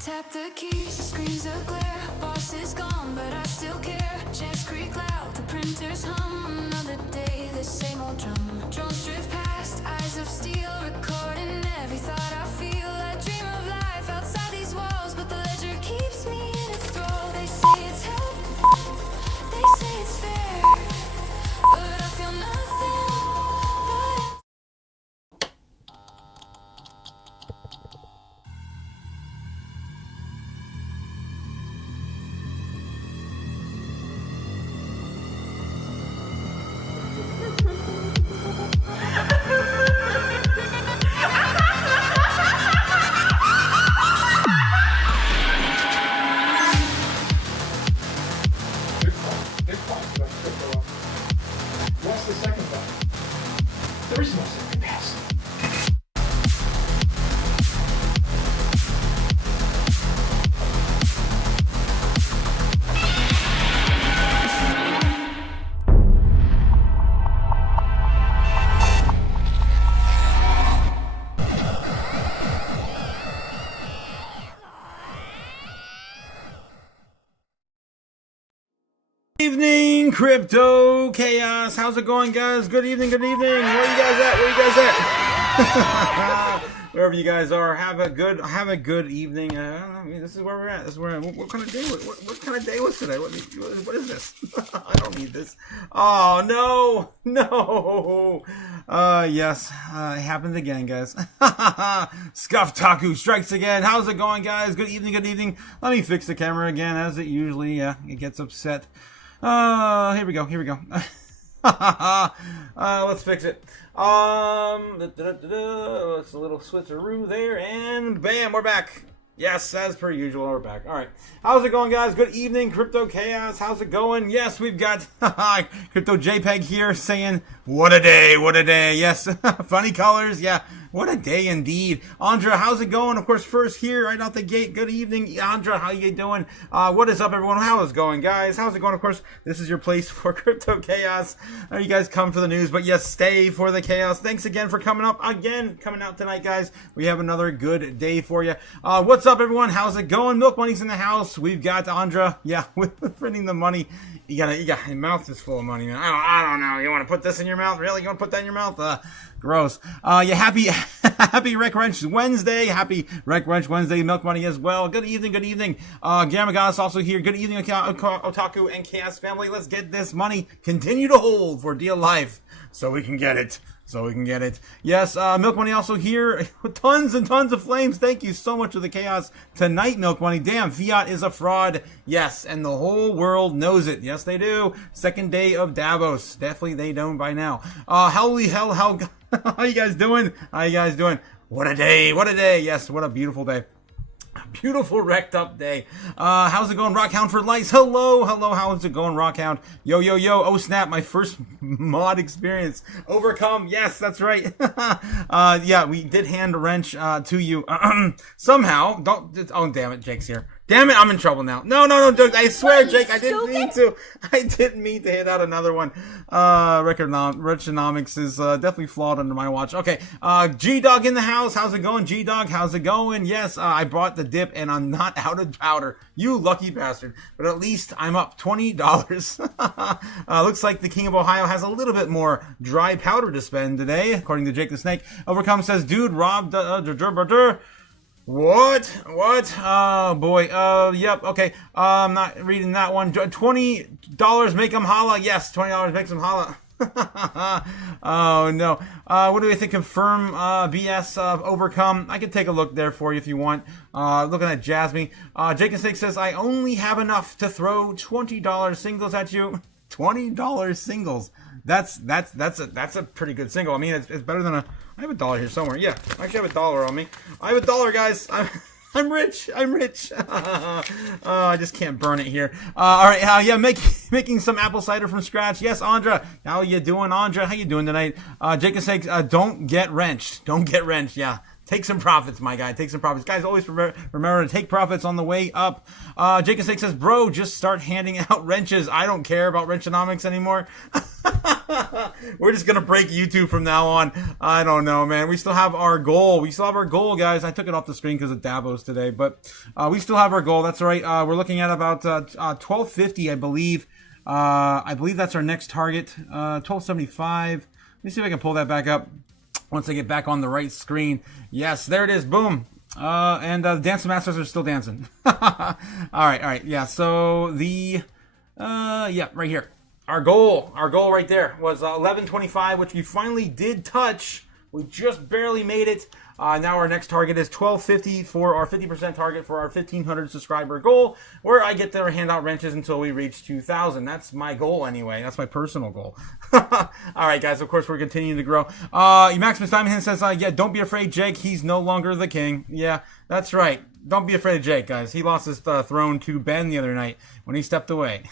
Tap the keys, the screens are glare. Boss is gone, but I still care. Checks creak loud, the printers hum. Another day, the same old drum. Drones drift past, eyes of steel, recording every thought I feel. I dream of life outside these walls, but the ledger keeps me in its thrall. They say it's helpful, they say it's fair, but I feel nothing but What's the second thought? There is no second pass. Evening, Crypto Chaos. How's it going, guys? Good evening, good evening. Where are you guys at? Where are you guys at? Wherever you guys are, have a good evening. I mean, this is where we're at. This is where what kind of day? What kind of day was today? What is this? I don't need this. Oh no. Yes, it happened again, guys. Scuff Taku strikes again. How's it going, guys? Good evening, good evening. Let me fix the camera again, as it usually it gets upset. Here we go. Let's fix it. It's a little switcheroo there, and bam, we're back. Yes, as per usual, we're back. All right. How's it going, guys? Good evening, Crypto Chaos. How's it going? Yes, we've got Crypto JPEG here saying, what a day, what a day. Yes, funny colors. Yeah, what a day indeed. Andra, how's it going? Of course, first here, right out the gate. Good evening, Andra. How you doing? What is up, everyone? How is it going, guys? How's it going? Of course, this is your place for Crypto Chaos. You guys come for the news, but yes, stay for the chaos. Thanks again for coming out tonight, guys. We have another good day for you. What's up, everyone? How's it going? Milk Money's in the house. We've got Andra. Yeah, with printing the money. You got your mouth is full of money, man. I don't know. You want to put this in your mouth? Really? You want to put that in your mouth? Gross. Yeah, happy Rec Wrench Wednesday. Happy Rec Wrench Wednesday. Milk Money as well. Good evening. Good evening. Gamaga's also here. Good evening, Otaku and Chaos family. Let's get this money. Continue to hold for dear life so we can get it. Yes, Milk Money also here. Tons and tons of flames. Thank you so much for the chaos tonight, Milk Money. Damn, fiat is a fraud. Yes, and the whole world knows it. Yes, they do. Second day of Davos. Definitely they don't by now. Holy hell, how you guys doing? What a day. Yes, what a beautiful day. Beautiful wrecked up day. How's it going, Rockhound for Lights? Hello. How's it going, Rockhound? Yo. Oh snap, my first mod experience. Overcome. Yes, that's right. Yeah, we did hand a wrench to you. Somehow. Oh, damn it, Jake's here. Damn it, I'm in trouble now. No, I swear, Jake, I didn't mean to. I didn't mean to hit out another one. Retronomics is definitely flawed under my watch. Okay, G-Dog in the house. How's it going, G-Dog? How's it going? Yes, I bought the dip and I'm not out of powder. You lucky bastard. But at least I'm up $20. Looks like the King of Ohio has a little bit more dry powder to spend today, according to Jake the Snake. Overcome says, dude, Rob, What? Oh boy. Yep. Okay. I'm not reading that one. $20 make them holla. Yes, $20 makes them holla. Oh no. What do we think? Confirm BS overcome. I can take a look there for you if you want. Looking at Jasmine. Jake and Snake says I only have enough to throw $20 singles at you. $20 singles. That's a pretty good single. I mean, it's better than I have $1 here somewhere. Yeah, I actually have $1 on me. I have $1, guys. I'm rich. I'm rich. I just can't burn it here. All right. Yeah, making some apple cider from scratch. Yes, Andra. How you doing, Andra? How you doing tonight? Jacob says, don't get wrenched. Don't get wrenched. Yeah. Take some profits, my guy. Take some profits. Guys, always remember to take profits on the way up. Jacob says, bro, just start handing out wrenches. I don't care about wrenchonomics anymore. We're just going to break YouTube from now on. I don't know, man. We still have our goal. Guys. I took it off the screen because of Davos today, but we still have our goal. That's right. We're looking at about 1250, I believe. I believe that's our next target. 1275. Let me see if I can pull that back up. Once I get back on the right screen. Yes, there it is. Boom. And the Dance Masters are still dancing. All right. Yeah, so right here. Our goal right there was 1125, which we finally did touch. We just barely made it. Now our next target is 1250 for our 50% target for our 1500 subscriber goal, where I get to hand out wrenches until we reach 2000. That's my goal anyway. That's my personal goal. All right, guys. Of course, we're continuing to grow. Maximus Diamond says, yeah, don't be afraid, Jake. He's no longer the king. Yeah, that's right. Don't be afraid of Jake, guys. He lost his throne to Ben the other night when he stepped away.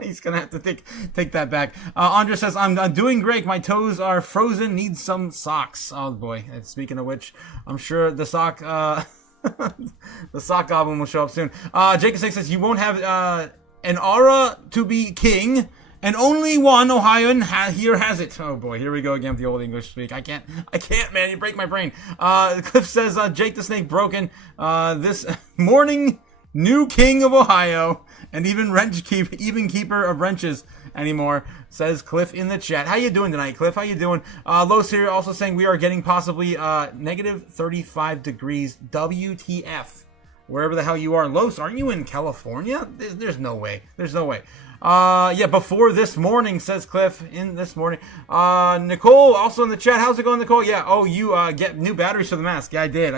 He's gonna have to take that back. Andrea says, I'm doing great. My toes are frozen. Need some socks. Oh boy. And speaking of which, I'm sure the sock the sock goblin will show up soon. Jacob says, you won't have an aura to be king, and only one Ohioan here has it. Oh boy, here we go again with the old English speak. I can't, man. You break my brain. Cliff says, Jake the Snake broken. This morning, new king of Ohio, and even keeper of wrenches anymore, says Cliff in the chat. How you doing tonight, Cliff? How you doing? Los here also saying we are getting possibly negative 35 degrees WTF. Wherever the hell you are. Los, aren't you in California? There's no way. There's no way. Yeah, before this morning, says Cliff, in this morning. Nicole, also in the chat. How's it going, Nicole? Yeah, oh, you get new batteries for the mask. Yeah, I did.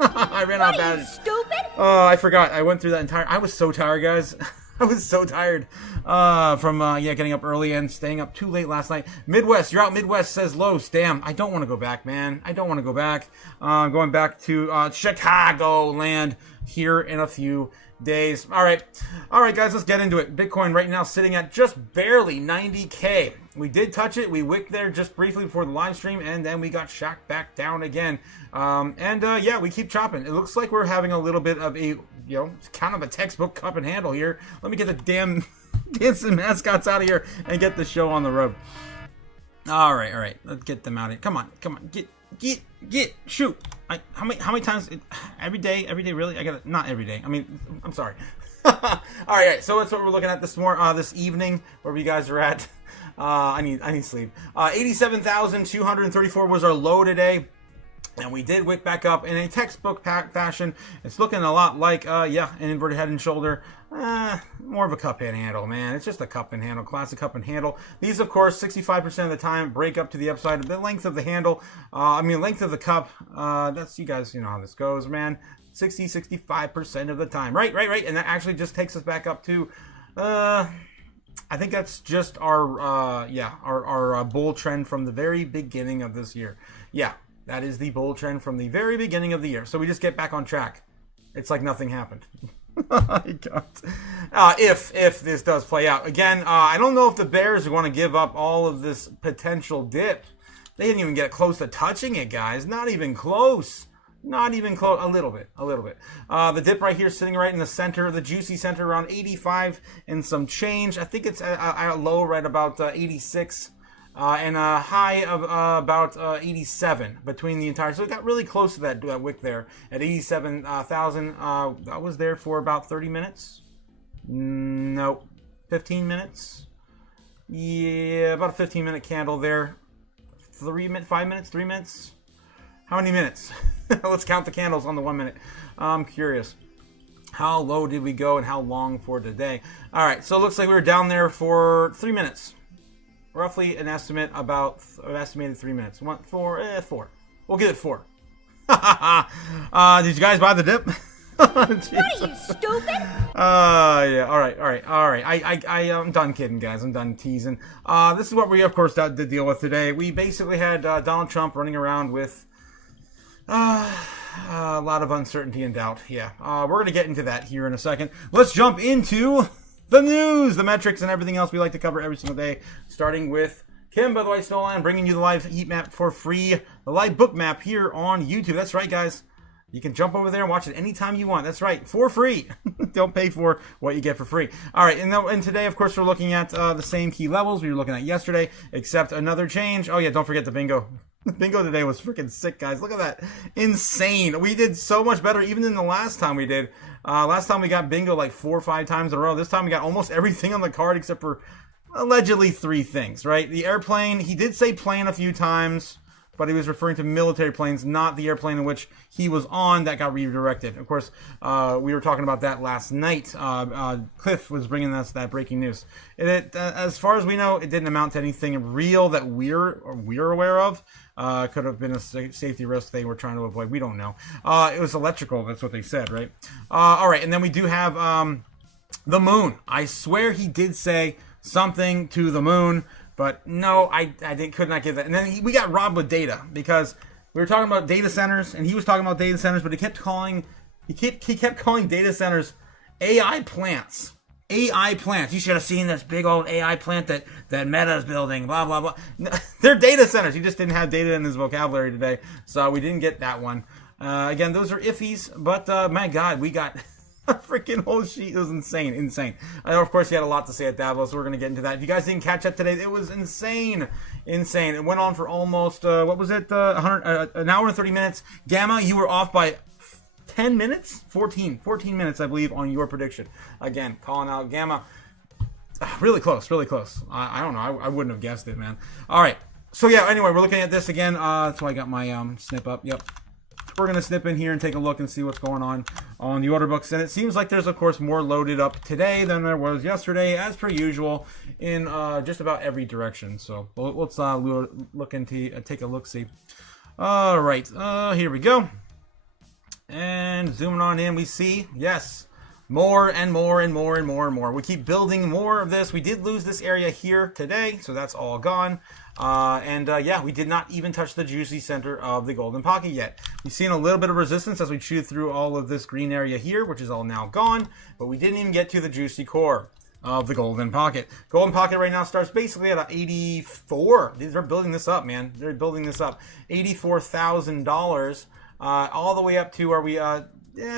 I ran out of batteries. Stupid? Oh, I forgot. I went through that entire... I was so tired, guys. I was so tired from getting up early and staying up too late last night. Midwest, you're out Midwest, says Los. Damn, I don't want to go back, man. I don't want to go back. Going back to Chicago land here in a few days. All right, guys, let's get into it. Bitcoin right now sitting at just barely 90K. We did touch it. We wicked there just briefly before the live stream, and then we got shacked back down again. Yeah, we keep chopping. It looks like we're having a little bit of a, kind of a textbook cup and handle here. Let me get the damn dancing mascots out of here and get the show on the road. All right. Let's get them out of here. Come on. Get, shoot. How many times? Every day, really? I gotta, not every day. I mean, I'm sorry. All right. So that's what we're looking at this evening, wherever you guys are at. I need sleep. 87,234 was our low today. And we did wick back up in a textbook fashion. It's looking a lot like, an inverted head and shoulder. More of a cup and handle, man. It's just a cup and handle, classic cup and handle. These, of course, 65% of the time break up to the upside. The length of the handle, length of the cup, that's, you guys, you know how this goes, man. 65% of the time. Right. And that actually just takes us back up to, I think that's just our bull trend from the very beginning of this year. Yeah. That is the bull trend from the very beginning of the year. So we just get back on track. It's like nothing happened. If this does play out. Again, I don't know if the bears want to give up all of this potential dip. They didn't even get close to touching it, guys. Not even close. Not even close. A little bit. The dip right here sitting right in the center, the juicy center, around 85 and some change. I think it's at a low right about 86. And a high of about 87 between the entire. So it got really close to that wick there at 87,000. I was there for about 30 minutes. Nope. 15 minutes. Yeah, about a 15-minute candle there. 5 minutes, 3 minutes. How many minutes? Let's count the candles on the 1 minute. I'm curious. How low did we go and how long for today? All right, so it looks like we were down there for 3 minutes. Roughly an estimate about estimated 3 minutes. 4. We'll give it 4. Did you guys buy the dip? What are you, stupid? Yeah. All right. I'm done kidding, guys. I'm done teasing. This is what we, of course, did deal with today. We basically had Donald Trump running around with A lot of uncertainty and doubt. Yeah, we're going to get into that here in a second. Let's jump into the news, the metrics, and everything else we like to cover every single day, starting with Kim, by the way, Snowland, bringing you the live heat map for free, the live book map here on YouTube. That's right, guys. You can jump over there and watch it anytime you want. That's right, for free. Don't pay for what you get for free. All right, and today, of course, we're looking at the same key levels we were looking at yesterday, except another change. Oh, yeah, don't forget the bingo. The bingo today was freaking sick, guys. Look at that. Insane. We did so much better even than the last time we did. Last time we got bingo like 4 or 5 times in a row. This time we got almost everything on the card except for allegedly 3 things, right? The airplane, he did say plane a few times, but he was referring to military planes, not the airplane in which he was on that got redirected. Of course, we were talking about that last night. Cliff was bringing us that breaking news. As far as we know, it didn't amount to anything real that we're aware of. Could have been a safety risk they were trying to avoid. We don't know. It was electrical. That's what they said, right? All right, and then we do have the moon. I swear he did say something to the moon. But no, I could not get that. And then we got robbed with data because we were talking about data centers, and he was talking about data centers, but he kept calling data centers AI plants. AI plants. You should have seen this big old AI plant that Meta is building. Blah blah blah. No, they're data centers. He just didn't have data in his vocabulary today, so we didn't get that one. Again, those are iffies, but my God, we got a freaking whole sheet. It was insane. I know, of course, he had a lot to say at DAVOS, so we're going to get into that. If you guys didn't catch that today, it was insane. It went on for almost, what was it, an hour and 30 minutes. Gamma, you were off by 10 minutes? 14 minutes, I believe, on your prediction. Again, calling out Gamma. Really close. I don't know. I wouldn't have guessed it, man. All right. So, yeah, anyway, we're looking at this again. That's why I got my snip up. Yep. We're going to snip in here and take a look and see what's going on the order books. And it seems like there's, of course, more loaded up today than there was yesterday, as per usual, in just about every direction. So let's look into, take a look-see. All right, here we go. And zooming on in, we see, yes, more and more. We keep building more of this. We did lose this area here today, so that's all gone. Yeah, we did not even touch the juicy center of the golden pocket yet. We've seen a little bit of resistance as we chewed through all of this green area here, which is all now gone, but we didn't even get to the juicy core of the golden pocket. Golden pocket right now starts basically at 84. They're building this up, man. They're building this up. $84,000, all the way up to where we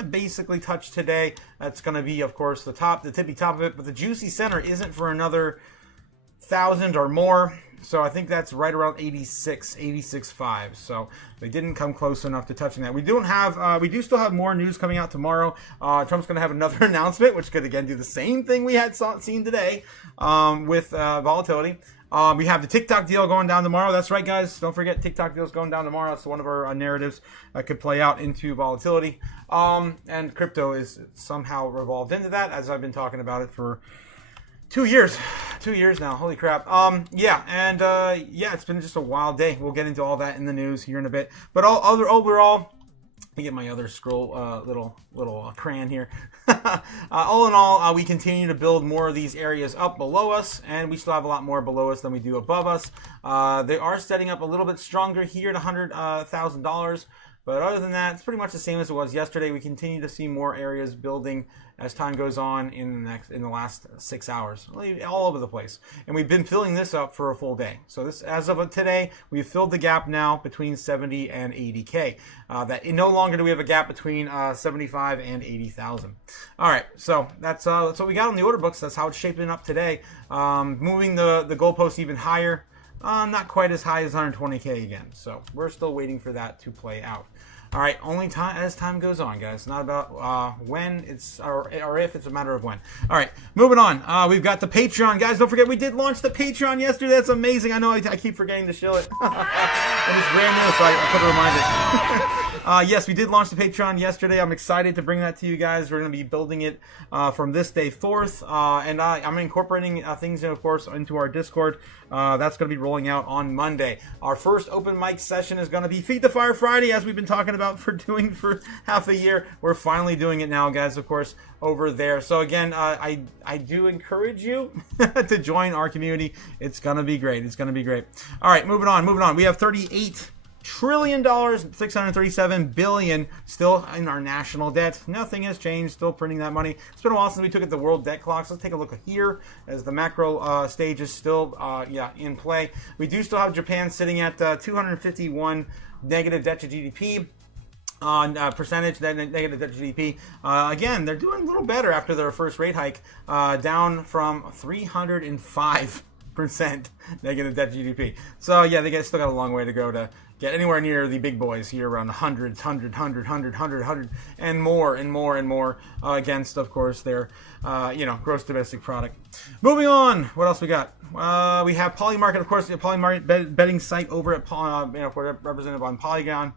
basically touched today. That's going to be, of course, the tippy top of it, but the juicy center isn't for another 1,000 or more. So I think that's right around 86.5. So they didn't come close enough to touching that. We do still have more news coming out tomorrow. Trump's going to have another announcement, which could again do the same thing we had seen today with volatility. We have the TikTok deal going down tomorrow. That's right, guys. Don't forget TikTok deal's going down tomorrow. It's one of our narratives that could play out into volatility. And crypto is somehow revolved into that, as I've been talking about it for 2 years now. Holy crap. Yeah, it's been just a wild day. We'll get into all that in the news here in a bit. But overall, let me get my other scroll little crayon here. All in all, we continue to build more of these areas up below us, and we still have a lot more below us than we do above us. They are setting up a little bit stronger here at $100,000. But other than that, it's pretty much the same as it was yesterday. We continue to see more areas building as time goes on in the last 6 hours, all over the place. And we've been filling this up for a full day. So this, as of today, we've filled the gap now between 70 and 80K. That no longer do we have a gap between 75 and 80,000. All right, so that's what we got on the order books. That's how it's shaping up today. Moving the goalpost even higher. Not quite as high as 120K again. So we're still waiting for that to play out. All right, only time as time goes on, guys. It's not about when it's or if, it's a matter of when. All right, moving on. We've got the Patreon, guys. Don't forget we did launch the Patreon yesterday. That's amazing. I know I keep forgetting to show it. And it's brand new, so I put a reminder. Yes, we did launch the Patreon yesterday. I'm excited to bring that to you guys. We're going to be building it from this day forth, and I'm incorporating things, of course, into our Discord. That's going to be rolling out on Monday. Our first open mic session is going to be Feed the Fire Friday, as we've been talking about for half a year. We're finally doing it now, guys, of course, over there. So again, I do encourage you to join our community. It's going to be great. All right, moving on. We have $38 trillion, $637 billion still in our national debt. Nothing has changed, still printing that money. It's been a while since we took at the world debt clocks. Let's take a look here as the macro stage is still in play. We do still have Japan sitting at 251 negative debt to GDP. On percentage, negative debt to GDP. Again, they're doing a little better after their first rate hike, down from 305% negative debt to GDP. So yeah, they still got a long way to go to get anywhere near the big boys here, around 100, and more against, of course, their gross domestic product. Moving on, what else we got? We have Polymarket, of course, the Polymarket betting site over at represented on Polygon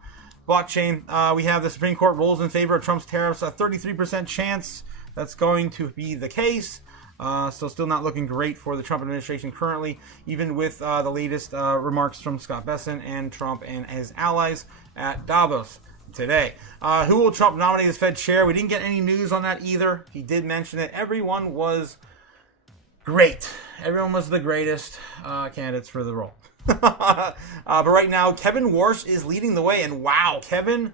blockchain. We have the Supreme Court rules in favor of Trump's tariffs, a 33% chance that's going to be the case. So still not looking great for the Trump administration currently, even with the latest remarks from Scott Bessent and Trump and his allies at Davos today. Who will Trump nominate as Fed chair? We didn't get any news on that either. He did mention it. Everyone was great. Everyone was the greatest candidates for the role. But right now, Kevin Warsh is leading the way, and wow, Kevin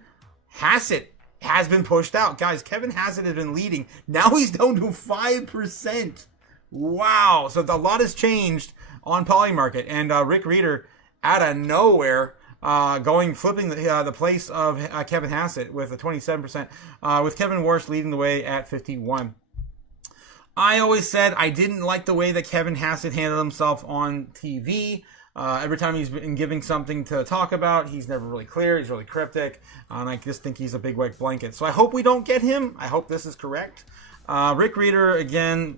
Hassett has been pushed out. Guys, Kevin Hassett has been leading. Now he's down to 5%. Wow. So a lot has changed on Polymarket, and Rick Reeder, out of nowhere, flipping the place of Kevin Hassett with a 27%, with Kevin Warsh leading the way at 51%. I always said I didn't like the way that Kevin Hassett handled himself on TV. Every time he's been giving something to talk about, he's never really clear. He's really cryptic. And I just think he's a big wet blanket. So I hope we don't get him. I hope this is correct. Rick Reeder, again,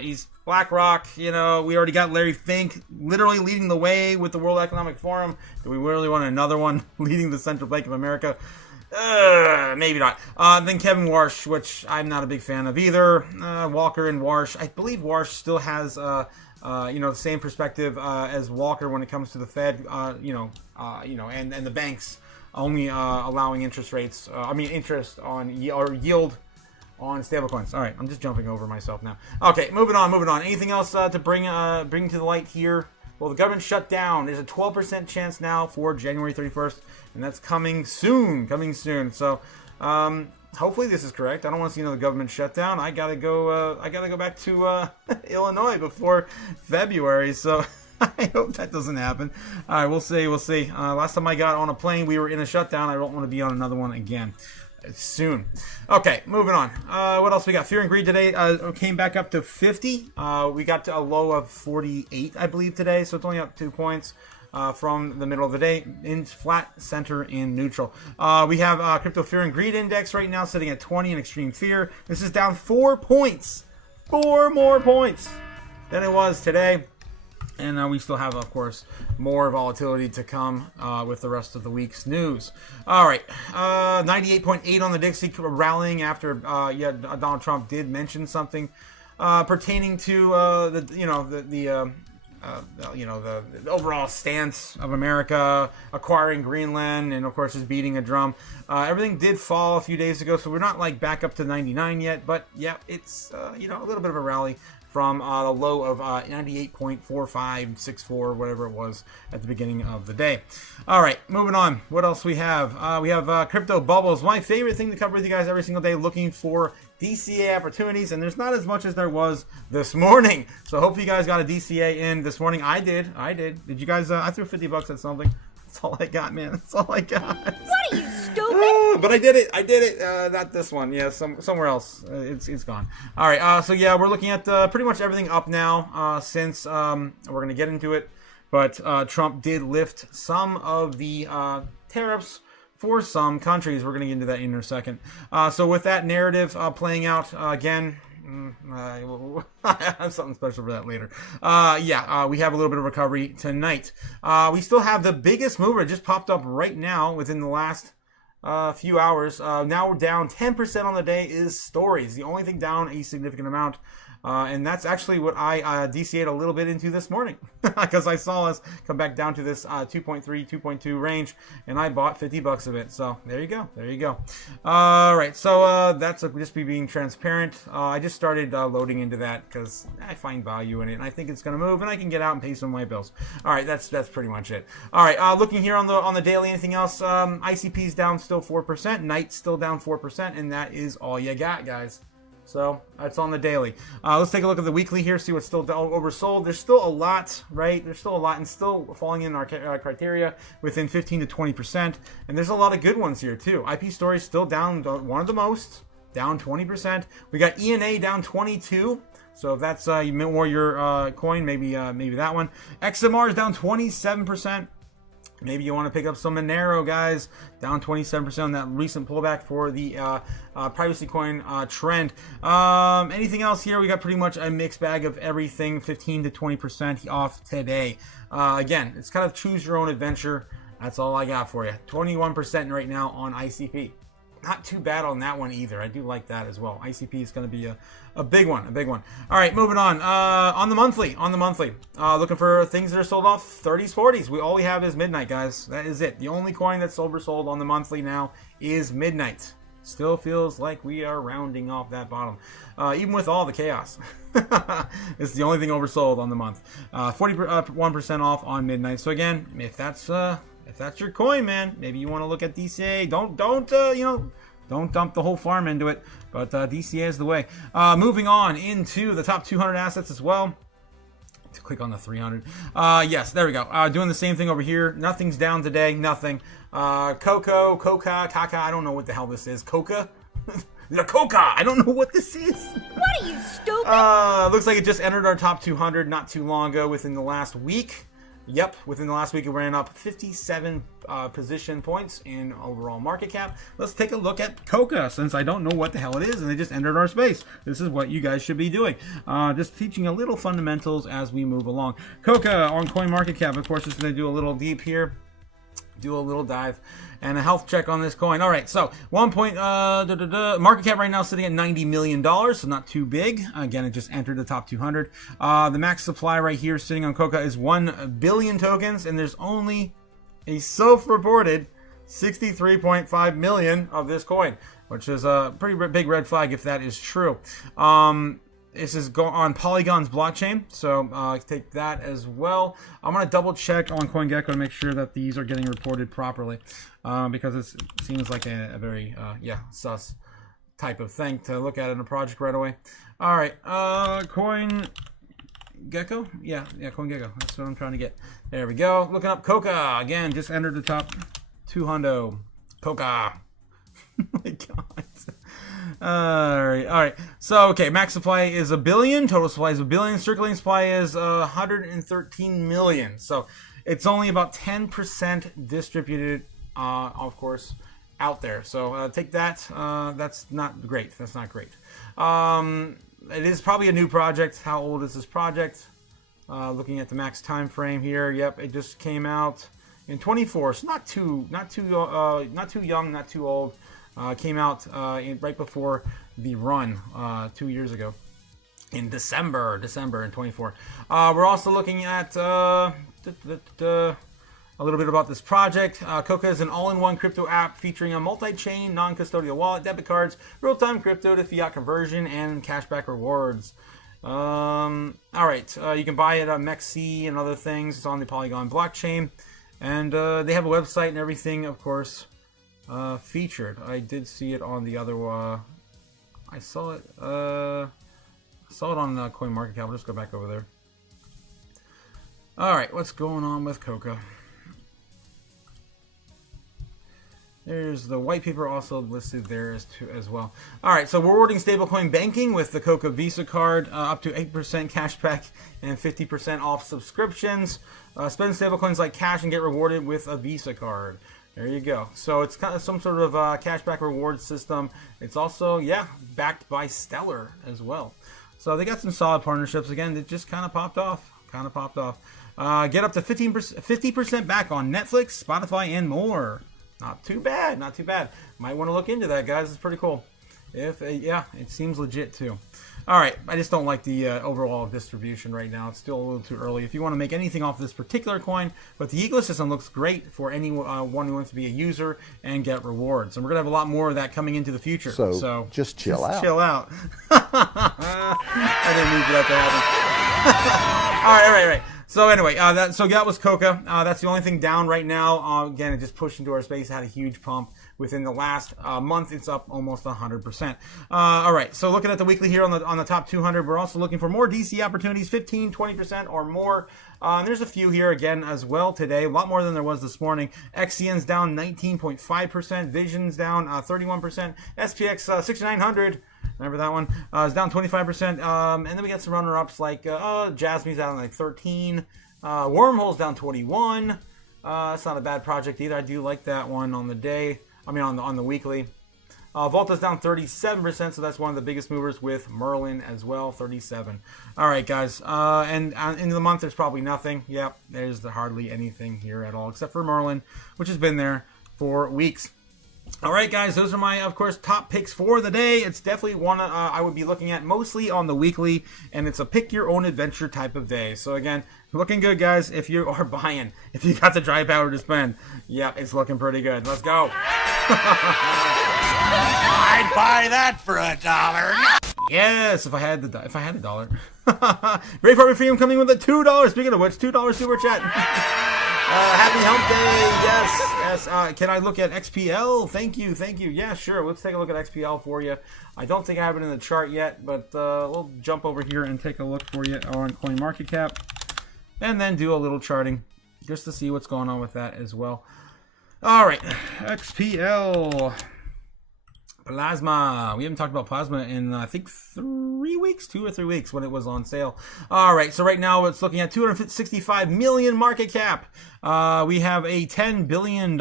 he's BlackRock. We already got Larry Fink literally leading the way with the World Economic Forum. Do we really want another one leading the Central Bank of America? Maybe not. Then Kevin Warsh, which I'm not a big fan of either. Walker and Warsh. I believe Warsh still has the same perspective as Walker when it comes to the Fed, and the banks only allowing interest on yield on stablecoins. All right, I'm just jumping over myself now. Okay, moving on. Anything else to bring to the light here? Well, the government shut down. There's a 12% chance now for January 31st, and that's coming soon. So, hopefully this is correct. I don't want to see another government shutdown. I gotta go back to Illinois before February. So I hope that doesn't happen. All right, we'll see. Last time I got on a plane, we were in a shutdown. I don't want to be on another one again soon. Okay, moving on. What else we got? Fear and Greed today came back up to 50. We got to a low of 48, I believe, today. So it's only up 2 points. From the middle of the day in flat, center, and neutral. We have Crypto Fear and Greed Index right now sitting at 20 in extreme fear. This is down 4 points. 4 more points than it was today. And we still have, of course, more volatility to come with the rest of the week's news. All right, 98.8 on the Dixie, rallying after Donald Trump did mention something pertaining to the overall stance of America, acquiring Greenland, and of course just beating a drum. Everything did fall a few days ago, so we're not back up to 99 yet, but yeah, it's a little bit of a rally from the low of 98.4564, whatever it was at the beginning of the day. All right, moving on. What else we have? We have crypto bubbles. My favorite thing to cover with you guys every single day, looking for DCA opportunities, and there's not as much as there was this morning. So hope you guys got a DCA in this morning. I did. Did you guys? I threw $50 at something. That's all I got, man. That's all I got. What are you, stupid? But I did it. Not this one. Yeah, somewhere else. It's gone. All right. So yeah, we're looking at pretty much everything up now. Since we're gonna get into it, but Trump did lift some of the tariffs for some countries. We're gonna get into that in a second. So with that narrative playing out again. I have something special for that later. We have a little bit of recovery tonight. We still have the biggest mover. It just popped up right now within the last few hours. Now we're down 10% on the day is stories. The only thing down a significant amount And that's actually what I DCA'd a little bit into this morning because I saw us come back down to this 2.3, 2.2 range, and I bought $50 of it. So there you go. There you go. All right. So that's just me being transparent. I just started loading into that because I find value in it, and I think it's going to move, and I can get out and pay some of my bills. All right. That's pretty much it. All right. Looking here on the daily, anything else? ICP's down still 4%. Night's still down 4%, and that is all you got, guys. So that's on the daily. Let's take a look at the weekly here, see what's still oversold. There's still a lot, right? There's still a lot and still falling in our criteria within 15 to 20%. And there's a lot of good ones here too. IP Story still down, one of the most, down 20%. We got ENA down 22. So if that's more your coin, maybe that one. XMR is down 27%. Maybe you want to pick up some Monero, guys. Down 27% on that recent pullback for the privacy coin trend. Anything else here? We got pretty much a mixed bag of everything. 15 to 20% off today. Again, it's kind of choose your own adventure. That's all I got for you. 21% right now on ICP. Not too bad on that one either. I do like that as well. ICP is going to be a big one, All right, moving on. On the monthly, looking for things that are sold off 30s, 40s. All we have is Midnight, guys. That is it. The only coin that's oversold on the monthly now is Midnight. Still feels like we are rounding off that bottom, even with all the chaos. It's the only thing oversold on the month. 41% off on Midnight. So again, if that's your coin, man, maybe you want to look at DCA. Don't dump the whole farm into it, but DCA is the way. Moving on into the top 200 assets as well. To click on the 300. Yes, there we go. Doing the same thing over here. Nothing's down today. Nothing. Coca, Kaka. I don't know what the hell this is. Coca. The Coca. I don't know what this is. What are you, stupid? Looks like it just entered our top 200 not too long ago within the last week. Yep, within the last week it ran up 57 position points in overall market cap. Let's take a look at Coca, since I don't know what the hell it is and they just entered our space. This is what you guys should be doing. Just teaching a little fundamentals as we move along. Coca on CoinMarketCap, of course, is going to do a little deep here. Do a little dive and a health check on this coin. All right, so market cap right now sitting at $90 million, so not too big. Again, it just entered the top 200. The max supply right here sitting on Coca is 1 billion tokens, and there's only a self-reported 63.5 million of this coin, which is a pretty big red flag if that is true. This is on Polygon's blockchain, so take that as well. I'm going to double check on CoinGecko to make sure that these are getting reported properly, because it seems like a very sus type of thing to look at in a project right away. All right, CoinGecko, yeah, CoinGecko. That's what I'm trying to get. There we go. Looking up Coca again. Just entered the top 200. Coca. Oh my God. All right. So, okay, max supply is 1 billion. Total supply is 1 billion. Circulating supply is 113 million. So, it's only about 10% distributed, of course, out there. So, take that. That's not great. That's not great. It is probably a new project. How old is this project? Looking at the max time frame here. Yep, it just came out in 24. So, not too young, not too old. Came out right before the run 2 years ago in December in 24. We're also looking at a little bit about this project. Coca is an all-in-one crypto app featuring a multi-chain, non-custodial wallet, debit cards, real-time crypto to fiat conversion, and cashback rewards. All right, you can buy it on MEXC and other things. It's on the Polygon blockchain, and they have a website and everything, of course. Featured. I did see it on the other. I saw it. On CoinMarketCap. I'll just go back over there. All right, what's going on with Coca? There's the white paper also listed there as well. All right, so rewarding stablecoin banking with the Coca Visa card, up to 8% cashback and 50% off subscriptions. Spend stablecoins like cash and get rewarded with a Visa card. There you go. So it's kind of some sort of cashback reward system. It's also, backed by Stellar as well. So they got some solid partnerships. Again, it just kind of popped off. Get up to 50% back on Netflix, Spotify, and more. Not too bad. Might want to look into that, guys. It's pretty cool. Yeah, it seems legit too. All right, I just don't like the overall distribution right now. It's still a little too early. If you want to make anything off this particular coin, but the ecosystem looks great for anyone who wants to be a user and get rewards. And we're gonna have a lot more of that coming into the future. So just chill out. Chill out. I didn't mean for that to happen. all right. So anyway, that was Coca. That's the only thing down right now. Again, it just pushed into our space. It had a huge pump. Within the last month, it's up almost 100%. All right, so looking at the weekly here on the top 200, we're also looking for more DC opportunities, 15, 20% or more. And there's a few here again as well today, a lot more than there was this morning. XCN's down 19.5%, Vision's down 31%, SPX 6900. Remember that one? Is down 25%. And then we got some runner-ups like Jasmine's down like 13. Wormhole's down 21. That's not a bad project either. I do like that one on the day. On the weekly. Volta's down 37%, so that's one of the biggest movers with Merlin as well, 37. All right, guys. And into the month, there's probably nothing. Yep, there's hardly anything here at all, except for Merlin, which has been there for weeks. All right, guys, those are my, of course, top picks for the day. It's definitely one I would be looking at mostly on the weekly, and it's a pick-your-own-adventure type of day. So, again, looking good, guys, if you are buying. If you got the dry powder to spend, yeah, it's looking pretty good. Let's go. I'd buy that for $1. Yes, if I had a dollar. Great Farming Freedom coming with a $2. Speaking of which, $2 super chat. Happy Hump Day. Yes. Can I look at XPL? Thank you. Yeah, sure. Let's take a look at XPL for you. I don't think I have it in the chart yet, but we'll jump over here and take a look for you on CoinMarketCap, and then do a little charting just to see what's going on with that as well. All right, XPL. Plasma. We haven't talked about Plasma in, I think, 2 or 3 weeks when it was on sale. All right, so right now it's looking at 265 million market cap. We have a 10 billion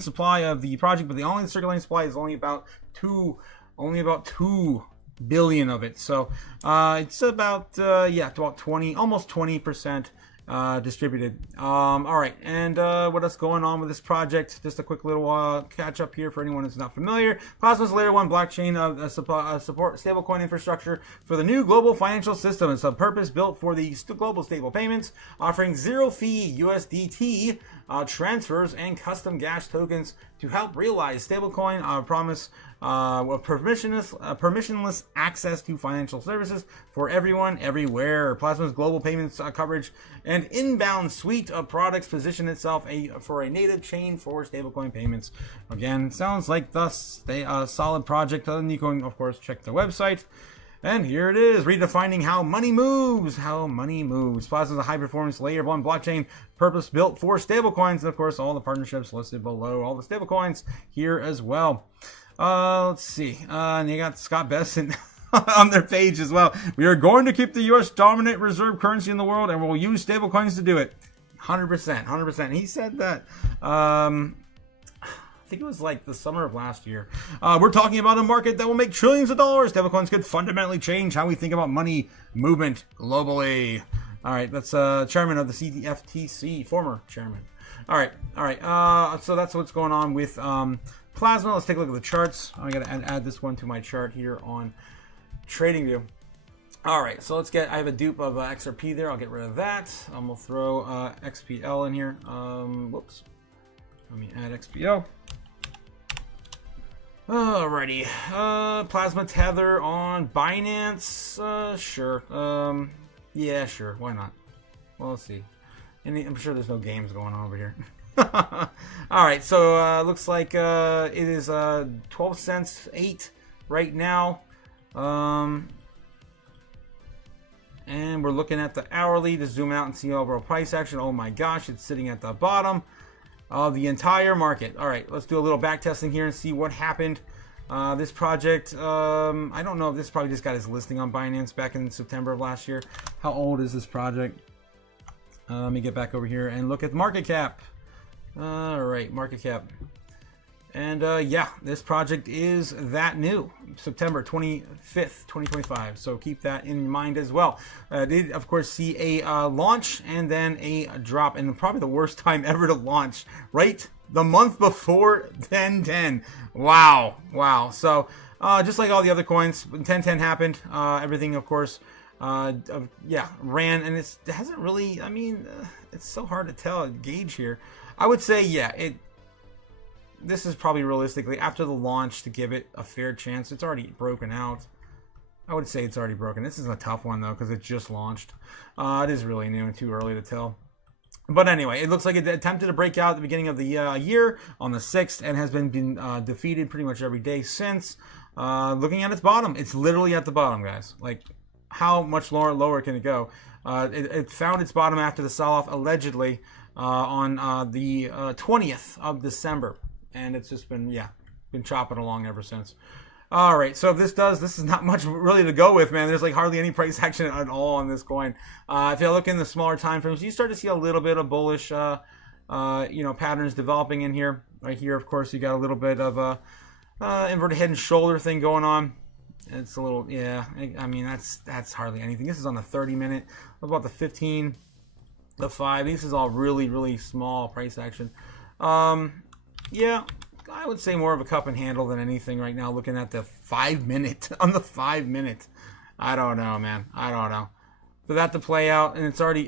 supply of the project, but the only circulating supply is only about 2 billion of it. So it's about 20, almost 20%. Distributed. All right, and what else going on with this project? Just a quick little catch up here for anyone who's not familiar. Plasma's Layer 1 blockchain support stablecoin infrastructure for the new global financial system. It's a purpose built for the global stable payments, offering zero fee USDT transfers and custom gas tokens to help realize stablecoin promise permissionless access to financial services for everyone, everywhere. Plasma's global payments coverage and inbound suite of products position itself for a native chain for stablecoin payments. Again, sounds like a solid project. Then you can, of course, check the website. And here it is, redefining how money moves. Plasma is a high-performance Layer 1 blockchain purpose-built for stablecoins. And, of course, all the partnerships listed below, all the stablecoins here as well. Let's see. And you got Scott Besson on their page as well. We are going to keep the U.S. dominant reserve currency in the world, and we'll use stablecoins to do it. 100%. He said that. I think it was like the summer of last year. We're talking about a market that will make trillions of dollars. Stablecoins could fundamentally change how we think about money movement globally. All right, that's chairman of the CFTC, former chairman. All right. So that's what's going on with Plasma. Let's take a look at the charts. I got to add this one to my chart here on TradingView. All right, so I have a dupe of XRP there. I'll get rid of that. I'm going to throw XPL in here. Whoops. Let me add XPL. Alrighty. Plasma Tether on Binance. Sure. Yeah, sure. Why not? Well, let's see. I'm sure there's no games going on over here. Alright, so looks like it is 12 cents 8 right now. And we're looking at the hourly to zoom out and see overall price action. Oh my gosh, it's sitting at the bottom of the entire market. All right, let's do a little back testing here and see what happened. This project, I don't know if this probably just got his listing on Binance back in September of last year. How old is this project? Let me get back over here and look at the market cap. All right, market cap. And yeah, this project is that new, September 25th, 2025. So keep that in mind as well. Did, of course, see a launch and then a drop, and probably the worst time ever to launch, right? The month before 10/10. Wow. So just like all the other coins. When 1010 happened, everything, of course, ran, and it hasn't really, I mean, it's so hard to gauge here. I would say, yeah, this is probably realistically, after the launch, to give it a fair chance. It's already broken out. I would say it's already broken. This is a tough one, though, because it just launched. It is really new and too early to tell. But anyway, it looks like it attempted to break out at the beginning of the year on the 6th and has been defeated pretty much every day since. Looking at its bottom, it's literally at the bottom, guys. Like, how much lower can it go? It found its bottom after the sell-off, allegedly, on the 20th of December. And it's just been chopping along ever since. All right, so this is not much really to go with, man. There's like hardly any price action at all on this coin. If you look in the smaller time frames, you start to see a little bit of bullish, patterns developing in here. Right here, of course, you got a little bit of a inverted head and shoulder thing going on. It's a little, I mean, that's hardly anything. This is on the 30-minute. What about the 15, the 5? This is all really, really small price action. Yeah. I would say more of a cup and handle than anything right now, looking at the 5-minute, on the 5-minute. I don't know, man. I don't know. For that to play out, and it's already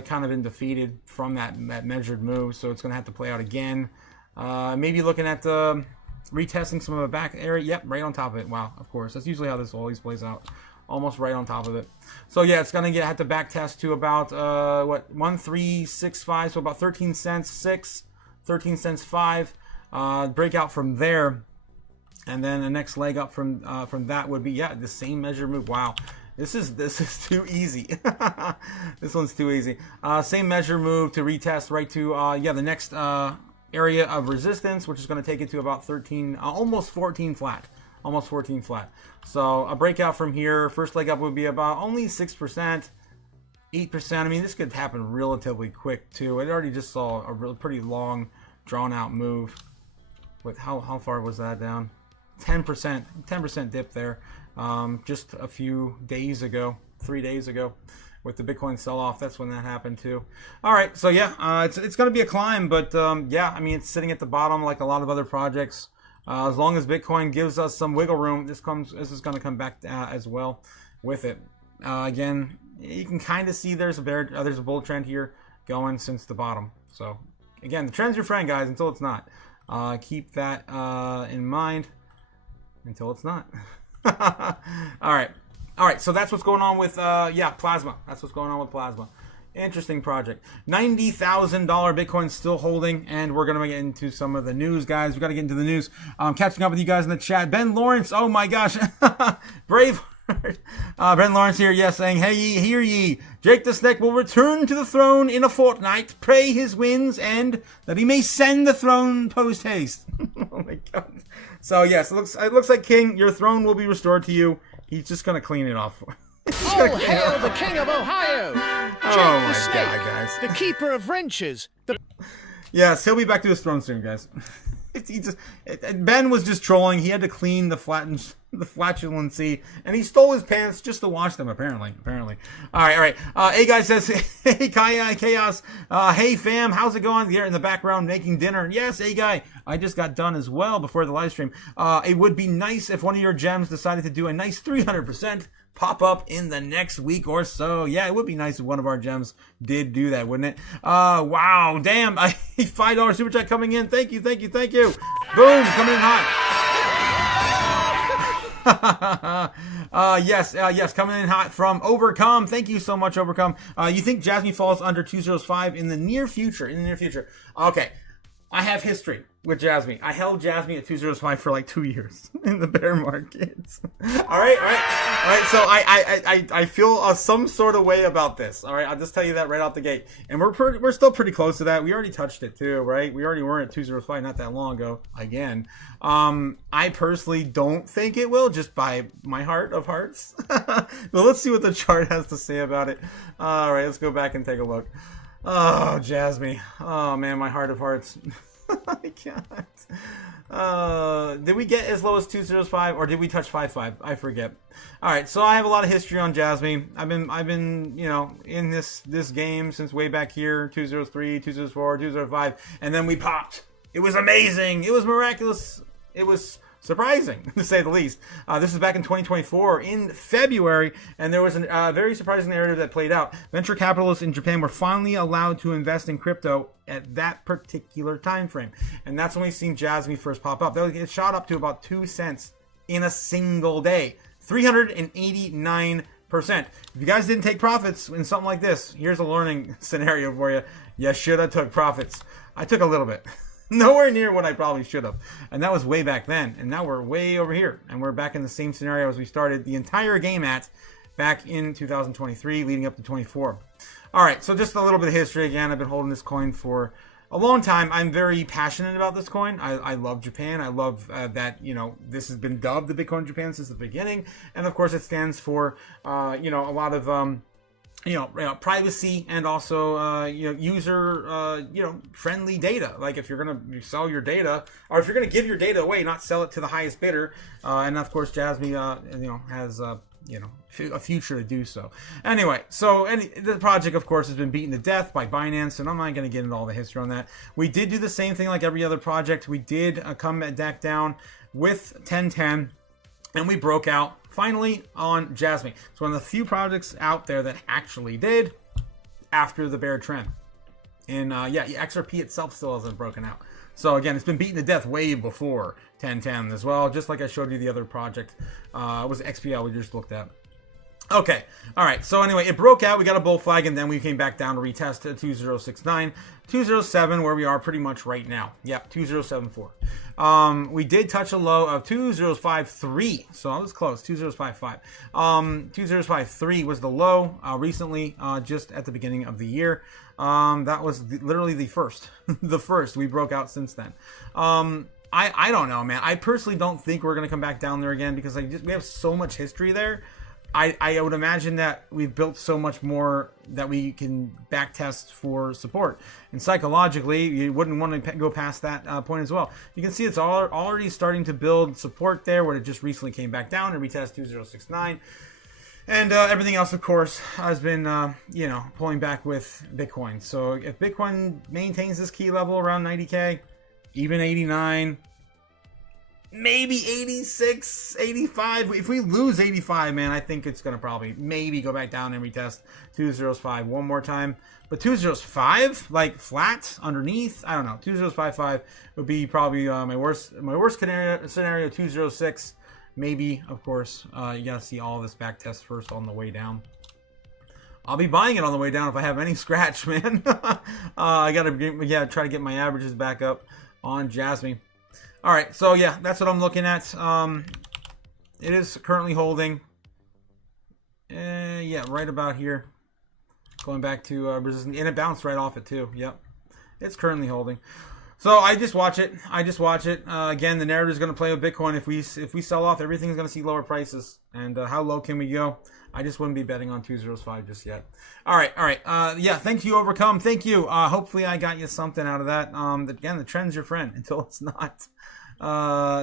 kind of been defeated from that measured move, so it's going to have to play out again. Maybe looking at retesting some of the back area. Yep, right on top of it. Wow, of course. That's usually how this always plays out. Almost right on top of it. So yeah, it's going to have to back test to about, 1365, so about 13 cents 6, 13 cents 5. Breakout from there, and then the next leg up from that would be the same measure move. Wow, this is too easy. This one's too easy. Same measure move to retest right to the next area of resistance, which is going to take it to about 13, almost 14 flat. Almost 14 flat. So a breakout from here. First leg up would be about only 6%, 8%. I mean, this could happen relatively quick too. I already just saw a pretty long, drawn out move. With how far was that down? 10% dip there, just a few days ago, 3 days ago, with the Bitcoin sell-off. That's when that happened too. All right, so it's going to be a climb, but I mean, it's sitting at the bottom like a lot of other projects. As long as Bitcoin gives us some wiggle room, this is going to come back as well with it. Again, you can kind of see there's a bull trend here going since the bottom. So again, the trend's your friend, guys, until it's not. Keep that in mind until it's not. All right. So that's what's going on with Plasma. That's what's going on with Plasma. Interesting project. $90,000 Bitcoin still holding, and we're gonna get into some of the news, guys. We got to get into the news. Catching up with you guys in the chat. Ben Lawrence. Oh my gosh, brave. Ben Lawrence here, yes, saying, "Hey ye, hear ye, Jake the Snake will return to the throne in a fortnight. Pray his wins, and that he may send the throne post haste." Oh my god. So yes, it looks like King, your throne will be restored to you. He's just gonna clean it off. Oh, hail the King of Ohio! Jake my the Snake, God, guys. the keeper of wrenches. Yes, he'll be back to his throne soon, guys. Ben was just trolling. He had to clean the flatulency, and he stole his pants just to wash them. Apparently. All right. Hey guys says, "Hey Kai Chaos, hey fam, how's it going?" There in the background making dinner. Yes, hey guy, I just got done as well before the live stream. It would be nice if one of your gems decided to do a nice 300% pop up in the next week or so. Yeah, it would be nice if one of our gems did do that, wouldn't it? Wow, damn, $5 super chat coming in. Thank you. Boom, coming in hot. Yes, coming in hot from Overcome. Thank you so much, Overcome. You think Jasmine falls under 205 in the near future? Okay. I have history with Jasmine. I held Jasmine at 205 for like 2 years in the bear markets. All right. So I feel some sort of way about this. All right, I'll just tell you that right out the gate. And we're still pretty close to that. We already touched it too, right? We already were at 205 not that long ago. Again, I personally don't think it will, just by my heart of hearts. But let's see what the chart has to say about it. All right, let's go back and take a look. Oh, Jasmine. Oh man, my heart of hearts. I can't. Did we get as low as 205 or did we touch 55? I forget. All right, so I have a lot of history on Jasmine. I've been, in this game since way back here, 203, 204, 205, and then we popped. It was amazing. It was miraculous. It was surprising, to say the least. This is back in 2024 in February, and there was a very surprising narrative that played out. Venture capitalists in Japan were finally allowed to invest in crypto at that particular time frame, and that's when we seen Jasmy first pop up. It shot up to about 2 cents in a single day, 389%. If you guys didn't take profits in something like this, here's a learning scenario for you. You should have took profits. I took a little bit. Nowhere near what I probably should have. And that was way back then. And now we're way over here. And we're back in the same scenario as we started the entire game at back in 2023, leading up to 24. All right, so just a little bit of history again. I've been holding this coin for a long time. I'm very passionate about this coin. I love Japan. I love that, you know, this has been dubbed the Bitcoin Japan since the beginning. And of course, it stands for, you know, a lot of, privacy and also, user, friendly data. Like if you're going to sell your data, or if you're going to give your data away, not sell it to the highest bidder. And of course, Jasmy, has, a future to do so. Anyway, so the project, of course, has been beaten to death by Binance, and I'm not going to get into all the history on that. We did do the same thing like every other project. We did come back down with 1010, and we broke out finally on Jasmy. It's one of the few projects out there that actually did after the bear trend. And XRP itself still hasn't broken out. So again, it's been beaten to death way before 1010 as well, just like I showed you the other project. It was XPL we just looked at. Okay, all right, so anyway, it broke out, we got a bull flag, and then we came back down to retest at 2069, 207, where we are pretty much right now. Yep, 2074. We did touch a low of 2053, so I was close, 2055. 2053 was the low recently, just at the beginning of the year. That was literally the first, the first. We broke out since then. I don't know, man. I personally don't think we're going to come back down there again because we have so much history there. I would imagine that we've built so much more that we can backtest for support. And psychologically, you wouldn't want to go past that point as well. You can see it's already starting to build support there where it just recently came back down and retest 2069. And everything else, of course, has been, pulling back with Bitcoin. So if Bitcoin maintains this key level around 90K, even 89, maybe 86, 85. If we lose 85, man, I think it's going to probably maybe go back down and retest 205 one more time. But 205, like flat underneath, I don't know. 2055 would be probably my worst scenario. 206, maybe, of course. You got to see all this back test first on the way down. I'll be buying it on the way down if I have any scratch, man. I got to try to get my averages back up on Jasmy. All right, so yeah, that's what I'm looking at. It is currently holding. Right about here. Going back to resistance, and it bounced right off it too. Yep, it's currently holding. So I just watch it. Again, the narrative is going to play with Bitcoin. If we sell off, everything's going to see lower prices. And how low can we go? I just wouldn't be betting on 205 just yet. All right. Thank you, Overcome. Thank you. Hopefully I got you something out of that. Again, the trend's your friend until it's not.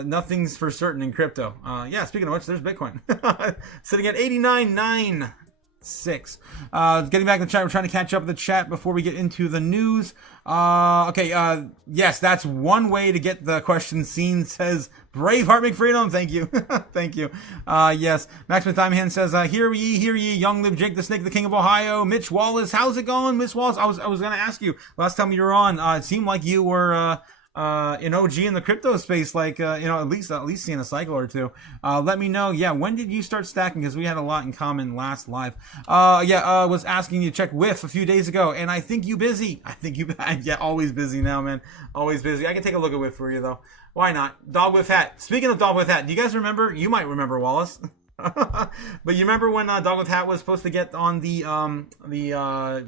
Nothing's for certain in crypto. Speaking of which, there's Bitcoin sitting at 89.96. Getting back to the chat, we're trying to catch up with the chat before we get into the news. Yes, that's one way to get the question seen, says Braveheart McFreedom. Thank you. Thank you. Yes, Max Time says, hear ye, young live Jake the Snake, the King of Ohio. Mitch Wallace, how's it going, Miss Wallace? I was going to ask you last time you were on, it seemed like you were, an OG in the crypto space, like, at least seeing a cycle or two. Let me know. Yeah, when did you start stacking? Because we had a lot in common last live. Was asking you to check Whiff a few days ago, and I think you busy. Always busy now, man. Always busy. I can take a look at Whiff for you, though. Why not? Dog Whiff Hat. Speaking of Dog Whiff Hat, do you guys remember? You might remember, Wallace. But you remember when Dog Whiff Hat was supposed to get on the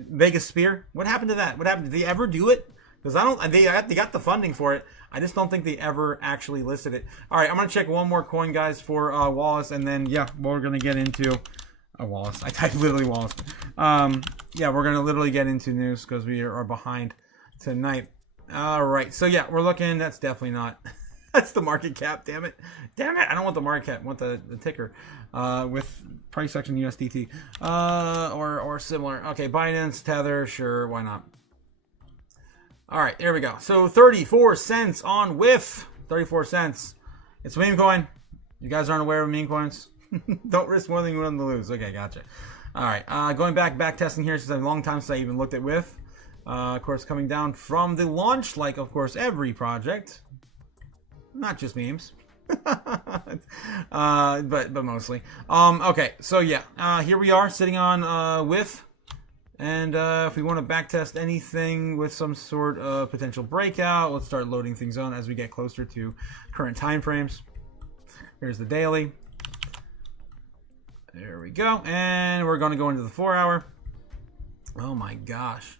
Vegas Spear? What happened to that? What happened? Did they ever do it? Because they got the funding for it. I just don't think they ever actually listed it. All right, I'm going to check one more coin, guys, for Wallace. And then, we're going to get into Wallace. I typed literally Wallace. We're going to literally get into news because we are behind tonight. All right, so we're looking. That's definitely not. That's the market cap, damn it. I don't want the market cap. I want the ticker with price action USDT or similar. Okay, Binance, Tether, sure, why not? All right, here we go. So 34 cents on Whiff. 34 cents. It's a meme coin. You guys aren't aware of meme coins? Don't risk more than you're willing to lose. Okay, gotcha. All right, going back testing here since a long time since I even looked at with. Of course, coming down from the launch, like of course every project, not just memes, but mostly. Okay, so yeah, here we are sitting on with, and if we want to backtest anything with some sort of potential breakout, let's start loading things on as we get closer to current time frames. Here's the daily. There we go. And we're going to go into the 4 hour. Oh my gosh.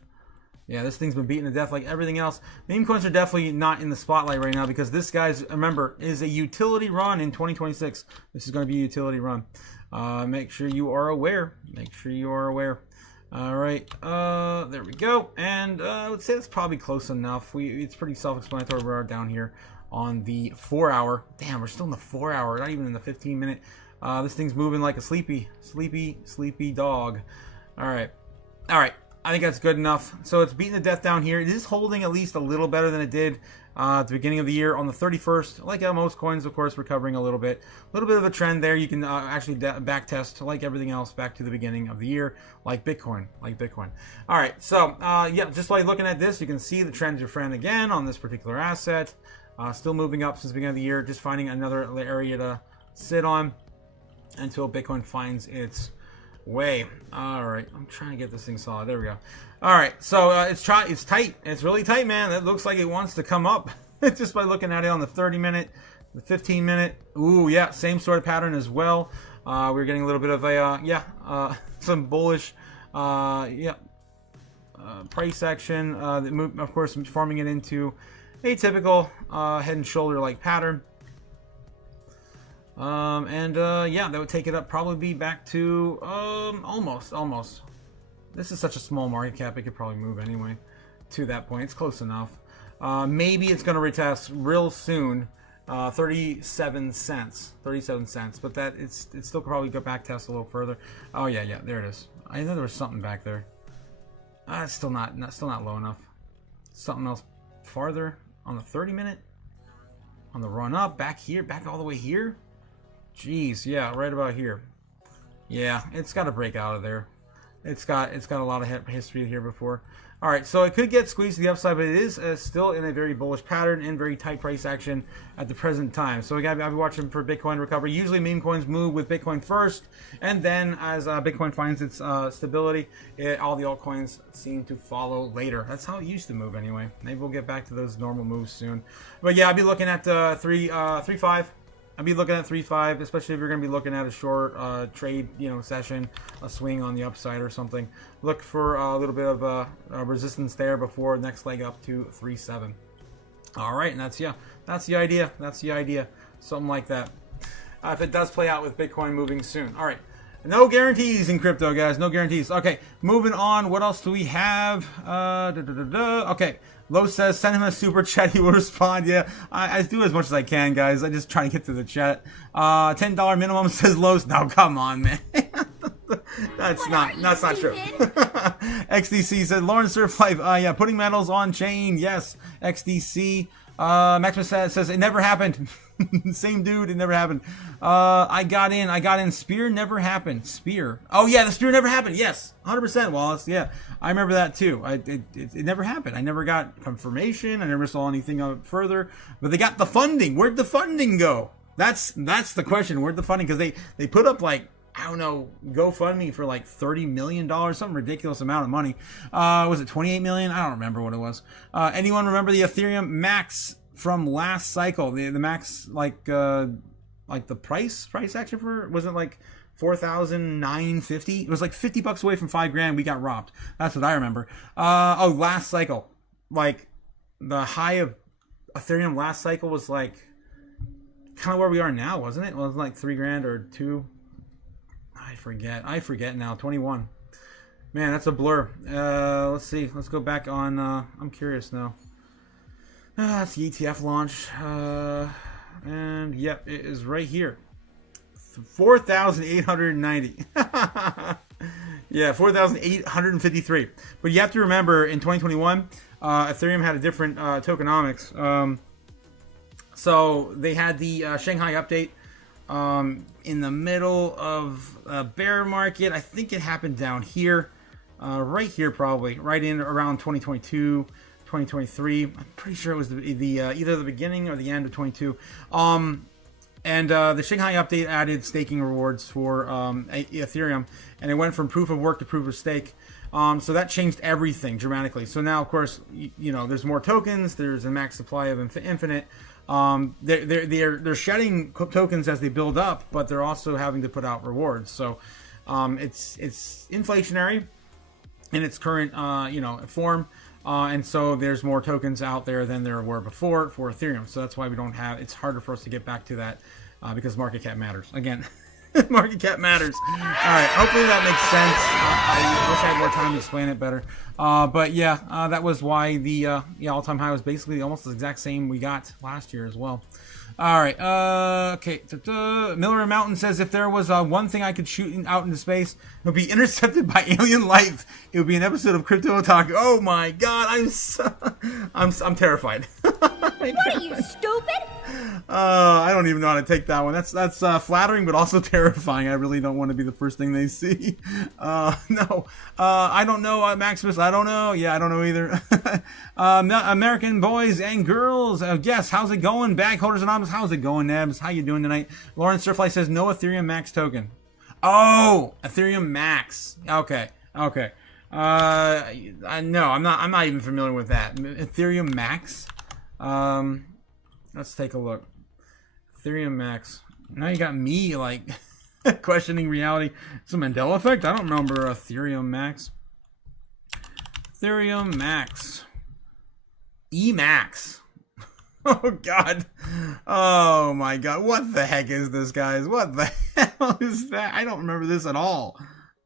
Yeah, this thing's been beaten to death like everything else. Meme coins are definitely not in the spotlight right now because this, guys, remember, is a utility run in 2026. This is going to be a utility run. Make sure you are aware. Make sure you are aware. All right. There we go. And I would say that's probably close enough. It's pretty self-explanatory. We are down here on the 4 hour. Damn, we're still in the 4 hour. Not even in the 15-minute. This thing's moving like a sleepy dog. All right. I think that's good enough. So it's beating the death down here. It is holding at least a little better than it did at the beginning of the year on the 31st. Like most coins, of course, recovering a little bit. A little bit of a trend there. You can actually back test, like everything else, back to the beginning of the year, like Bitcoin. All right. So, yeah, just like looking at this, you can see the trend's your friend again on this particular asset. Still moving up since the beginning of the year. Just finding another area to sit on until Bitcoin finds its way. All right, I'm trying to get this thing solid. There we go. All right, so it's tight. It's really tight, man. That looks like it wants to come up just by looking at it on the 30-minute, the 15-minute. Ooh, yeah, same sort of pattern as well. We're getting a little bit of a some bullish price action. Of course, forming it into a typical head and shoulder like pattern. Yeah, that would take it up, probably be back to almost. This is such a small market cap, it could probably move anyway to that point. It's close enough. Maybe it's going to retest real soon, 37 cents, but that it's still probably go back test a little further. Oh yeah, there it is. I know there was something back there. It's still not low enough. Something else farther on the 30-minute, on the run up, back here, back all the way here. Jeez, yeah, right about here. Yeah, it's got to break out of there. It's got a lot of history here before. All right, so it could get squeezed to the upside, but it is still in a very bullish pattern and very tight price action at the present time. So I'll be watching for Bitcoin recovery. Usually meme coins move with Bitcoin first, and then as Bitcoin finds its stability, all the altcoins seem to follow later. That's how it used to move anyway. Maybe we'll get back to those normal moves soon. But yeah, I'll be looking at 3.5. I'd be looking at 3.5, especially if you're going to be looking at a short trade, session, a swing on the upside or something. Look for a little bit of resistance there before next leg up to 3.7. All right, and that's the idea. That's the idea. Something like that. If it does play out with Bitcoin moving soon. All right. No guarantees in crypto, guys. No guarantees. Okay, moving on. What else do we have? Okay. Lo says, send him a super chat. He will respond. Yeah, I do as much as I can, guys. I just try to get to the chat. $10 minimum, says Lo. No, come on, man. That's not true. XDC said, Lauren Surf Life. Yeah, putting metals on chain. Yes. XDC. Maximus says, it never happened. Same dude, it never happened. I got in. Spear never happened. Spear. Oh yeah, the spear never happened. Yes, 100%, Wallace. Yeah, I remember that too. It never happened. I never got confirmation. I never saw anything further. But they got the funding. Where'd the funding go? That's the question. Where'd the funding? Because they put up like, I don't know, GoFundMe for like $30 million, some ridiculous amount of money. Was it 28 million? I don't remember what it was. Anyone remember the Ethereum max from last cycle? The max, like the price action for, was it like 4,950? It was like $50 away from $5,000. We got robbed. That's what I remember. Last cycle, like the high of Ethereum last cycle was like kind of where we are now, wasn't it? It was like $3,000 or $2,000. I forget now. 21. Man, that's a blur. Let's see. Let's go back on. I'm curious now. That's the ETF launch. And yep, it is right here. 4,890. Yeah, 4,853. But you have to remember, in 2021, Ethereum had a different tokenomics. So they had the Shanghai update in the middle of a bear market. I think it happened down here, right here probably, right in around 2022, 2023. I'm pretty sure it was the either the beginning or the end of 22. And the Shanghai update added staking rewards for Ethereum, and it went from proof of work to proof of stake. So that changed everything dramatically. So now, of course, you know, there's more tokens. There's a max supply of infinite. They're shedding tokens as they build up, but they're also having to put out rewards. So it's inflationary in its current form. And so there's more tokens out there than there were before for Ethereum. So that's why we don't have, it's harder for us to get back to that because market cap matters. Again, market cap matters. All right, hopefully that makes sense. I wish I had more time to explain it better. But yeah, that was why the all-time high was basically almost the exact same we got last year as well. All right. Okay. Miller Mountain says if there was one thing I could shoot out into space, it would be intercepted by alien life. It would be an episode of Crypto Otaku. Oh my God, I'm terrified. What are you, stupid? I don't even know how to take that one. That's flattering, but also terrifying. I really don't want to be the first thing they see. No. I don't know, Maximus. I don't know. Yeah, I don't know either. American boys and girls. Yes, how's it going? Bag holders anonymous. How's it going, Nebs? How you doing tonight? Lauren Surfly says no Ethereum Max token. Oh, Ethereum Max. Okay. No, I'm not even familiar with that. Ethereum Max. Let's take a look. Ethereum Max. Now you got me like questioning reality. It's a Mandela effect. I don't remember Ethereum Max. Ethereum Max. Emax. Oh God. Oh my God. What the heck is this, guys? What the hell is that? I don't remember this at all.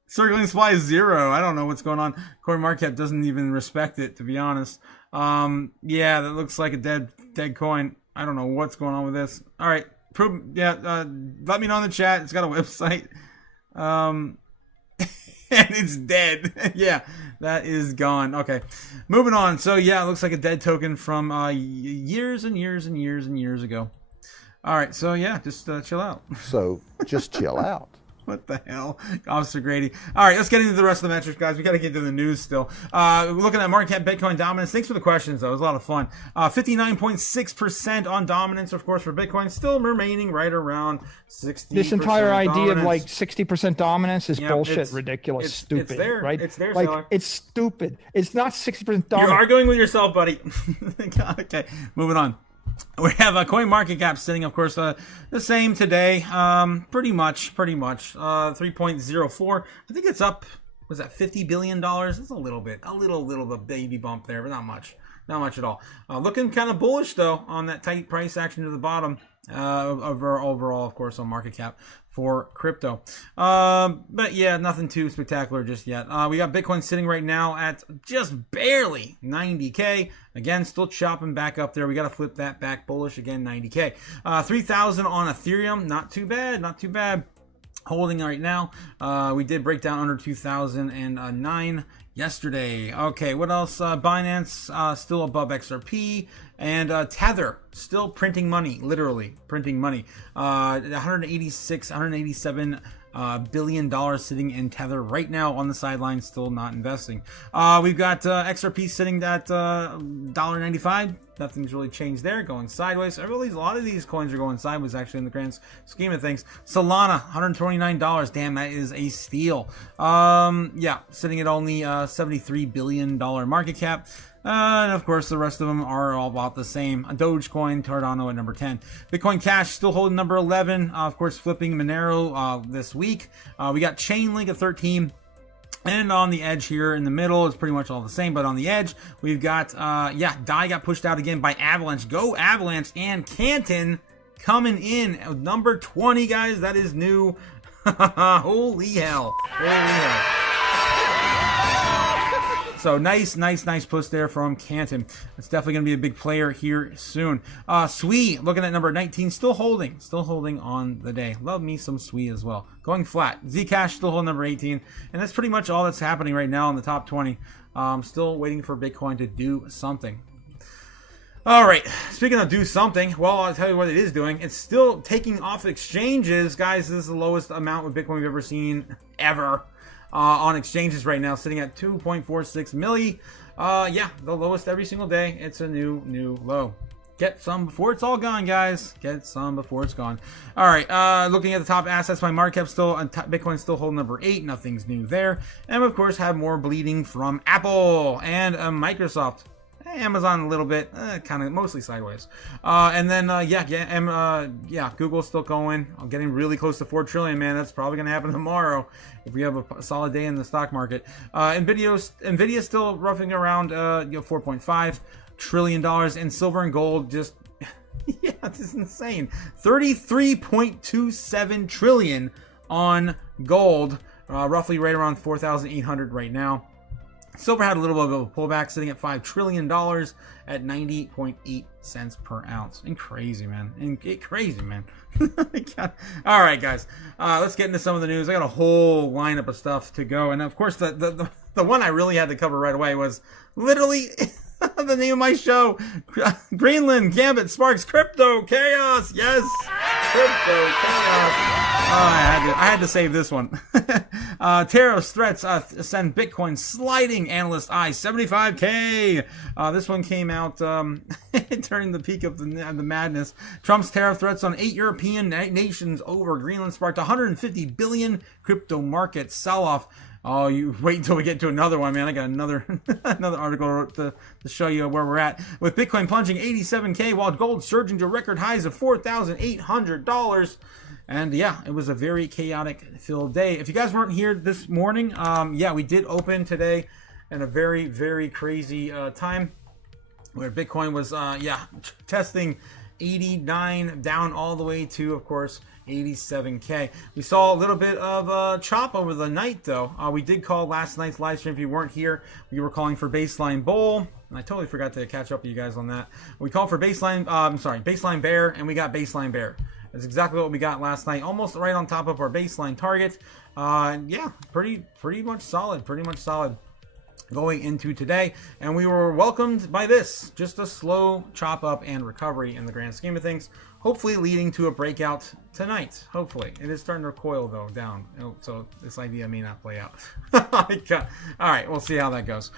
Circling supply is 0. I don't know what's going on. CoinMarketCap doesn't even respect it, to be honest. Yeah, that looks like a dead coin. I don't know what's going on with this. All right, let me know in the chat. It's got a website, and it's dead. Yeah, that is gone. Okay, moving on. So yeah, it looks like a dead token from years and years and years and years ago. All right, so yeah, just chill out. So just chill out. What the hell? Officer Grady. All right, let's get into the rest of the metrics, guys. We got to get to the news still. Looking at market cap, Bitcoin dominance. Thanks for the questions, though. It was a lot of fun. 59.6% on dominance, of course, for Bitcoin. Still remaining right around 60%. This entire idea dominance. of like 60% dominance is bullshit, it's ridiculous, stupid. It's there. Right? It's there, like, Sailor. it's stupid. It's not 60% dominance. You're arguing with yourself, buddy. Okay, moving on. We have a CoinMarketCap sitting, of course, the same today. Pretty much. 3.04. I think it's up. Was that $50 billion? It's a little bit baby bump there, but not much. Not much at all. Looking kind of bullish though on that tight price action to the bottom of our overall, of course, on market cap for crypto. But yeah, nothing too spectacular just yet. We got Bitcoin sitting right now at just barely 90K. Again, still chopping back up there. We got to flip that back bullish again, 90K. 3,000 on Ethereum. Not too bad. Holding right now. We did break down under 2,009 yesterday. Okay, what else? Binance still above XRP, and Tether still printing money, literally printing money. 187 $1 billion sitting in Tether right now on the sidelines, still not investing. We've got XRP sitting at $1.95. Nothing's really changed there, going sideways. A lot of these coins are going sideways, actually, in the grand scheme of things. Solana, $129. Damn, that is a steal. Yeah, sitting at only $73 billion market cap. And of course, the rest of them are all about the same. Dogecoin, Cardano at number 10. Bitcoin Cash still holding number 11. Of course, flipping Monero this week. We got Chainlink at 13. And on the edge here in the middle, it's pretty much all the same. But on the edge, we've got, DAI got pushed out again by Avalanche. Go Avalanche, and Canton coming in at number 20, guys. That is new. Holy hell. So nice push there from Canton. It's definitely going to be a big player here soon. Sui, looking at number 19, still holding on the day. Love me some Sui as well. Going flat. Zcash still holding number 18. And that's pretty much all that's happening right now in the top 20. Still waiting for Bitcoin to do something. All right, speaking of do something, well, I'll tell you what it is doing. It's still taking off exchanges. Guys, this is the lowest amount of Bitcoin we've ever seen, ever, on exchanges right now, sitting at 2.46 milli. Yeah, the lowest every single day. It's a new low. Get some before it's all gone, guys. Get some before it's gone. All right, looking at the top assets, my market cap still, Bitcoin still holding number 8. Nothing's new there. And, of course, have more bleeding from Apple and Microsoft. Amazon a little bit, kind of mostly sideways. And then, yeah, Google's still going. I'm getting really close to 4 trillion, man. That's probably going to happen tomorrow if we have a solid day in the stock market. Nvidia's still roughing around, $4.5 trillion, and silver and gold just, yeah, this is insane. 33.27 trillion on gold, roughly right around 4,800 right now. Silver had a little bit of a pullback, sitting at $5 trillion at 90.8 cents per ounce. Crazy, man. Crazy, man. All right, guys. Let's get into some of the news. I got a whole lineup of stuff to go. And, of course, the one I really had to cover right away was literally the name of my show. Greenland, Gambit, Sparks, Crypto Chaos. Yes. Crypto Chaos. I had to save this one. Tariffs threats send Bitcoin sliding. Analyst eye 75K. This one came out during the peak of the madness. Trump's tariff threats on 8 European nations over Greenland sparked 150 billion crypto market sell-off. Oh, you wait until we get to another one, man. I got another article to show you where we're at. With Bitcoin plunging 87K while gold surging to record highs of $4,800. And yeah, it was a very chaotic filled day. If you guys weren't here this morning, yeah, we did open today in a very, very crazy time where Bitcoin was, testing 89 down all the way to, of course, 87K. We saw a little bit of chop over the night, though. We did call last night's live stream. If you weren't here, we were calling for baseline bull. And I totally forgot to catch up with you guys on that. We called for baseline bear, and we got baseline bear. That's exactly what we got last night. Almost right on top of our baseline target. Yeah, pretty much solid. Pretty much solid going into today. And we were welcomed by this. Just a slow chop up and recovery in the grand scheme of things. Hopefully leading to a breakout tonight. Hopefully. It is starting to recoil, though, down. So this idea may not play out. All right, we'll see how that goes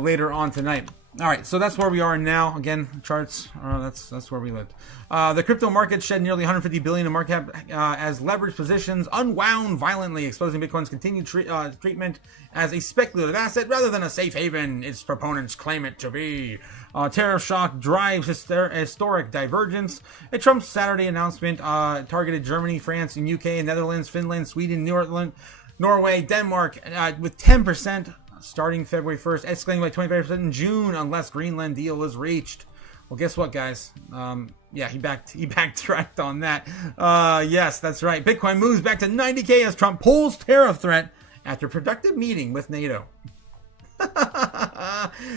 later on tonight. All right, so that's where we are now. Again, charts, that's where we lived. The crypto market shed nearly 150 billion in market cap as leveraged positions unwound violently, exposing Bitcoin's continued treatment as a speculative asset rather than a safe haven its proponents claim it to be. Tariff shock drives historic divergence. A Trump Saturday announcement targeted Germany, France, and UK, Netherlands, Finland, Sweden, Norway, Denmark, with 10%. Starting February 1st, escalating by 25% in June unless Greenland deal is reached. Well, guess what, guys? Yeah, he backtracked on that. Yes, that's right. Bitcoin moves back to 90K as Trump pulls tariff threat after productive meeting with NATO.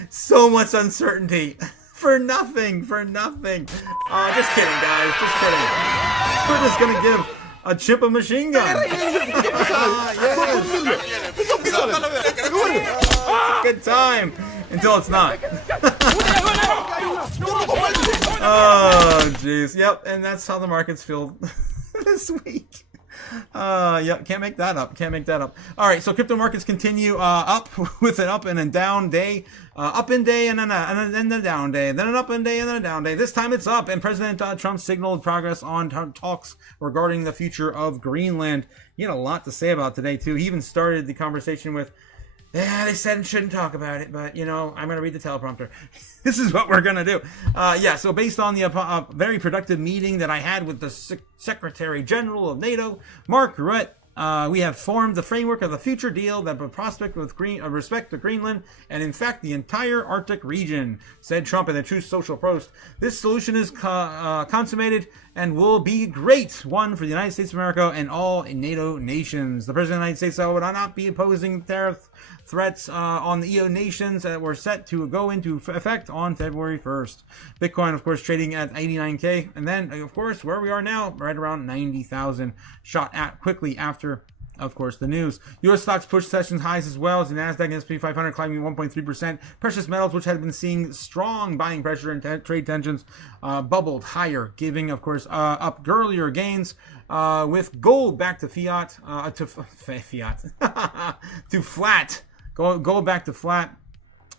So much uncertainty for nothing. Just kidding, guys. Just kidding. We're just gonna give a chip a machine gun. Good time until it's not. Oh, jeez. Yep, and that's how the markets feel this week. Yep, can't make that up. All right, so crypto markets continue up with an up and a down day. Up in day and then a down day, then an up in day and then a down day. This time it's up, and President Trump signaled progress on talks regarding the future of Greenland. He had a lot to say about today, too. He even started the conversation with, they said shouldn't talk about it, but, I'm going to read the teleprompter. This is what we're going to do. So based on the very productive meeting that I had with the Secretary General of NATO, Mark Rutte, we have formed the framework of the future deal that will prospect with respect to Greenland and, in fact, the entire Arctic region, said Trump in a Truth Social post. This solution is consummated and will be a great one for the United States of America and all NATO nations. The President of the United States would not be opposing tariff threats on the EU nations that were set to go into effect on February 1st. Bitcoin, of course, trading at 89K. And then, of course, where we are now, right around 90,000, shot at quickly after of course, the news. U.S. stocks pushed sessions highs as well as the Nasdaq and S&P 500 climbing 1.3%. Precious metals, which had been seeing strong buying pressure and trade tensions, bubbled higher, giving, of course, up earlier gains. With gold back to fiat, to flat. Gold back to flat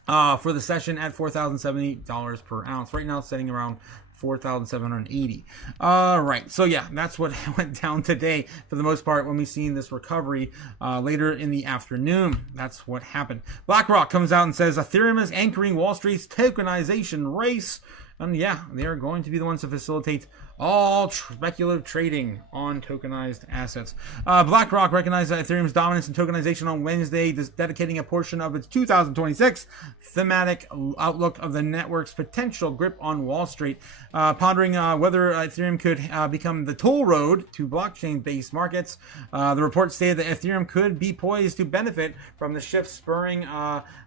for the session at $4,070 per ounce. Right now, it's sitting around 4,780. Right. So yeah, that's what went down today for the most part when we seen this recovery later in the afternoon. That's what happened. BlackRock comes out and says Ethereum is anchoring Wall Street's tokenization race. And yeah, they are going to be the ones to facilitate all speculative trading on tokenized assets. BlackRock recognized Ethereum's dominance in tokenization on Wednesday, dedicating a portion of its 2026 thematic outlook of the network's potential grip on Wall Street, pondering whether Ethereum could become the toll road to blockchain-based markets. The report stated that Ethereum could be poised to benefit from the shift, spurring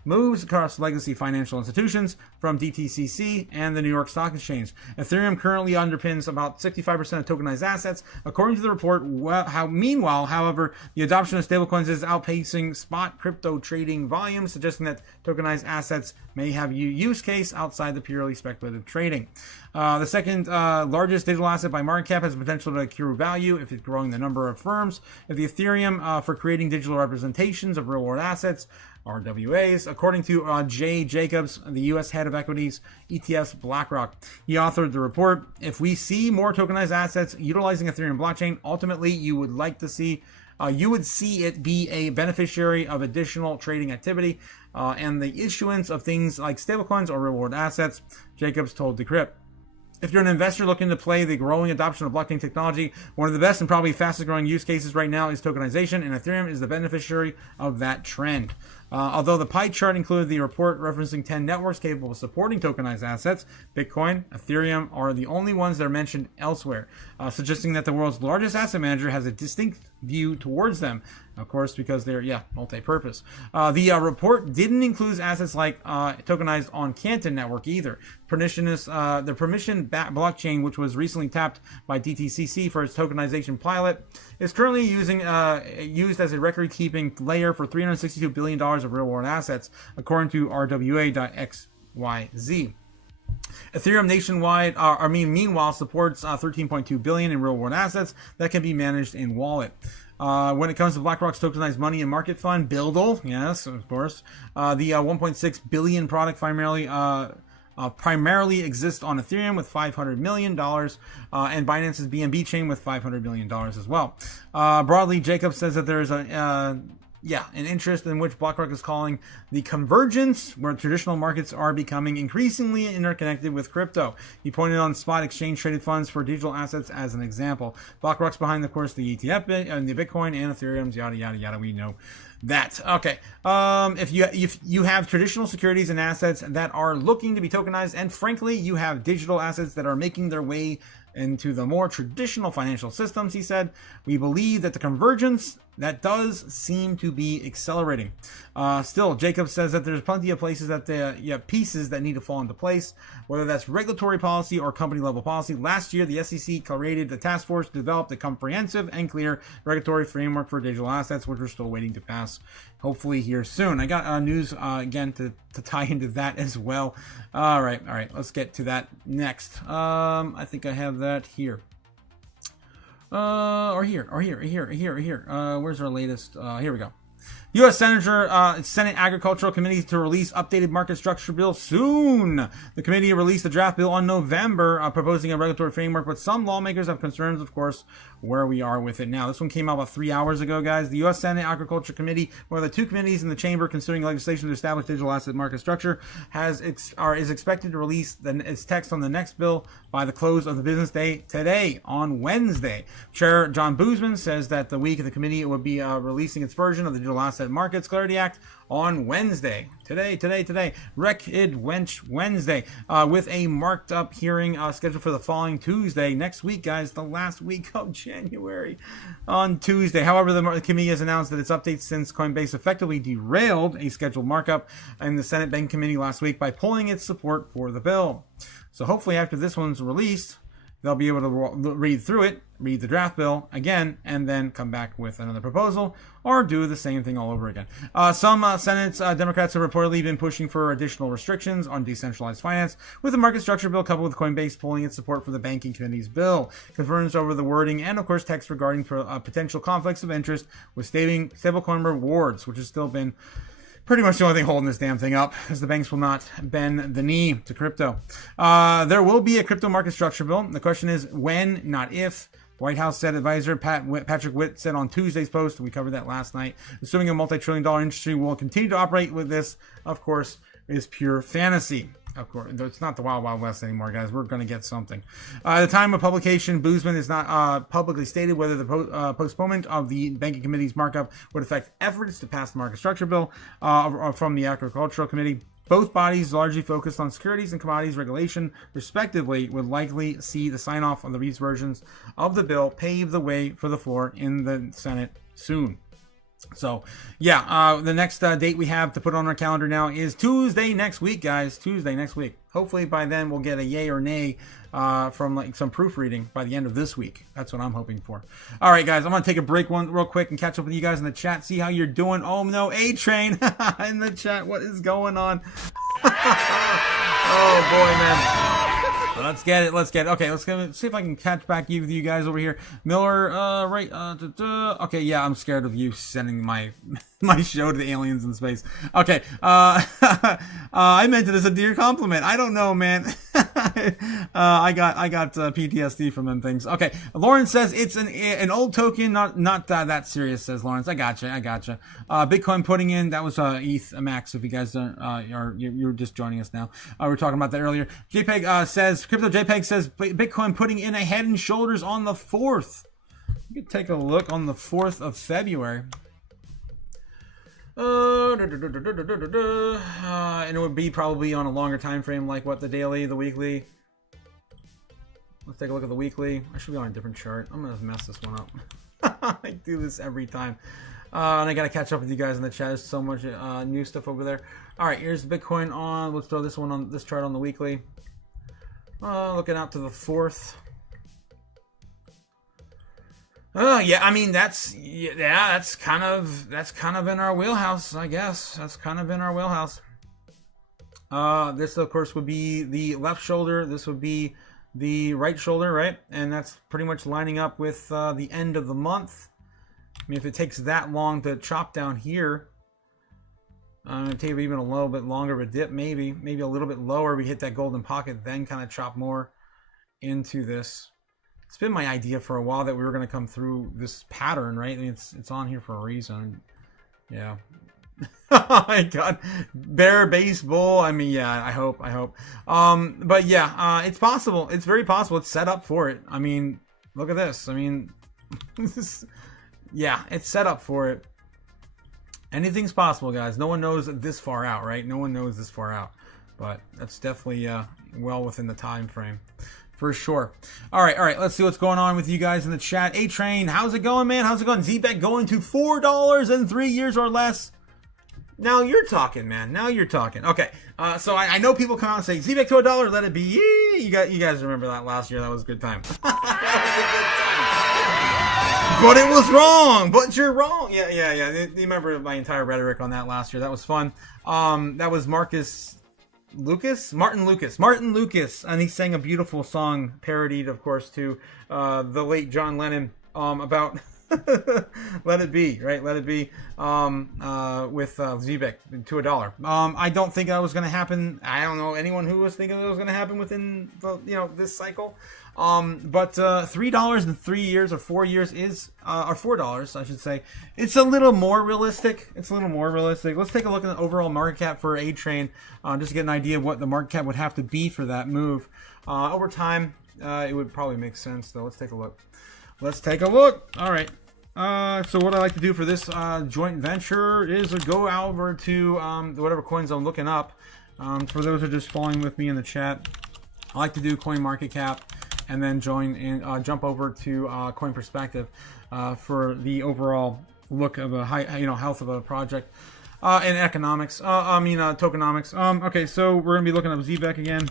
moves across legacy financial institutions from DTCC and the New York Stock Exchange. Ethereum currently underpins about 65% of tokenized assets, according to the report. Meanwhile, however, the adoption of stablecoins is outpacing spot crypto trading volumes, suggesting that tokenized assets may have use case outside the purely speculative trading. The second largest digital asset by market cap has the potential to accrue value if it's growing the number of firms. If the Ethereum for creating digital representations of real-world assets, RWAs, according to Jay Jacobs, the U.S. head of equities ETFs BlackRock. He authored the report. If we see more tokenized assets utilizing Ethereum blockchain, ultimately you would see it be a beneficiary of additional trading activity and the issuance of things like stablecoins or real-world assets, Jacobs told Decrypt. If you're an investor looking to play the growing adoption of blockchain technology, one of the best and probably fastest growing use cases right now is tokenization, and Ethereum is the beneficiary of that trend. Although the pie chart included the report referencing 10 networks capable of supporting tokenized assets, Bitcoin, Ethereum are the only ones that are mentioned elsewhere, suggesting that the world's largest asset manager has a distinct view towards them, of course, because they're, multi-purpose. The report didn't include assets like tokenized on Canton Network either. The permission blockchain, which was recently tapped by DTCC for its tokenization pilot, is currently used as a record-keeping layer for $362 billion of real-world assets, according to RWA.xyz. Ethereum nationwide, meanwhile, supports $13.2 billion in real-world assets that can be managed in wallet. When it comes to BlackRock's tokenized money and market fund, Buildle, yes, of course, the $1.6 billion product primarily exists on Ethereum with $500 million, and Binance's BNB chain with $500 million as well. Broadly, Jacob says that there is an interest in which BlackRock is calling the convergence, where traditional markets are becoming increasingly interconnected with crypto. He pointed on spot exchange-traded funds for digital assets as an example. BlackRock's behind, of course, the ETF and the Bitcoin and Ethereum's yada yada yada. We know that. Okay. If you have traditional securities and assets that are looking to be tokenized, and frankly, you have digital assets that are making their way into the more traditional financial systems, he said, we believe that the convergence that does seem to be accelerating. Still, Jacob says that there's plenty of places that pieces that need to fall into place, whether that's regulatory policy or company level policy. Last year, the SEC created a task force to develop a comprehensive and clear regulatory framework for digital assets, which we're still waiting to pass, hopefully here soon. I got news again to tie into that as well. All right, let's get to that next. I think I have that here. Or here. Where's our latest? Here we go. U.S. Senate Agricultural Committee to release updated market structure bill soon. The committee released the draft bill on November, proposing a regulatory framework, but some lawmakers have concerns, of course, where we are with it now. This one came out about 3 hours ago, guys. The U.S. Senate Agriculture Committee, one of the two committees in the chamber considering legislation to establish digital asset market structure, is expected to release its text on the next bill by the close of the business day today, on Wednesday. Chair John Boozman says that the week of the committee would be releasing its version of the Digital Asset Markets Clarity Act on Wednesday. Today. REKTS Wednesday, with a marked up hearing scheduled for the following Tuesday. Next week, guys, the last week of January on Tuesday. However, the committee has announced that its updates since Coinbase effectively derailed a scheduled markup in the Senate Bank Committee last week by pulling its support for the bill. So hopefully after this one's released, they'll be able to read through it, read the draft bill again, and then come back with another proposal, or do the same thing all over again. Some Senate Democrats have reportedly been pushing for additional restrictions on decentralized finance, with the market structure bill coupled with Coinbase pulling its support for the banking committee's bill. Concerns over the wording and, of course, text regarding potential conflicts of interest with stablecoin rewards, which has still been pretty much the only thing holding this damn thing up, as the banks will not bend the knee to crypto. There will be a crypto market structure bill. The question is when, not if. White House said advisor Patrick Witt said on Tuesday's post, we covered that last night, assuming a multi-trillion-dollar industry will continue to operate with this, of course, is pure fantasy. Of course, it's not the Wild Wild West anymore, guys. We're going to get something. At the time of publication, Boozman is not publicly stated whether the postponement of the Banking Committee's markup would affect efforts to pass the market structure bill from the Agricultural Committee. Both bodies, largely focused on securities and commodities regulation, respectively, would likely see the sign-off on these versions of the bill pave the way for the floor in the Senate soon. So, yeah, the next date we have to put on our calendar now is Tuesday next week, guys. Tuesday next week. Hopefully by then we'll get a yay or nay from like some proofreading by the end of this week. That's what I'm hoping for. All right, guys, I'm going to take a break real quick and catch up with you guys in the chat. See how you're doing. Oh, no, A-Train in the chat. What is going on? Oh, boy, man. Let's get it. Okay, let's see if I can catch back with you guys over here. Miller, right. Okay, yeah, I'm scared of you sending my show to the aliens in space. Okay, I meant it as a dear compliment. I don't know, man. I got PTSD from them things. Okay, Lawrence says it's an old token, not that serious. Says Lawrence. I gotcha. Bitcoin putting in, that was ETH Max. If you guys don't, you're just joining us now. We were talking about that earlier. JPEG says, Crypto JPEG says Bitcoin putting in a head and shoulders on the 4th. You can take a look on the 4th of February. And it would be probably on a longer time frame, like what, the daily, the weekly. Let's take a look at the weekly. I should be on a different chart. I'm gonna mess this one up. I do this every time, and I gotta catch up with you guys in the chat. There's so much new stuff over there. All right, here's the Bitcoin on. Let's throw this one on this chart on the weekly. Looking out to the 4th. Oh yeah, I mean that's kind of in our wheelhouse, I guess. That's kind of in our wheelhouse. This of course would be the left shoulder. This would be the right shoulder, right? And that's pretty much lining up with the end of the month. I mean, if it takes that long to chop down here, it'd take even a little bit longer of a dip, maybe a little bit lower. We hit that golden pocket, then kind of chop more into this. It's been my idea for a while that we were going to come through this pattern, right? I mean, it's on here for a reason. Yeah. Oh my God. Bear baseball. I mean, yeah, I hope. But yeah, it's possible. It's very possible. It's set up for it. I mean, look at this. I mean, yeah, it's set up for it. Anything's possible, guys. No one knows this far out, right? No one knows this far out. But that's definitely well within the time frame. For sure. All right. Let's see what's going on with you guys in the chat. A-Train, how's it going, man? How's it going? Z-Bet going to $4 in 3 years or less. Now you're talking, man. Now you're talking. Okay. So I know people come out and say, Z-Bet to $1, let it be. Yeah, you guys remember that last year. That was a good time. But it was wrong. But you're wrong. Yeah. You remember my entire rhetoric on that last year. That was fun. That was Martin Lucas, and he sang a beautiful song parodied, of course, to the late John Lennon about Let It Be, right? Let It Be with Zebek to $1. I don't think that was going to happen. I don't know anyone who was thinking that was going to happen within this cycle. But $3 in 3 years or 4 years is or $4, I should say. It's a little more realistic. Let's take a look at the overall market cap for A-Train, just to get an idea of what the market cap would have to be for that move. Over time, it would probably make sense, though. Let's take a look. All right. So what I like to do for this joint venture is go over to whatever coins I'm looking up. For those who are just following with me in the chat, I like to do coin market cap and then jump over to Coin Perspective for the overall look of a health of a project and economics. Tokenomics. Okay, so we're gonna be looking up ZBEC again.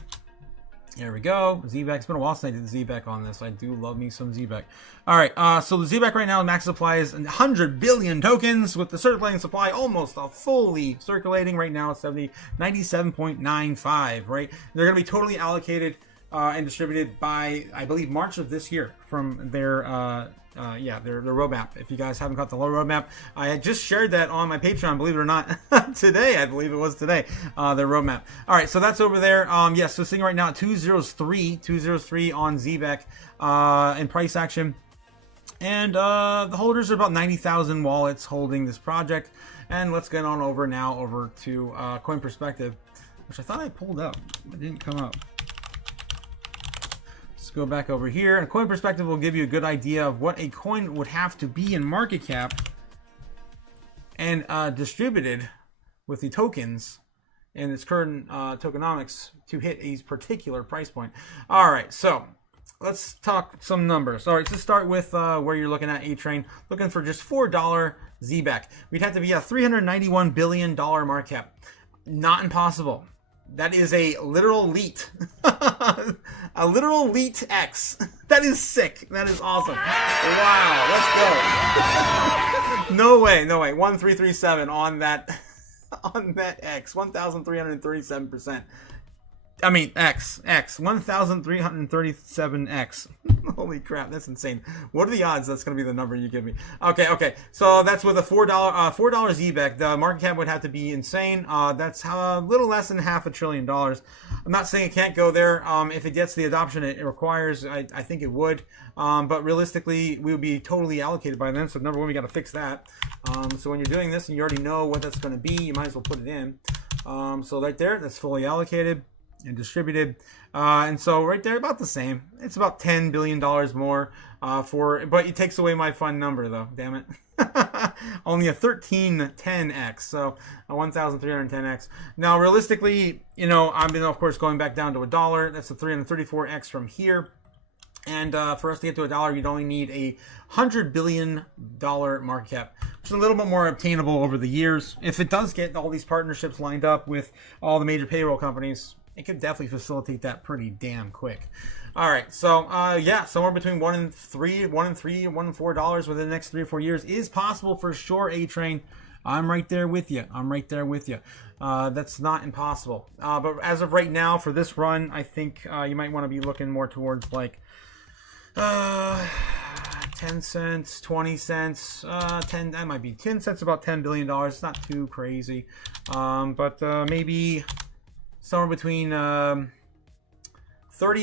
There we go. ZBAC. It's been a while since I did the ZBAC on this. I do love me some ZBAC. All right. So the ZBAC right now, max supply is 100 billion tokens, with the circulating supply almost fully circulating right now at 97.95. Right. They're going to be totally allocated and distributed by, I believe, March of this year from their their roadmap. If you guys haven't got the low roadmap, I had just shared that on my Patreon, believe it or not, today. I believe it was today, their roadmap. All right, so that's over there. Yes, so sitting right now at 203 on ZBEC in price action. And the holders are about 90,000 wallets holding this project. And let's get on over now over to Coin Perspective, which I thought I pulled up. It didn't come up. Go back over here, and Coin Perspective will give you a good idea of what a coin would have to be in market cap and distributed with the tokens and its current tokenomics to hit a particular price point. All right, so let's talk some numbers. All right, so let's start with where you're looking at A-Train, looking for just $4 ZBAC. We'd have to be a $391 billion market cap. Not impossible. That is a literal leet. A literal leet X. That is sick. That is awesome. Wow, let's go. No way. 1337 on that X. 1,337%. I mean, X. 1,337X. Holy crap, that's insane. What are the odds that's going to be the number you give me? Okay. So that's with a $4 ZBEC. The market cap would have to be insane. That's a little less than $500 billion. I'm not saying it can't go there. If it gets the adoption it requires, I think it would. But realistically, we would be totally allocated by then. So number one, we got to fix that. So when you're doing this and you already know what that's going to be, you might as well put it in. So right there, that's fully allocated and distributed, and so right there about the same. It's about $10 billion more but it takes away my fun number though, damn it. Only a 1310x, so a 1310x. Now realistically, I've been of course going back down to $1. That's a 334x from here. And for us to get to $1, you'd only need a $100 billion market cap, which is a little bit more obtainable over the years. If it does get all these partnerships lined up with all the major payroll companies, it could definitely facilitate that pretty damn quick. All right, so somewhere between $1 and $3, $1 and $4 within the next 3 or 4 years is possible for sure. A-Train, I'm right there with you. That's not impossible. But as of right now, for this run, I think you might want to be looking more towards like 10 cents, 20 cents, 10. That might be 10 cents. About $10 billion. It's not too crazy, but maybe somewhere between 30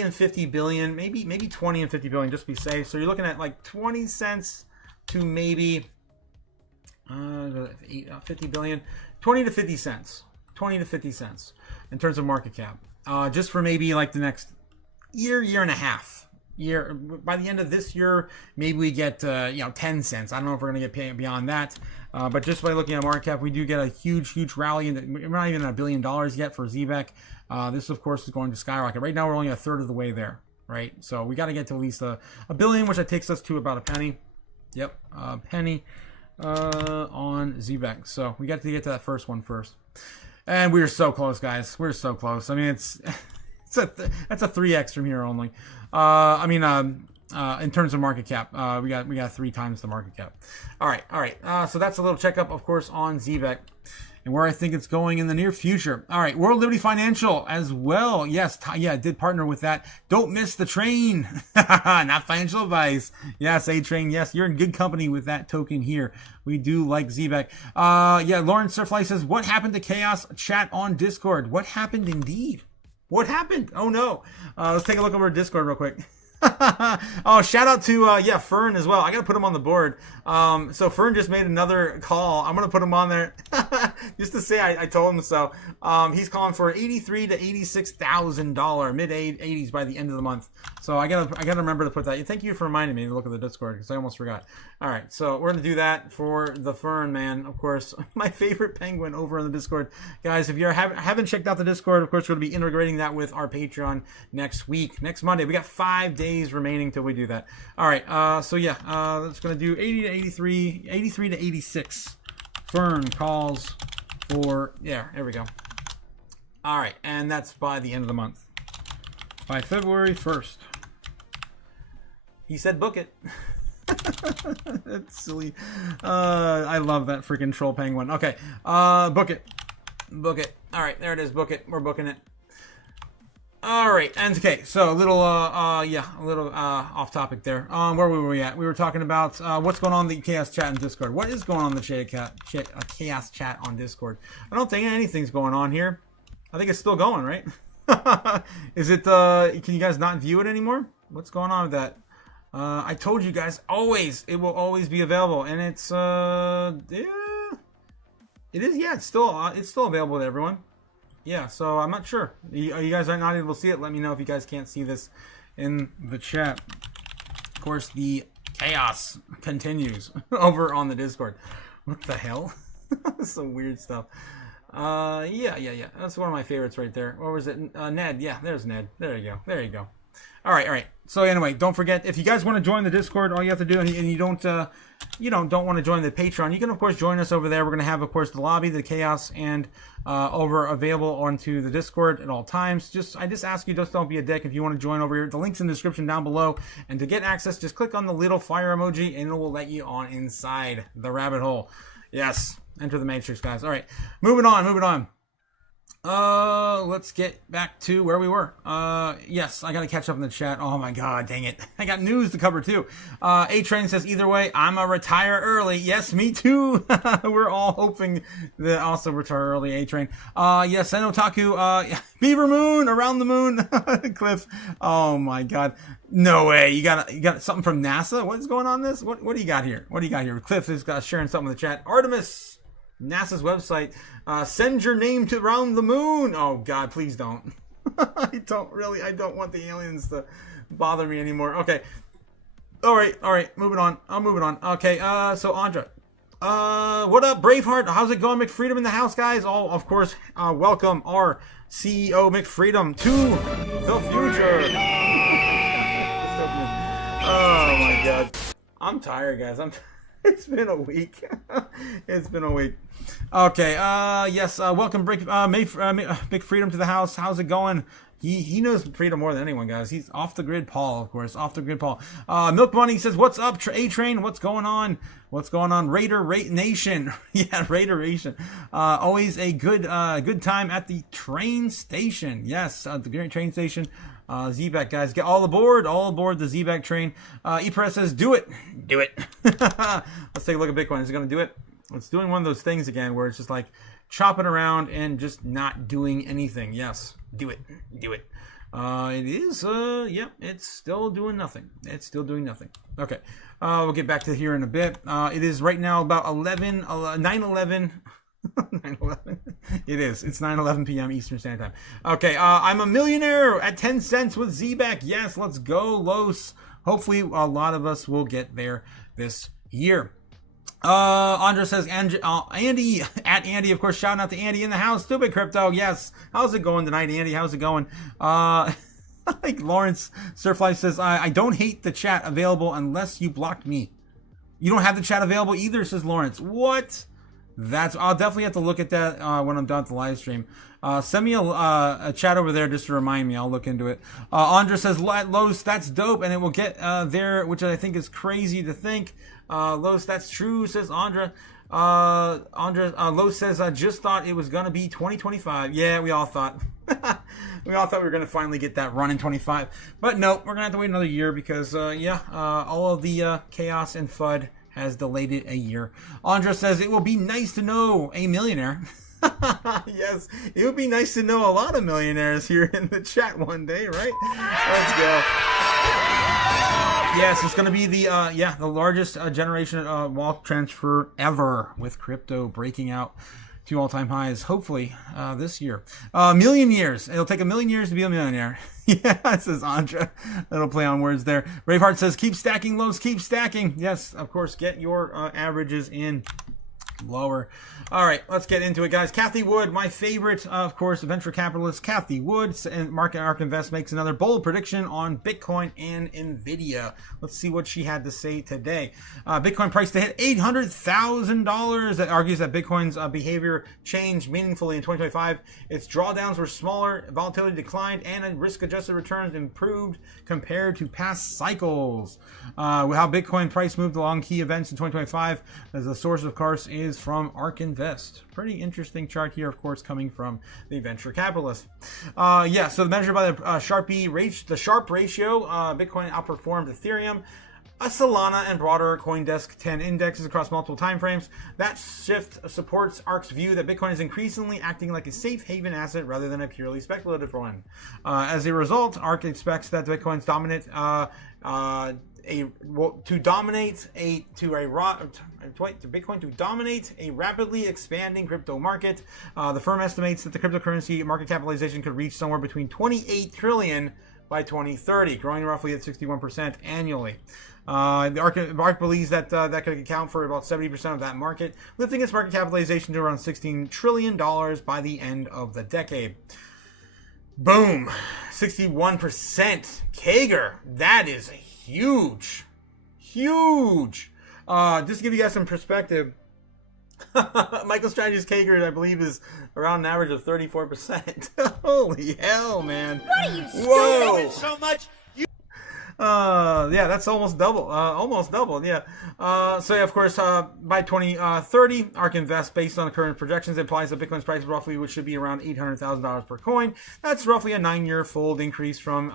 and 50 billion, maybe 20 and 50 billion, just to be safe. So you're looking at like 20 cents to maybe 50 billion, 20 to 50 cents in terms of market cap, just for maybe like the next year and a half. By the end of this year, maybe we get 10 cents. I don't know if we're going to get paid beyond that, but just by looking at market cap, we do get a huge rally. We're not even at $1 billion yet for ZBEC. This of course is going to skyrocket. Right now we're only a third of the way there, right? So we got to get to at least a billion, which takes us to about a penny. Yep, a penny on ZBEC. So we got to get to that first one first, and we're so close, guys. We're so close. I mean, that's a 3x from here only. In terms of market cap, we got 3 times the market cap. All right. So that's a little checkup, of course, on ZBEC and where I think it's going in the near future. All right, World Liberty Financial as well. Yes, I did partner with that. Don't miss the train. Not financial advice. Yes, A-Train. Yes, you're in good company with that token here. We do like ZBEC. Lauren Surflight says, what happened to Chaos chat on Discord? What happened indeed? What happened? Oh no. Let's take a look over Discord real quick. Oh, shout out to Fern as well. I gotta put him on the board. So Fern just made another call. I'm gonna put him on there just to say I told him so. He's calling for $83,000 to $86,000, mid 80s by the end of the month. So I gotta remember to put that. Thank you for reminding me to look at the Discord because I almost forgot. All right, so we're gonna do that for the Fern man, of course, my favorite penguin over on the Discord. Guys, if you haven't checked out the Discord, of course we're gonna be integrating that with our Patreon next week, next Monday. We got 5 days remaining till we do that. All right, that's gonna do 80 to 83 to 86. Fern calls for there we go. All right, and that's by the end of the month. by February 1st. He said book it. That's silly. I love that freaking troll penguin. Okay, book it. Book it. All right, there it is. Book it. We're booking it. All right, and okay, so a little, off topic there. Where were we at? We were talking about what's going on in the Chaos chat in Discord. What is going on in the Chaos chat on Discord? I don't think anything's going on here. I think it's still going, right? Is it? Can you guys not view it anymore? What's going on with that? I told you guys, it will always be available, and it's it is. Yeah, it's still available to everyone. Yeah, so I'm not sure. You guys are not able to see it. Let me know if you guys can't see this in the chat. Of course, the chaos continues over on the Discord. What the hell? Some weird stuff. Yeah. That's one of my favorites right there. What was it? Ned. Yeah, there's Ned. There you go. All right. So anyway, don't forget, if you guys want to join the Discord, all you have to do, and you don't want to join the Patreon, you can of course join us over there. We're going to have, of course, the lobby, the chaos, and available onto the Discord at all times. I just ask you, just don't be a dick if you want to join over here. The link's in the description down below, and to get access, just click on the little fire emoji, and it will let you on inside the rabbit hole. Yes, enter the matrix, guys. All right, moving on. Let's get back to where we were. Yes, I gotta catch up in the chat. Oh my god, dang it. I got news to cover too. A-Train says, either way, I'ma retire early. Yes, me too. We're all hoping to also retire early, A-Train. Yes, and Otaku, Beaver Moon, around the moon. Cliff, oh my god. No way. You got something from NASA? What's going on this? What do you got here? Cliff is sharing something in the chat. Artemis, NASA's website. Send your name to around the moon. Oh god, please don't. I don't want the aliens to bother me anymore. Okay. All right. Moving on. I'm moving on. Okay. So Andra. What up, Braveheart? How's it going? McFreedom in the house, guys. All, of course, welcome our CEO McFreedom to the future. Oh my god. I'm tired, guys. It's been a week. Okay, yes, welcome Big Freedom to the house. How's it going? He knows freedom more than anyone, guys. He's off the grid Paul, of course. Off the grid Paul. Milk Money says, what's up, A-Train? What's going on? Raider Nation. Yeah, Raider Nation. Always a good time at the train station. Yes, the great train station. Z-Back, guys, get all aboard the Z-Back train. E-Press says, do it. Let's take a look at Bitcoin. Is it going to do it? It's doing one of those things again where it's just like chopping around and just not doing anything. Yes, do it. It is, it's still doing nothing. Okay, we'll get back to here in a bit. It is right now about 9:11. 9:11. It is. It's 9:11 p.m. Eastern Standard Time. Okay, I'm a millionaire at 10 cents with Z-Back. Yes, let's go, Los. Hopefully, a lot of us will get there this year. Andra says, Andy, at Andy, of course, shouting out to Andy in the house. Stupid Crypto, yes. How's it going tonight, Andy? How's it going? Like Lawrence Surflife says, I don't hate the chat available unless you blocked me. You don't have the chat available either, says Lawrence. What? I'll definitely have to look at that when I'm done with the live stream. Send me a chat over there just to remind me. I'll look into it. Andra says, Los, that's dope, and it will get there, which I think is crazy to think. Los, that's true, says Andra. Los says, I just thought it was going to be 2025. Yeah, we all thought. We all thought we were going to finally get that run in 25. But no, we're going to have to wait another year because, all of the chaos and FUD has delayed it a year. Andra says, it will be nice to know a millionaire. Yes, it would be nice to know a lot of millionaires here in the chat one day, right? Let's go. Yes, it's going to be the largest generation wealth transfer ever, with crypto breaking out to all-time highs, hopefully, this year. Million years. It'll take 1,000,000 years to be a millionaire. Yeah, says Andra. That'll play on words there. Braveheart says, keep stacking, Los, keep stacking. Yes, of course, get your averages in. lower. All right, let's get into it, guys. Cathie Wood, my favorite, of course, venture capitalist. Cathie Wood, and Market Ark Invest makes another bold prediction on Bitcoin and Nvidia. Let's see what she had to say today. Bitcoin price to hit $800,000. That argues that Bitcoin's behavior changed meaningfully in 2025. Its drawdowns were smaller, volatility declined, and risk-adjusted returns improved compared to past cycles. How Bitcoin price moved along key events in 2025, as the source, of course, is from ARK Invest. Pretty interesting chart here, of course, coming from the venture capitalist. Yeah, so measured by the Sharp ratio, Bitcoin outperformed Ethereum, Solana, and broader CoinDesk 10 indexes across multiple timeframes. That shift supports ARK's view that Bitcoin is increasingly acting like a safe haven asset rather than a purely speculative one. As a result, ARK expects that Bitcoin's Bitcoin to dominate a rapidly expanding crypto market. The firm estimates that the cryptocurrency market capitalization could reach somewhere between 28 trillion by 2030, growing roughly at 61% annually. The ARK believes that that could account for about 70% of that market, lifting its market capitalization to around $16 trillion by the end of the decade. Boom! 61% CAGR. That is huge. Huge. Just to give you guys some perspective, MicroStrategy's CAGR, I believe, is around an average of 34%. Holy hell, man. What are you, stupid? Whoa. So much. Yeah, that's almost double. Almost doubled, yeah. So, yeah, of course, by 2030, ARK Invest, based on current projections, implies that Bitcoin's price roughly which should be around $800,000 per coin. That's roughly a ninefold increase from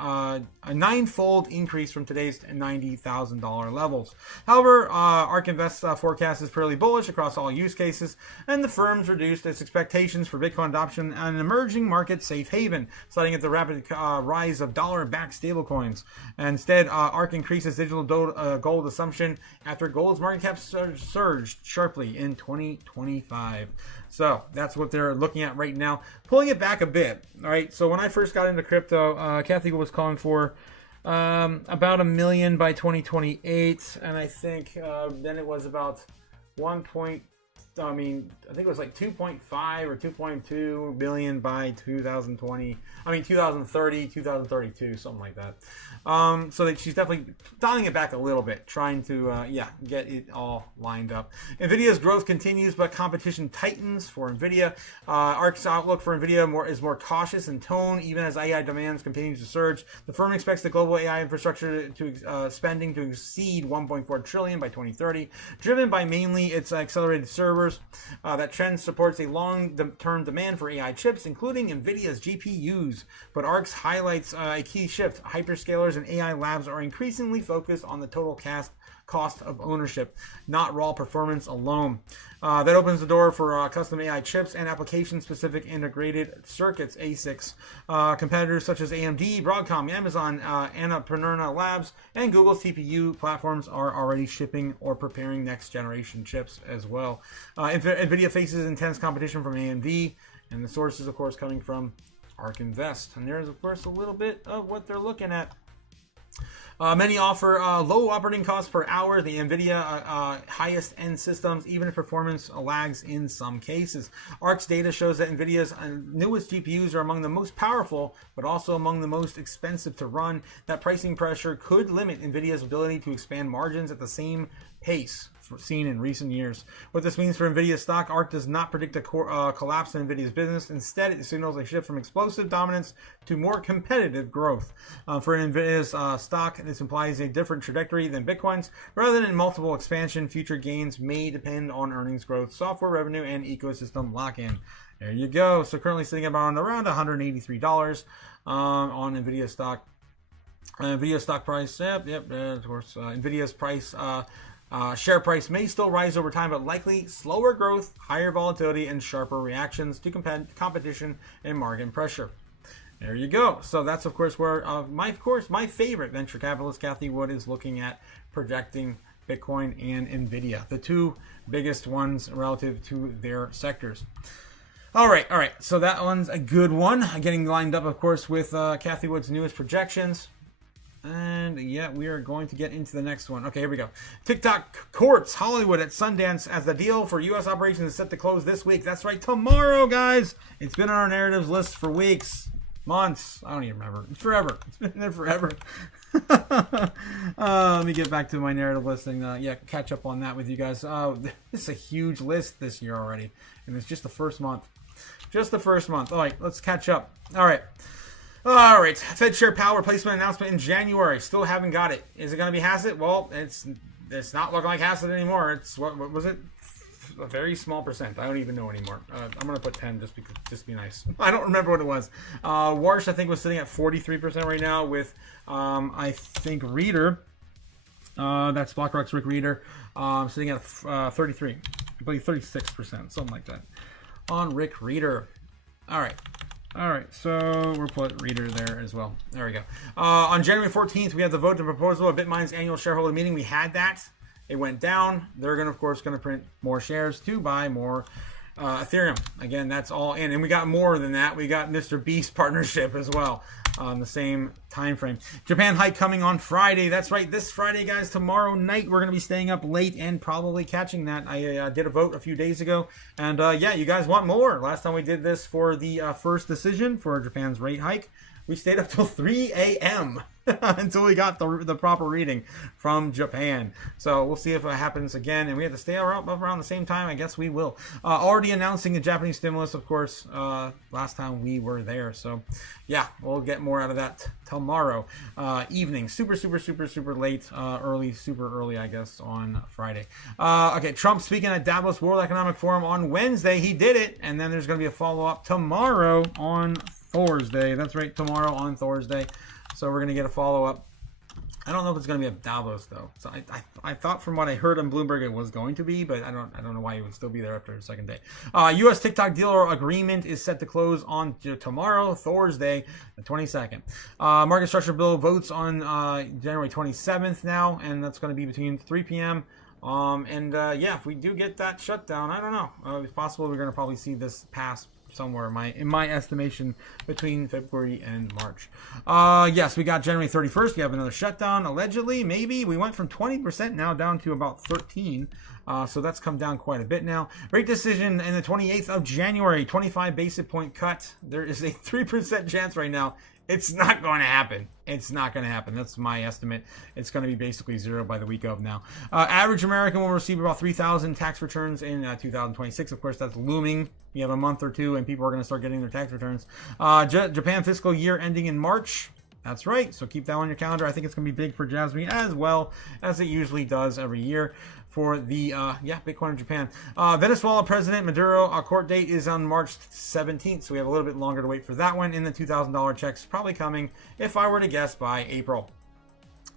today's $90,000 levels. However, ARK Invest's forecast is fairly bullish across all use cases, and the firm's reduced its expectations for Bitcoin adoption and an emerging market safe haven, citing at the rapid rise of dollar-backed stablecoins. Instead, ARK increases digital gold assumption after gold's market cap surged sharply in 2025. So that's what they're looking at right now. Pulling it back a bit. All right. So when I first got into crypto, Cathie was calling for about 1 million by 2028, and I think then it was about I think it was like 2.5 or 2.2 billion by 2030, 2032, something like that. So that she's definitely dialing it back a little bit, trying to, get it all lined up. Nvidia's growth continues, but competition tightens for Nvidia. ARK's outlook for Nvidia is more cautious in tone, even as AI demands continues to surge. The firm expects the global AI infrastructure spending to exceed 1.4 trillion by 2030, driven by mainly its accelerated servers. That trend supports a long-term demand for AI chips, including NVIDIA's GPUs. But ARK's highlights a key shift. Hyperscalers and AI labs are increasingly focused on the total cost of ownership, not raw performance alone. That opens the door for custom AI chips and application-specific integrated circuits, ASICs. Competitors such as AMD, Broadcom, Amazon, Annapurna Labs, and Google's TPU platforms are already shipping or preparing next-generation chips as well. NVIDIA faces intense competition from AMD, and the source is, of course, coming from ARK Invest. And there's, of course, a little bit of what they're looking at. Many offer low operating costs per hour, the NVIDIA highest end systems, even if performance lags in some cases. ARK's data shows that NVIDIA's newest GPUs are among the most powerful, but also among the most expensive to run. That pricing pressure could limit NVIDIA's ability to expand margins at the same pace seen in recent years. What this means for NVIDIA stock, ARK does not predict a collapse in NVIDIA's business. Instead, it signals a shift from explosive dominance to more competitive growth. For NVIDIA's stock, this implies a different trajectory than Bitcoin's. Rather than multiple expansion, future gains may depend on earnings growth, software revenue, and ecosystem lock-in. There you go. So currently sitting around $183 on NVIDIA stock. NVIDIA stock price, of course. NVIDIA's price, share price may still rise over time, but likely slower growth, higher volatility, and sharper reactions to competition and market pressure. There you go. So that's, of course, where my favorite venture capitalist, Cathie Wood, is looking at projecting Bitcoin and Nvidia, the two biggest ones relative to their sectors. All right. So that one's a good one. Getting lined up, of course, with Cathie Wood's newest projections. And yeah, we are going to get into the next one. Okay, here we go. TikTok courts Hollywood at Sundance as the deal for U.S. operations is set to close this week. That's right, tomorrow, guys. It's been on our narratives list for weeks, months. I don't even remember. It's forever. It's been there forever. Let me get back to my narrative listing. Yeah, catch up on that with you guys. This is a huge list this year already, and it's just the first month. Just the first month. All right, let's catch up. All right. Fed share power replacement announcement in January. Still haven't got it. Is it going to be Hassett? Well, it's not looking like Hassett anymore. It's what was it? A very small percent. I don't even know anymore. I'm going to put 10 just to be nice. I don't remember what it was. Warsh, I think, was sitting at 43% right now with, I think, Reader. That's BlackRock's Rick Reader. Sitting at 33. I believe 36%. Something like that. On Rick Reader. All right, so we'll put Reader there as well. There we go. On January 14th, we have the vote to proposal of Bitmine's annual shareholder meeting. We had that. It went down. They're of course, going to print more shares to buy more Ethereum. Again, that's all in. And we got more than that. We got Mr. Beast partnership as well on the same time frame. Japan hike coming on Friday. That's right, this Friday, guys. Tomorrow night, we're going to be staying up late and probably catching that. I did a vote a few days ago. And yeah, you guys want more. Last time we did this for the first decision for Japan's rate hike, we stayed up till 3 a.m. until we got the proper reading from Japan. So we'll see if it happens again. And we have to stay around the same time. I guess we will. Already announcing the Japanese stimulus, of course, last time we were there. So yeah, we'll get more out of that tomorrow evening. Super late. Super early, I guess, on Friday. Okay, Trump speaking at Davos World Economic Forum on Wednesday. He did it. And then there's going to be a follow-up tomorrow on Thursday. That's right, tomorrow on Thursday. So we're going to get a follow-up. I don't know if it's going to be at Davos, though. So I thought from what I heard on Bloomberg it was going to be, but I don't know why he would still be there after the second day. U.S. TikTok dealer agreement is set to close on tomorrow, Thursday, the 22nd. Market structure bill votes on January 27th now, and that's going to be between 3 p.m. Yeah, if we do get that shutdown, I don't know. It's possible we're going to probably see this pass somewhere in my estimation between February and March. Yes, we got January 31st. We have another shutdown, allegedly, maybe. We went from 20% now down to about 13%. So that's come down quite a bit now. Rate decision in the 28th of January, 25 basis point cut. There is a 3% chance right now. It's not going to happen. It's not going to happen. That's my estimate. It's going to be basically zero by the week of now. Average American will receive about 3,000 tax returns in 2026. Of course, that's looming. You have a month or two, and people are going to start getting their tax returns. Japan fiscal year ending in March. That's right. So keep that on your calendar. I think it's going to be big for Jasmine as well, as it usually does every year for the Bitcoin in Japan. Venezuela President Maduro court date is on March 17th, so we have a little bit longer to wait for that one. And the $2,000 checks probably coming, if I were to guess, by April.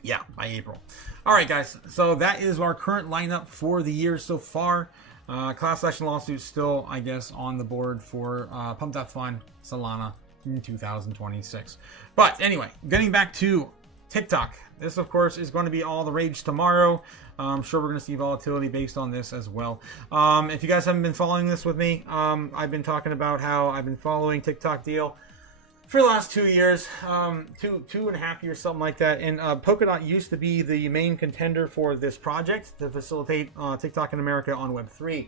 Yeah, by April. All right, guys. So that is our current lineup for the year so far. Class action lawsuit still, I guess, on the board for Pump.Fun, Solana in 2026. But anyway, getting back to TikTok. This, of course, is going to be all the rage tomorrow. I'm sure we're going to see volatility based on this as well. If you guys haven't been following this with me, I've been talking about how I've been following TikTok deal for the last 2 years, 2.5 years, something like that. And Polkadot used to be the main contender for this project to facilitate TikTok in America on Web3.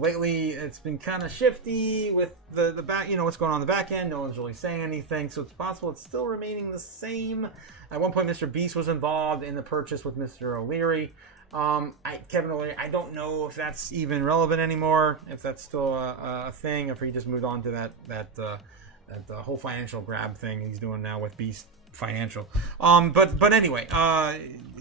Lately, it's been kind of shifty with the back, what's going on in the back end. No one's really saying anything, so it's possible it's still remaining the same. At one point, Mr. Beast was involved in the purchase with Mr. O'Leary. Kevin O'Leary, I don't know if that's even relevant anymore, if that's still a thing, if he just moved on to that whole financial grab thing he's doing now with Beast Financial. But anyway, at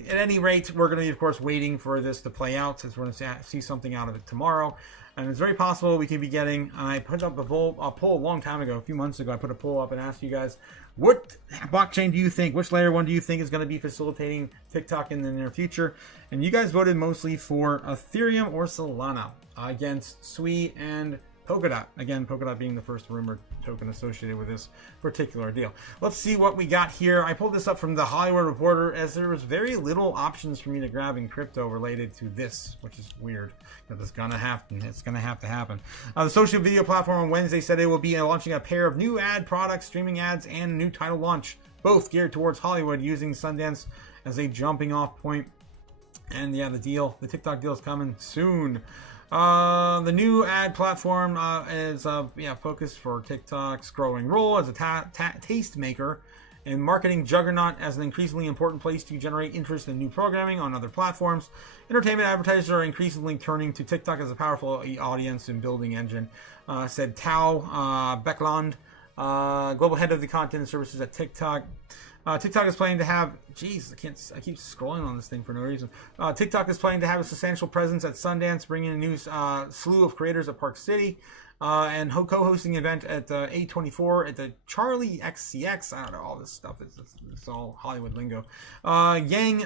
any rate, we're going to be, of course, waiting for this to play out, since we're going to see something out of it tomorrow. And it's very possible we could be getting, I put up a poll a long time ago, a few months ago, I put a poll up and asked you guys, what blockchain do you think, which layer one do you think is going to be facilitating TikTok in the near future? And you guys voted mostly for Ethereum or Solana against Sui and Polkadot. Again, Polkadot being the first rumored token associated with this particular deal. Let's see what we got here. I pulled this up from the Hollywood Reporter, as there was very little options for me to grab in crypto related to this, which is weird, because it's gonna happen. It's gonna have to happen. The social video platform on Wednesday said it will be launching a pair of new ad products, streaming ads, and a new title launch, both geared towards Hollywood, using Sundance as a jumping off point. And yeah, the TikTok deal is coming soon. The new ad platform is focused for TikTok's growing role as a taste maker and marketing juggernaut, as an increasingly important place to generate interest in new programming on other platforms. Entertainment advertisers are increasingly turning to TikTok as a powerful audience and building engine, said Tao Beckland, global head of the content and services at TikTok. TikTok is planning to have, I keep scrolling on this thing for no reason. TikTok is planning to have a substantial presence at Sundance, bringing a new slew of creators at Park City, and co-hosting an event at A24 at the Charlie XCX. I don't know, all this stuff. It's all Hollywood lingo. Yang,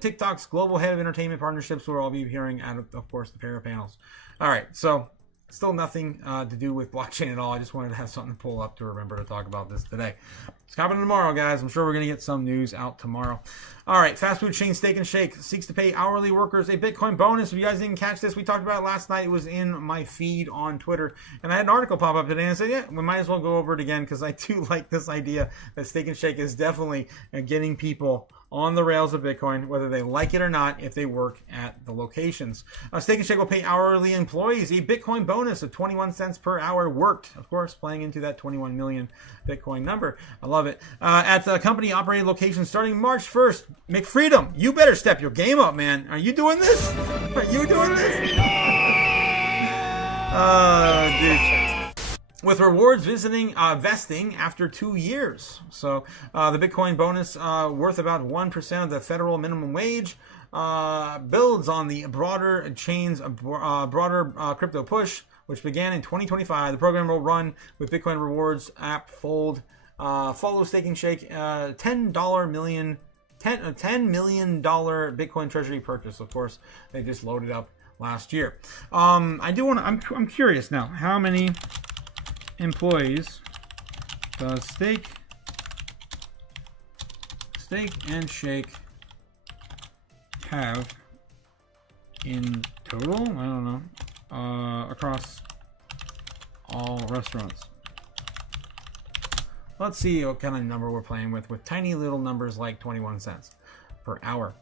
TikTok's global head of entertainment partnerships, will all be appearing at, of course, the pair of panels. All right, so still nothing to do with blockchain at all. I just wanted to have something to pull up to remember to talk about this today. It's happening tomorrow, guys. I'm sure we're going to get some news out tomorrow. All right, fast food chain Steak and Shake seeks to pay hourly workers a Bitcoin bonus. If you guys didn't catch this, we talked about it last night. It was in my feed on Twitter, and I had an article pop up today, and I said, yeah, we might as well go over it again, because I do like this idea that Steak and Shake is definitely getting people on the rails of Bitcoin, whether they like it or not, if they work at the locations. Steak and Shake will pay hourly employees a Bitcoin bonus of 21 cents per hour worked, of course, playing into that 21 million Bitcoin number. I love it. At the company-operated locations starting March 1st. McFreedom, you better step your game up, man. Are you doing this? Are you doing this? Dude. With rewards vesting after 2 years. So the Bitcoin bonus, worth about 1% of the federal minimum wage, builds on the broader chain's broader crypto push, which began in 2025. The program will run with Bitcoin rewards app Fold. Follow Steak and Shake, $10 million Bitcoin treasury purchase. Of course, they just loaded up last year. I'm curious now, how many employees does Steak and Shake have in total? I don't know. Across all restaurants. Let's see what kind of number we're playing with tiny little numbers like 21 cents per hour.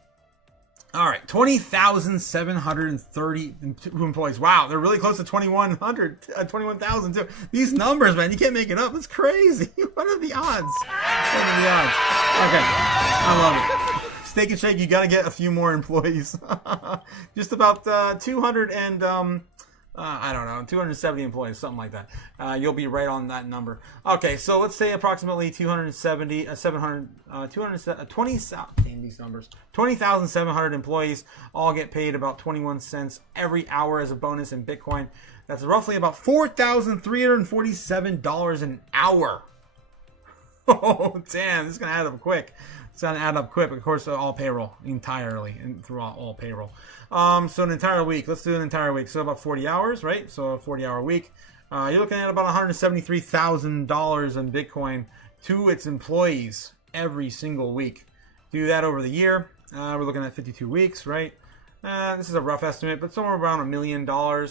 All right, 20,730 employees. Wow, they're really close to 21,000 too. These numbers, man, you can't make it up. It's crazy. What are the odds? What are the odds? Okay, I love it. Steak and Shake, you got to get a few more employees. Just about 200 and I don't know, 270 employees, something like that. You'll be right on that number. Okay, so let's say approximately 20,700 employees all get paid about 21 cents every hour as a bonus in Bitcoin. That's roughly about $4,347 an hour. Oh, damn, this is going to add up quick. It's going to add up quick. Of course, all payroll, entirely, and throughout all payroll. So an entire week. Let's do an entire week. So about 40 hours, right? So a 40-hour week. You're looking at about $173,000 in Bitcoin to its employees every single week. Do that over the year. We're looking at 52 weeks, right? This is a rough estimate, but somewhere around $1 million. No,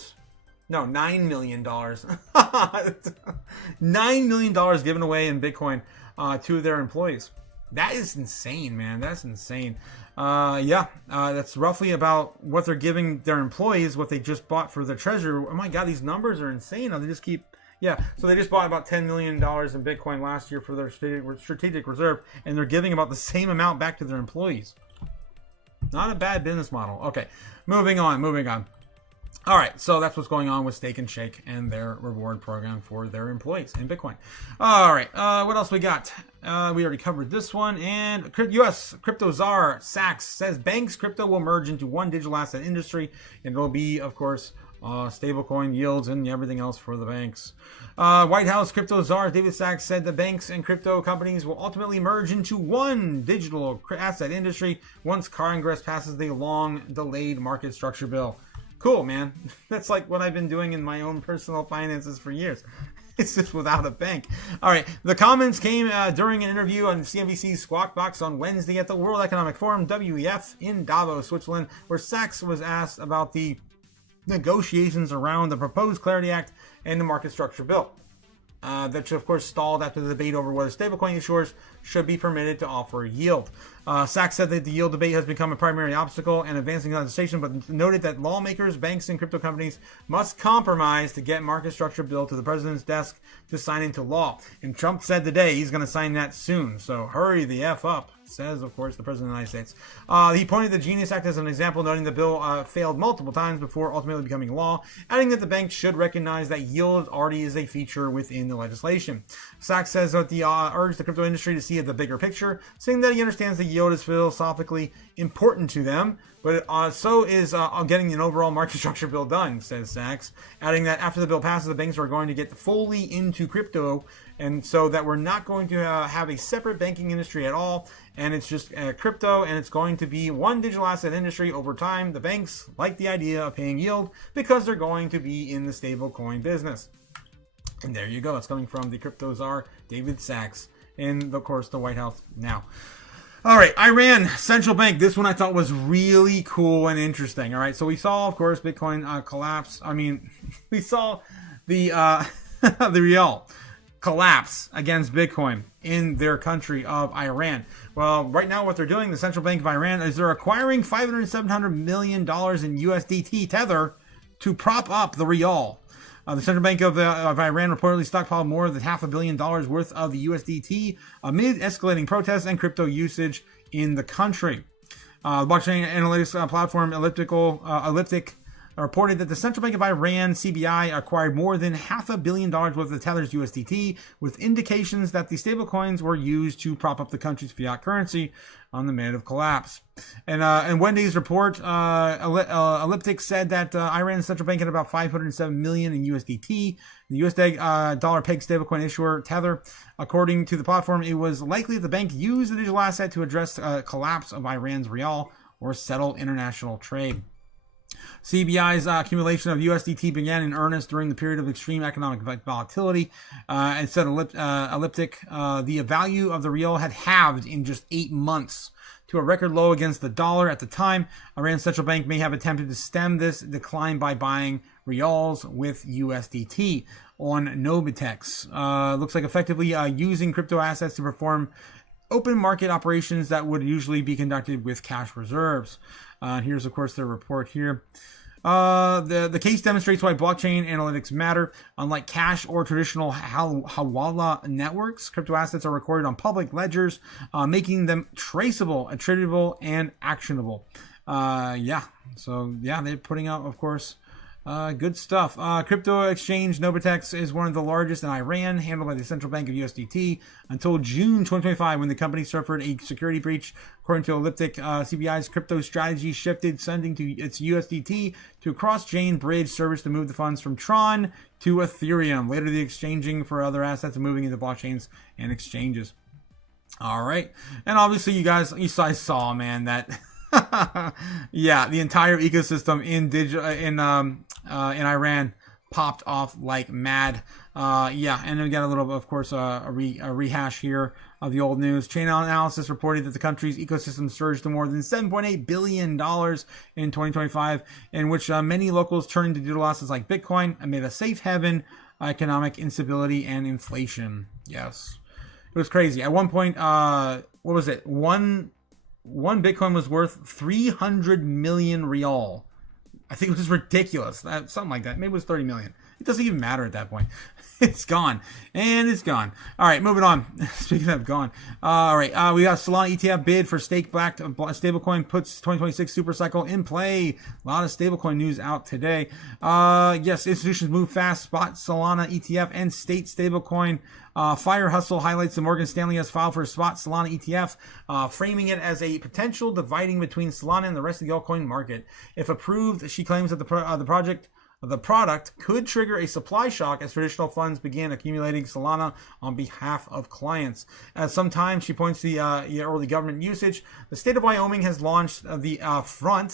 $9 million. $9 million given away in Bitcoin to their employees. That is insane, man. That's insane. That's roughly about what they're giving their employees, what they just bought for their treasury. Oh my God, these numbers are insane. They just keep, so they just bought about $10 million in Bitcoin last year for their strategic reserve, and they're giving about the same amount back to their employees. Not a bad business model. Okay, moving on. All right, so that's what's going on with Steak and Shake and their reward program for their employees in Bitcoin. All right, what else we got? We already covered this one. And U.S. crypto czar Sachs says banks crypto will merge into one digital asset industry, and it'll be, of course, stablecoin yields and everything else for the banks. White House crypto czar David Sachs said the banks and crypto companies will ultimately merge into one digital asset industry once Congress passes the long-delayed market structure bill, Cool, man. That's like what I've been doing in my own personal finances for years. It's just without a bank. All right. The comments came during an interview on CNBC's Squawk Box on Wednesday at the World Economic Forum, WEF, in Davos, Switzerland, where Sachs was asked about the negotiations around the proposed Clarity Act and the market structure bill. That, of course, stalled after the debate over whether stablecoin issuers should be permitted to offer yield. Sachs said that the yield debate has become a primary obstacle in advancing legislation, but noted that lawmakers, banks, and crypto companies must compromise to get market structure bill to the president's desk to sign into law. And Trump said today he's going to sign that soon, so hurry the F up, says, of course, the President of the United States. He pointed the Genius Act as an example, noting the bill failed multiple times before ultimately becoming law, adding that the bank should recognize that yield already is a feature within the legislation. Sachs says that the urged the crypto industry to see the bigger picture, saying that he understands that yield is philosophically important to them, but so is getting an overall market structure bill done, says Sachs, adding that after the bill passes, the banks are going to get fully into crypto, and so that we're not going to have a separate banking industry at all, and it's just crypto, and it's going to be one digital asset industry over time. The banks like the idea of paying yield because they're going to be in the stable coin business. And there you go. It's coming from the crypto czar, David Sachs, in, of course, the White House now. All right, Iran central bank. This one I thought was really cool and interesting. All right, so we saw, of course, Bitcoin collapse. I mean, we saw the the rial collapse against Bitcoin in their country of Iran. Well, right now what they're doing, the Central Bank of Iran, is they're acquiring $700 million in USDT Tether to prop up the rial. The Central Bank of Iran reportedly stockpiled more than $500 million worth of the USDT amid escalating protests and crypto usage in the country. The blockchain analytics platform Elliptic reported that the Central Bank of Iran, CBI, acquired more than $500 million worth of Tether's USDT, with indications that the stablecoins were used to prop up the country's fiat currency on the minute of collapse. And in Wednesday's report, Elliptic said that Iran's central bank had about $507 million in USDT. The US dollar peg stablecoin issuer Tether, according to the platform, it was likely that the bank used the digital asset to address collapse of Iran's rial or settle international trade. CBI's accumulation of USDT began in earnest during the period of extreme economic volatility. And said Elliptic, the value of the rial had halved in just 8 months to a record low against the dollar at the time. Iran's central bank may have attempted to stem this decline by buying rials with USDT on Nobitex. Looks like effectively using crypto assets to perform open market operations that would usually be conducted with cash reserves. Here's, of course, their report here. The case demonstrates why blockchain analytics matter. Unlike cash or traditional Hawala networks, crypto assets are recorded on public ledgers, making them traceable, attributable, and actionable. So they're putting out, of course, good stuff. Crypto exchange Nobitex is one of the largest in Iran, handled by the Central Bank of USDT until June 2025, when the company suffered a security breach. According to Elliptic, CBI's crypto strategy shifted sending to its USDT to a cross-chain bridge service to move the funds from Tron to Ethereum. Later, the exchanging for other assets and moving into blockchains and exchanges. All right, and obviously, you guys saw, man, that. The entire ecosystem in Iran popped off like mad. And then we got a little, of course, a rehash here of the old news. Chain Analysis reported that the country's ecosystem surged to more than $7.8 billion in 2025, in which many locals turned to digital assets like Bitcoin amid a safe haven, economic instability, and inflation. Yes, it was crazy. At one point, what was it? One Bitcoin was worth 300 million rial. I think it was ridiculous. Something like that. Maybe it was 30 million. It doesn't even matter at that point. It's gone. And it's gone. All right, moving on. Speaking of gone. All right, we got Solana ETF bid for stake-backed stablecoin puts 2026 super cycle in play. A lot of stablecoin news out today. Yes, institutions move fast. Spot Solana ETF and state stablecoin. Fire Hustle highlights that Morgan Stanley has filed for a spot Solana ETF, framing it as a potential dividing between Solana and the rest of the altcoin market. If approved, she claims that the project the product could trigger a supply shock as traditional funds begin accumulating Solana on behalf of clients. Sometimes she points to the early government usage. The state of Wyoming has launched the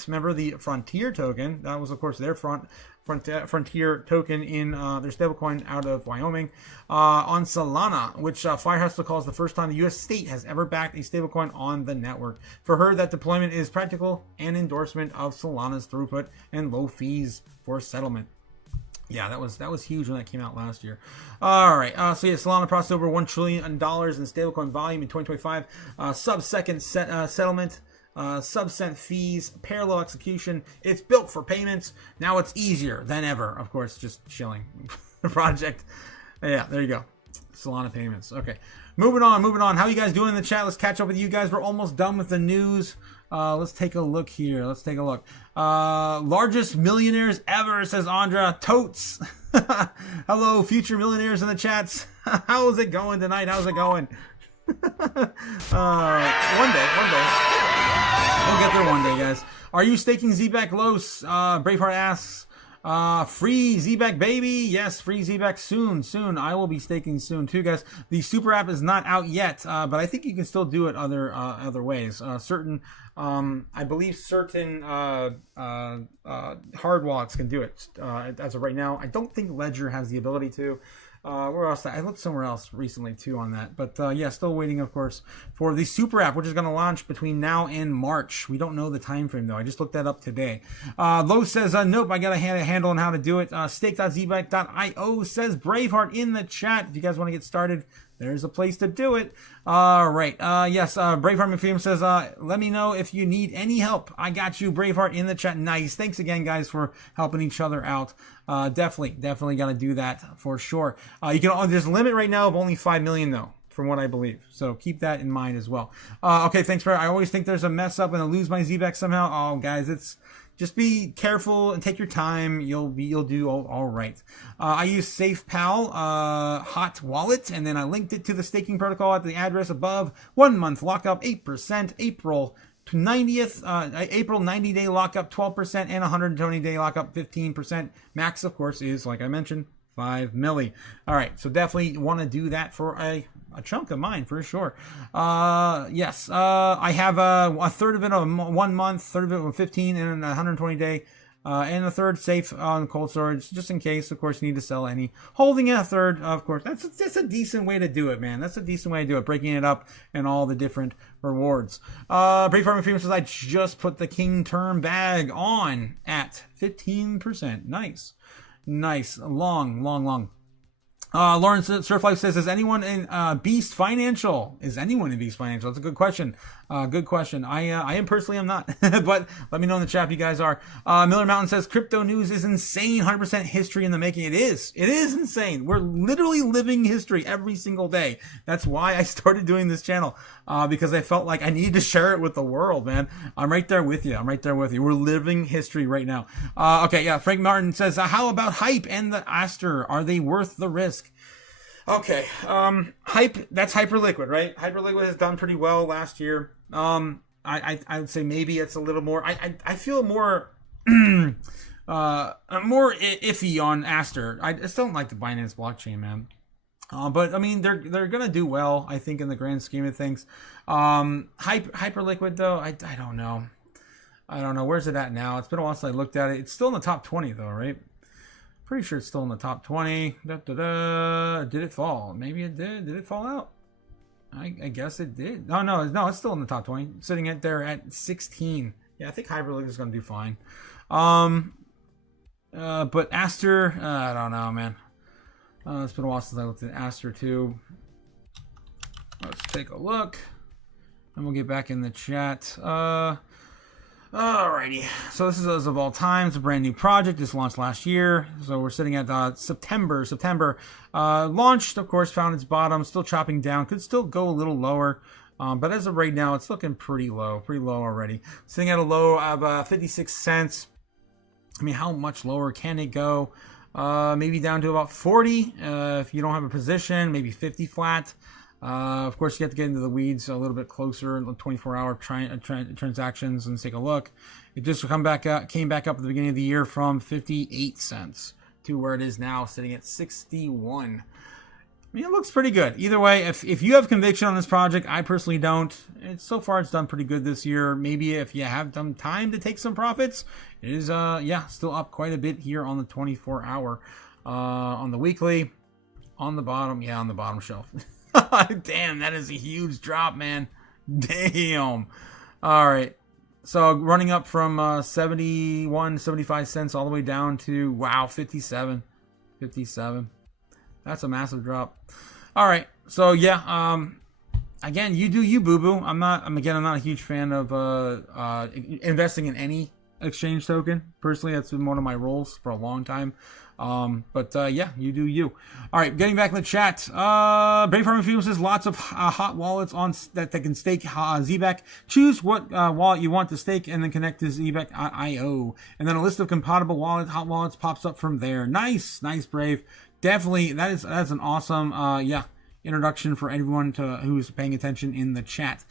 remember the Frontier token. That was, of course, their Frontier token in their stablecoin out of Wyoming on Solana, which Fire Hustle calls the first time the U.S. state has ever backed a stablecoin on the network. For her, that deployment is practical and endorsement of Solana's throughput and low fees for settlement. Yeah, that was huge when that came out last year. All right, so yeah, Solana processed over $1 trillion in stablecoin volume in 2025. Sub-second settlement. Sub-cent fees, parallel execution. It's built for payments. Now it's easier than ever. Of course, just chilling. The project. Yeah, there you go. Solana payments. Okay. Moving on. How you guys doing in the chat? Let's catch up with you guys. We're almost done with the news. Let's take a look here. Largest millionaires ever, says Andra. Totes. Hello, future millionaires in the chats. How's it going tonight? How's it going? One day. We'll get there one day, guys. Are you staking ZBAC Los? Braveheart asks. Free ZBAC baby. Yes, free ZBAC soon. I will be staking soon too, guys. The super app is not out yet, but I think you can still do it other ways. I believe certain hard wallets can do it as of right now. I don't think Ledger has the ability to. Where else? I looked somewhere else recently too on that, but yeah, still waiting, of course, for the super app, which is going to launch between now and March. We don't know the time frame though. I just looked that up today. Lo says, nope, I got a handle on how to do it. Stake.zbyte.io says Braveheart in the chat. If you guys want to get started, there's a place to do it. All right. Yes. Braveheart McPhee says, let me know if you need any help. I got you, Braveheart, in the chat. Nice. Thanks again, guys, for helping each other out. Definitely got to do that for sure. There's a limit right now of only 5 million though, from what I believe. So keep that in mind as well. Okay. Thanks I always think there's a mess up and I lose my ZBAC somehow. Oh, guys, just be careful and take your time. You'll do all right. I use SafePal hot wallet, and then I linked it to the staking protocol at the address above. 1 month lockup, 8%. April 90-day lockup, 12%, and 120-day lockup, 15%. Max, of course, is, like I mentioned, 5 milli. All right, so definitely want to do that for a chunk of mine for sure. Yes, I have a third of it on 1 month, third of it on 15, and 120-day. And a third safe on cold storage, just in case, of course, you need to sell any. Holding a third, of course, that's a decent way to do it, man. That's a decent way to do it, breaking it up and all the different rewards. Brave Farming Female says, I just put the King Term bag on at 15%. Nice. Long. Lawrence Surflife says, is anyone in Beast Financial? That's a good question. I am personally, I'm not, but let me know in the chat if you guys are. Miller Mountain says, crypto news is insane. 100% history in the making. It is insane. We're literally living history every single day. That's why I started doing this channel, because I felt like I needed to share it with the world, man. I'm right there with you. We're living history right now. Okay. Yeah. Frank Martin says, how about Hype and the Aster? Are they worth the risk? Okay. Hype, that's Hyperliquid, right? Hyperliquid has done pretty well last year. I would say maybe it's a little more, I feel more, more iffy on Aster. I just don't like the Binance blockchain, man. But I mean, they're going to do well, I think, in the grand scheme of things. Hyperliquid though, I don't know. Where's it at now? It's been a while since I looked at it. It's still in the top 20 though, right? Pretty sure it's still in the top 20. Did it fall? Maybe it did. Did it fall out? I guess it did. No, it's still in the top 20. Sitting there at 16. Yeah, I think Hyperliquid is going to do fine. But Aster, I don't know, man. It's been a while since I looked at Aster too. Let's take a look. And we'll get back in the chat. Alrighty, so this is as of all time. It's a brand new project. This launched last year, so we're sitting at September. Launched, of course, found its bottom, still chopping down. Could still go a little lower, but as of right now, it's looking pretty low already. Sitting at a low of 56 cents. I mean, how much lower can it go? Maybe down to about 40 if you don't have a position. Maybe 50 flat. Of course, you have to get into the weeds a little bit closer in the 24-hour transactions and take a look. It just came back up at the beginning of the year from 58 cents to where it is now, sitting at 61. I mean, it looks pretty good. Either way, if you have conviction on this project, I personally don't. So far, it's done pretty good this year. Maybe if you have some time to take some profits, it is, still up quite a bit here on the 24-hour. On the weekly, on the bottom shelf. Damn, that is a huge drop, man. Damn. All right. So running up from 75 cents all the way down to, wow, 57. That's a massive drop. All right. So, again, you do you, boo-boo. I'm not a huge fan of investing in any exchange token. Personally, that's been one of my roles for a long time. You do you. All right, getting back in the chat. Brave Farming Field says lots of hot wallets on that can stake ZBAC. Choose what wallet you want to stake and then connect to ZBAC IO. And then a list of compatible hot wallets pops up from there. Nice, Brave. Definitely, that's an awesome introduction for everyone who's paying attention in the chat.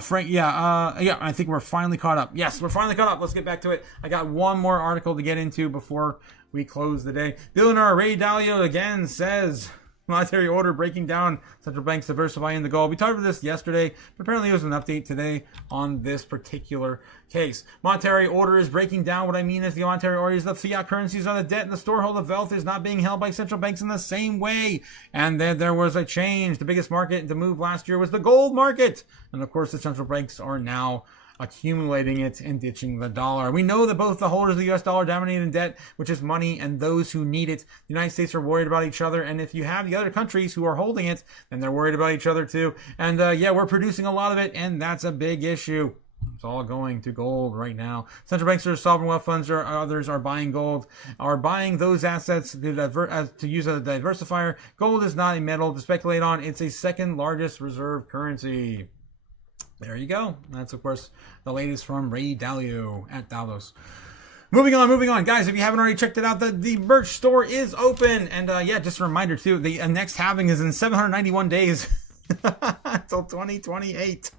Frank, I think we're finally caught up. Yes, we're finally caught up. Let's get back to it. I got one more article to get into before we close the day. Billionaire Ray Dalio again says monetary order breaking down central banks diversifying the gold. We talked about this yesterday, but apparently there was an update today on this particular case. Monetary order is breaking down. What I mean is the monetary order is the fiat currencies are the debt and the storehold of wealth is not being held by central banks in the same way. And then there was a change. The biggest market to move last year was the gold market. And of course, the central banks are now accumulating it and ditching the dollar. We know that both the holders of the U.S. dollar denominated in debt, which is money, and those who need it, the United States are worried about each other. And if you have the other countries who are holding it, then they're worried about each other too. And we're producing a lot of it, and that's a big issue. It's all going to gold right now. Central banks or sovereign wealth funds or others are buying gold, are buying those assets to use as a diversifier. Gold is not a metal to speculate on. It's a second largest reserve currency. There you go. That's, of course, the latest from Ray Dalio at DAVOS. Moving on. Guys, if you haven't already checked it out, the merch store is open. And, just a reminder, too, the next halving is in 791 days until 2028.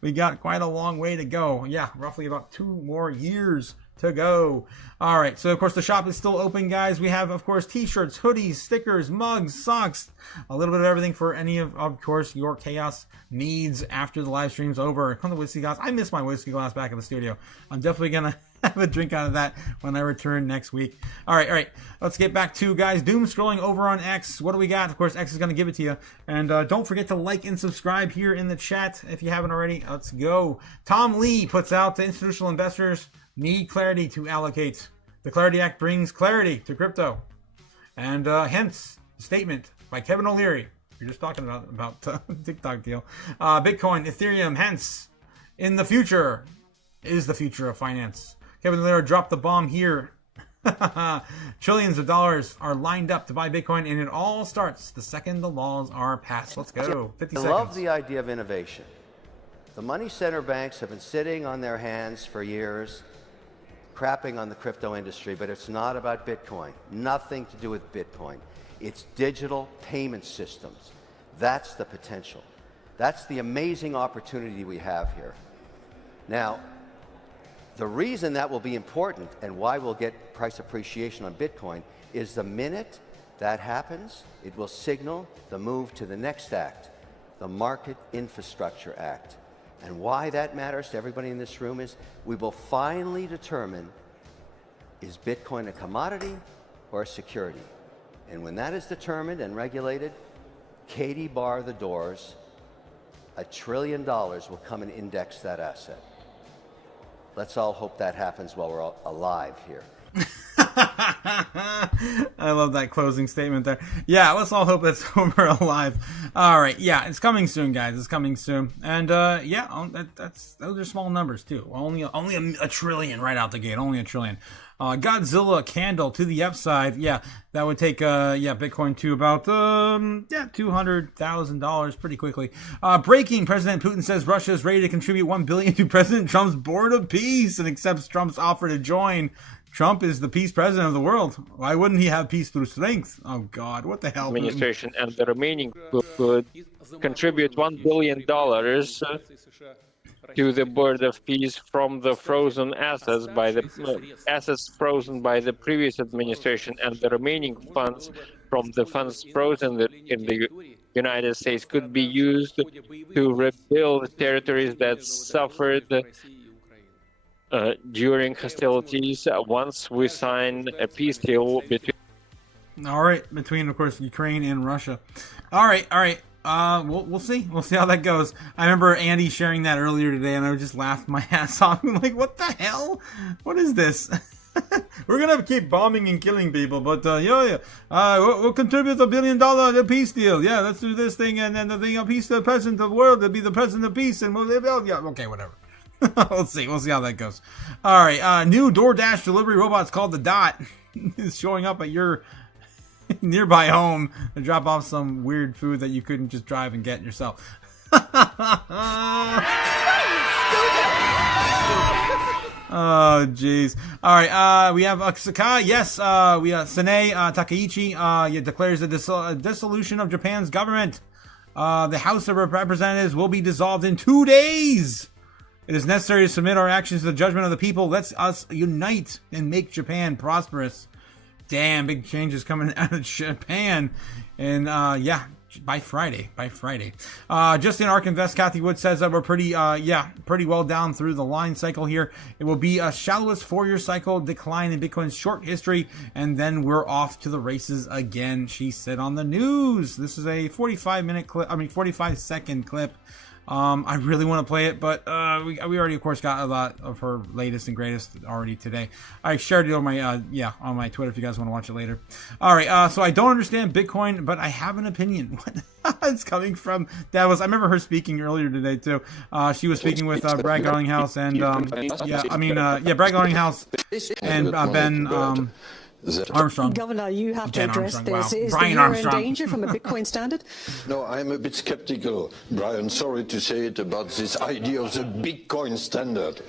We got quite a long way to go. Yeah, roughly about 2 more years to go. All right, so of course the shop is still open, guys. We have, of course, t-shirts, hoodies, stickers, mugs, socks, a little bit of everything for any of course, your chaos needs after the live stream's over. Come to whiskey glass. I miss my whiskey glass back in the studio. I'm definitely gonna have a drink out of that when I return next week. All right. Let's get back to, guys, doom scrolling over on X. What do we got? Of course, X is going to give it to you. And don't forget to like and subscribe here in the chat if you haven't already. Let's go. Tom Lee puts out to institutional investors need clarity to allocate. The Clarity Act brings clarity to crypto. And hence, statement by Kevin O'Leary. You're just talking about TikTok deal. Bitcoin, Ethereum, hence, in the future, is the future of finance. Kevin O'Leary dropped the bomb here. Trillions of dollars are lined up to buy Bitcoin, and it all starts the second the laws are passed. Let's go. 50 seconds. I love the idea of innovation. The money center banks have been sitting on their hands for years, crapping on the crypto industry, but it's not about Bitcoin. Nothing to do with Bitcoin. It's digital payment systems. That's the potential. That's the amazing opportunity we have here. Now, the reason that will be important and why we'll get price appreciation on Bitcoin is the minute that happens, it will signal the move to the next act, the Market Infrastructure Act. And why that matters to everybody in this room is we will finally determine, is Bitcoin a commodity or a security? And when that is determined and regulated, Katie bar the doors, $1 trillion will come and index that asset. Let's all hope that happens while we're all alive here. I love that closing statement there. Yeah, let's all hope that's when we're alive. All right, yeah, it's coming soon, guys. It's coming soon, and those are small numbers too. Only a trillion right out the gate. Only $1 trillion. Godzilla candle to the upside. Yeah, that would take Bitcoin to about $200,000 pretty quickly. Breaking: President Putin says Russia is ready to contribute $1 billion to President Trump's Board of Peace and accepts Trump's offer to join. Trump is the peace president of the world. Why wouldn't he have peace through strength? Oh God, what the hell? Administration and the remaining could contribute $1 billion to the board of peace from the frozen assets by the assets frozen by the previous administration, and the remaining funds from the funds frozen in the United States could be used to rebuild territories that suffered during hostilities once we sign a peace deal between. All right, between of course Ukraine and Russia. All right. We'll see. We'll see how that goes. I remember Andy sharing that earlier today, and I just laughed my ass off. I'm like, what the hell? What is this? We're gonna keep bombing and killing people, but we'll contribute $1 billion to the peace deal. Yeah, let's do this thing, and then the thing of peace, the president of the world, will be the president of peace, and okay, whatever. We'll see how that goes. All right, new DoorDash delivery robot's called the Dot is showing up at your nearby home to drop off some weird food that you couldn't just drive and get yourself. Oh, jeez. All right, we have Sakai. Yes, we have Sine Takaichi declares the dissolution of Japan's government. The House of Representatives will be dissolved in 2 days. It is necessary to submit our actions to the judgment of the people. Let's us unite and make Japan prosperous. Damn, big changes coming out of Japan. And by Friday. Just in ARK Invest, Kathy Wood says that we're pretty well down through the line cycle here. It will be a shallowest 4-year cycle decline in Bitcoin's short history, and then we're off to the races again, she said on the news. This is a 45-second clip. I really want to play it, but we already, of course, got a lot of her latest and greatest already today. I shared it on my on my Twitter if you guys want to watch it later. All right, so I don't understand Bitcoin, but I have an opinion. It's coming from DAVOS. I remember her speaking earlier today too. She was speaking with Brad Garlinghouse and Brad Garlinghouse and Ben. Armstrong. Governor, you have to address this. Wow. Is Brian the euro in Armstrong. danger from a Bitcoin standard? No, I'm a bit skeptical, Brian. Sorry to say it about this idea of the Bitcoin standard.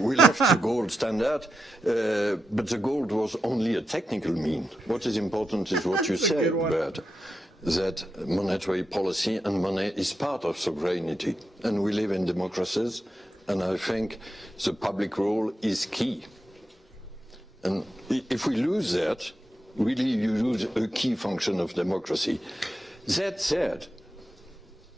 We left the gold standard, but the gold was only a technical mean. What is important is what you said, Brad, that monetary policy and money is part of sovereignty. And we live in democracies, and I think the public role is key. And if we lose that, really you lose a key function of democracy. That said,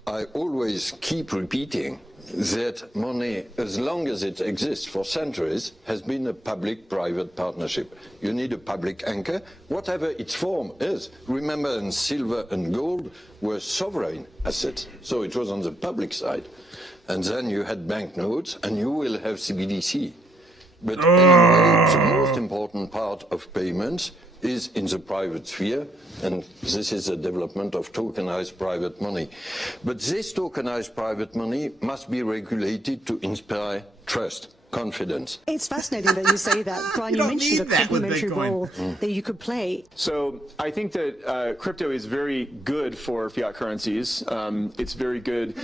I always keep repeating that money, as long as it exists for centuries, has been a public-private partnership. You need a public anchor, whatever its form is. Remember, and silver and gold were sovereign assets, so it was on the public side. And then you had banknotes, and you will have CBDC. But anyway, the most important part of payments is in the private sphere, and this is the development of tokenized private money. But this tokenized private money must be regulated to inspire trust, confidence. It's fascinating that you say that. Brian, you mentioned the complementary role that you could play. So I think that crypto is very good for fiat currencies. It's very good.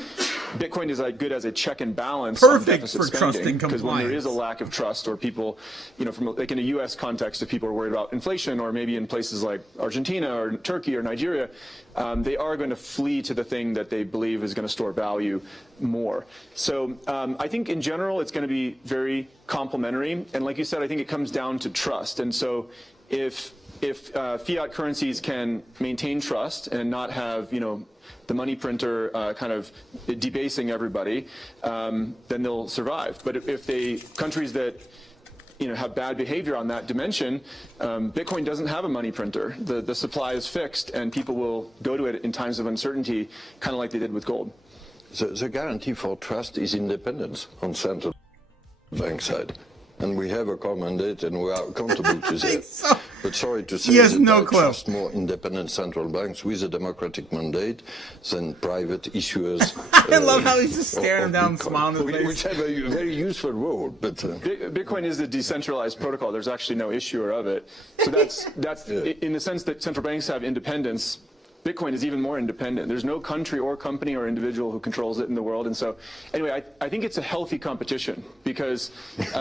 Bitcoin is good as a check and balance. Perfect for trust and because when there compliance. is a lack of trust, or people, from like in a U.S. context, if people are worried about inflation, or maybe in places like Argentina or Turkey or Nigeria, they are going to flee to the thing that they believe is going to store value more. So I think in general it's going to be very complementary, and like you said, I think it comes down to trust. And so if fiat currencies can maintain trust and not have the money printer kind of debasing everybody, then they'll survive. But if countries that have bad behavior on that dimension, Bitcoin doesn't have a money printer. The supply is fixed, and people will go to it in times of uncertainty, kind of like they did with gold. The guarantee for trust is independence on central bank side. And we have a core mandate, and we are accountable to that. But sorry to say that I trust more independent central banks with a democratic mandate than private issuers. I love how he's just staring him down and smiling in his face. Which have a very useful role. But Bitcoin is a decentralized protocol. There's actually no issuer of it. So that's in the sense that central banks have independence. Bitcoin is even more independent. There's no country or company or individual who controls it in the world. And so, anyway, I think it's a healthy competition because if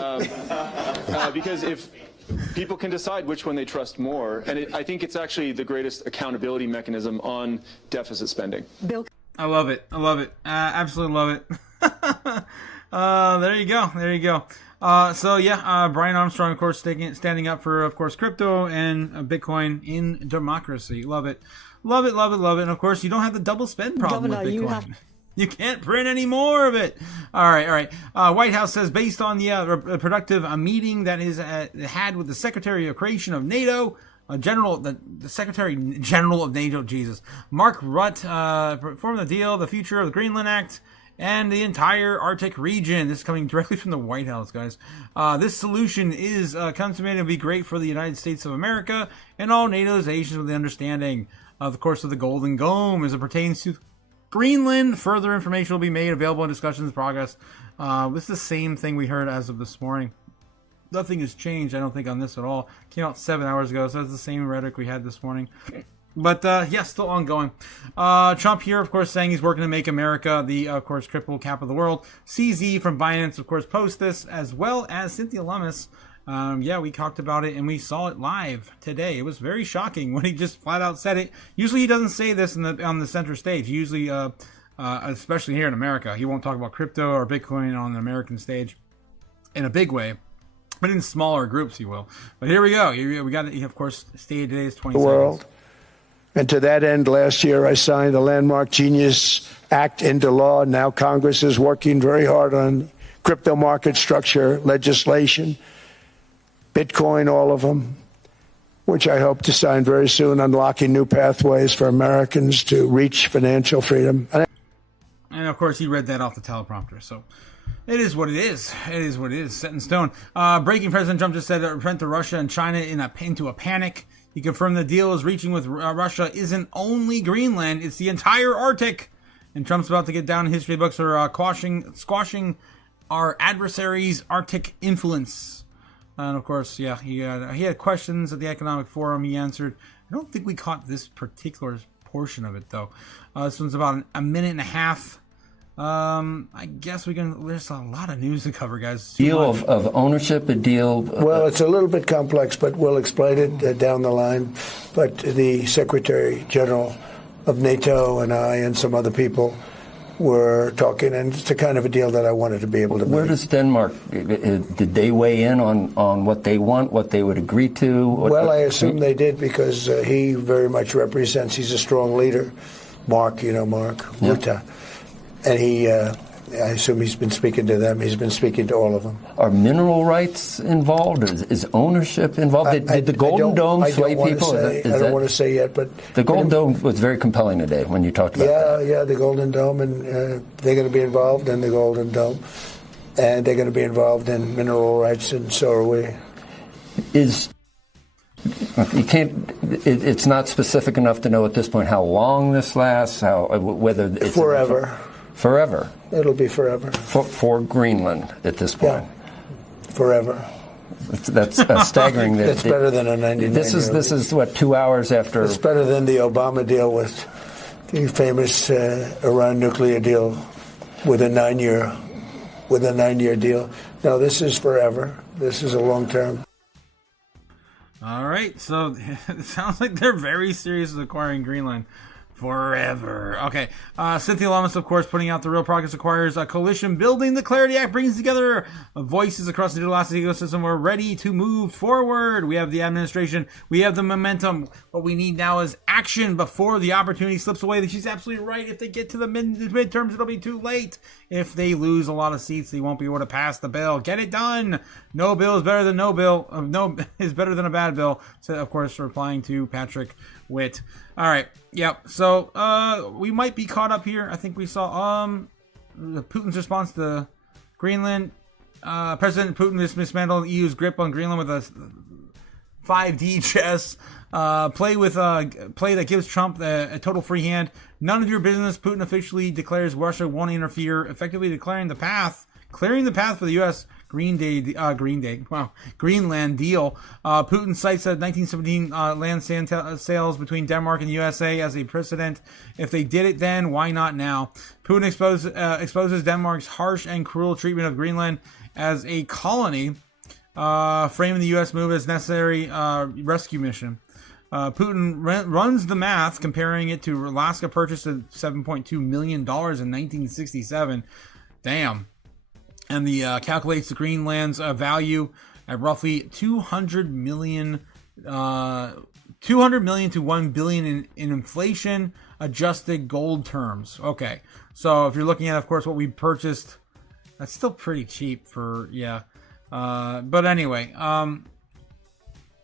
people can decide which one they trust more, and I think it's actually the greatest accountability mechanism on deficit spending. Bill. I love it. I love it. Absolutely love it. There you go. There you go. So yeah, Brian Armstrong, of course, standing up for, of course, crypto and Bitcoin in democracy. Love it. Love it, love it, love it. And of course, you don't have the double spend problem with Bitcoin. You can't print any more of it. All right, all right. White House says, based on the productive meeting that is had with the Secretary of Creation of NATO, the Secretary General of NATO, Jesus, Mark Rutte, formed the deal, the future of the Greenland Act, and the entire Arctic region. This is coming directly from the White House, guys. This solution is consummated to be great for the United States of America and all NATO's nations with the understanding, of course, of the Golden Dome as it pertains to Greenland. Further information will be made available in discussions progress. This is the same thing we heard as of this morning. Nothing has changed, I don't think, on this at all. Came out 7 hours ago, so it's the same rhetoric we had this morning. But, yeah, still ongoing. Trump here, of course, saying he's working to make America the, of course, crypto capital of the world. CZ from Binance, of course, posts this, as well as Cynthia Lummis. Yeah, we talked about it, and we saw it live today. It was very shocking when he just flat out said it. Usually he doesn't say this on the center stage. Usually, especially here in America, he won't talk about crypto or Bitcoin on the American stage in a big way. But in smaller groups, he will. But here we go. We got it, of course, stated today is 20 seconds. And to that end, last year I signed the landmark Genius Act into law. Now Congress is working very hard on crypto market structure legislation, Bitcoin, all of them, which I hope to sign very soon, unlocking new pathways for Americans to reach financial freedom. And of course, he read that off the teleprompter. So it is what it is. It is what it is. Set in stone. Breaking, President Trump just said that prevent Russia and China into a panic. He confirmed the deal is reaching with Russia isn't only Greenland, it's the entire Arctic. And Trump's about to get down in history books for squashing our adversaries' Arctic influence. And of course, yeah, he had questions at the Economic Forum. He answered. I don't think we caught this particular portion of it, though. This one's about a minute and a half. I guess there's a lot of news to cover, guys. Deal of ownership, a deal. Well, it's a little bit complex, but we'll explain it down the line. But the Secretary General of NATO and I and some other people were talking, and it's the kind of a deal that I wanted to be able to make. Where does Denmark, did they weigh in on what they want, what they would agree to? Well, I assume they did because he very much represents, he's a strong leader. Mark, you know Mark Rutte. And he, I assume he's been speaking to them. He's been speaking to all of them. Are mineral rights involved? Is ownership involved? Did the Golden Dome sway people? I don't want to say yet, but the Golden Dome was very compelling today when you talked about that. Yeah, the Golden Dome, and they're going to be involved in the Golden Dome, and they're going to be involved in mineral rights, and so are we. You can't. It's not specific enough to know at this point how long this lasts. Whether it's forever. Forever. It'll be forever. For Greenland at this point. Yeah. Forever. That's staggering. It's better than a 99. This is what, 2 hours after. It's better than the Obama deal with the famous Iran nuclear deal with a 9-year deal. No, this is forever. This is a long term. All right, so it sounds like they're very serious with acquiring Greenland forever. Okay, Cynthia Lummis, of course, putting out the Real Progress Acquires a coalition building. The Clarity Act brings together voices across the digital asset ecosystem. We're ready to move forward. We have the administration. We have the momentum. What we need now is action before the opportunity slips away. She's absolutely right. If they get to the midterms, it'll be too late. If they lose a lot of seats, they won't be able to pass the bill. Get it done. No bill is better than no bill. No is better than a bad bill. So, of course, replying to Patrick Witt. All right. Yep. So we might be caught up here. I think we saw Putin's response to Greenland. President Putin just mismantled EU's grip on Greenland with a 5D chess. Play that gives Trump a total free hand. None of your business. Putin officially declares Russia won't interfere, effectively clearing the path for the U.S. Greenland deal. Putin cites a 1917 land sales between Denmark and the USA as a precedent. If they did it then, why not now? Putin exposes Denmark's harsh and cruel treatment of Greenland as a colony, framing the U.S. move as necessary rescue mission. Putin runs the math, comparing it to Alaska purchase of $7.2 million in 1967. Damn. And the calculates the Greenland's value at roughly 200 million to $1 billion in inflation adjusted gold terms. Okay. So if you're looking at, of course, what we purchased, that's still pretty cheap for, yeah. But anyway,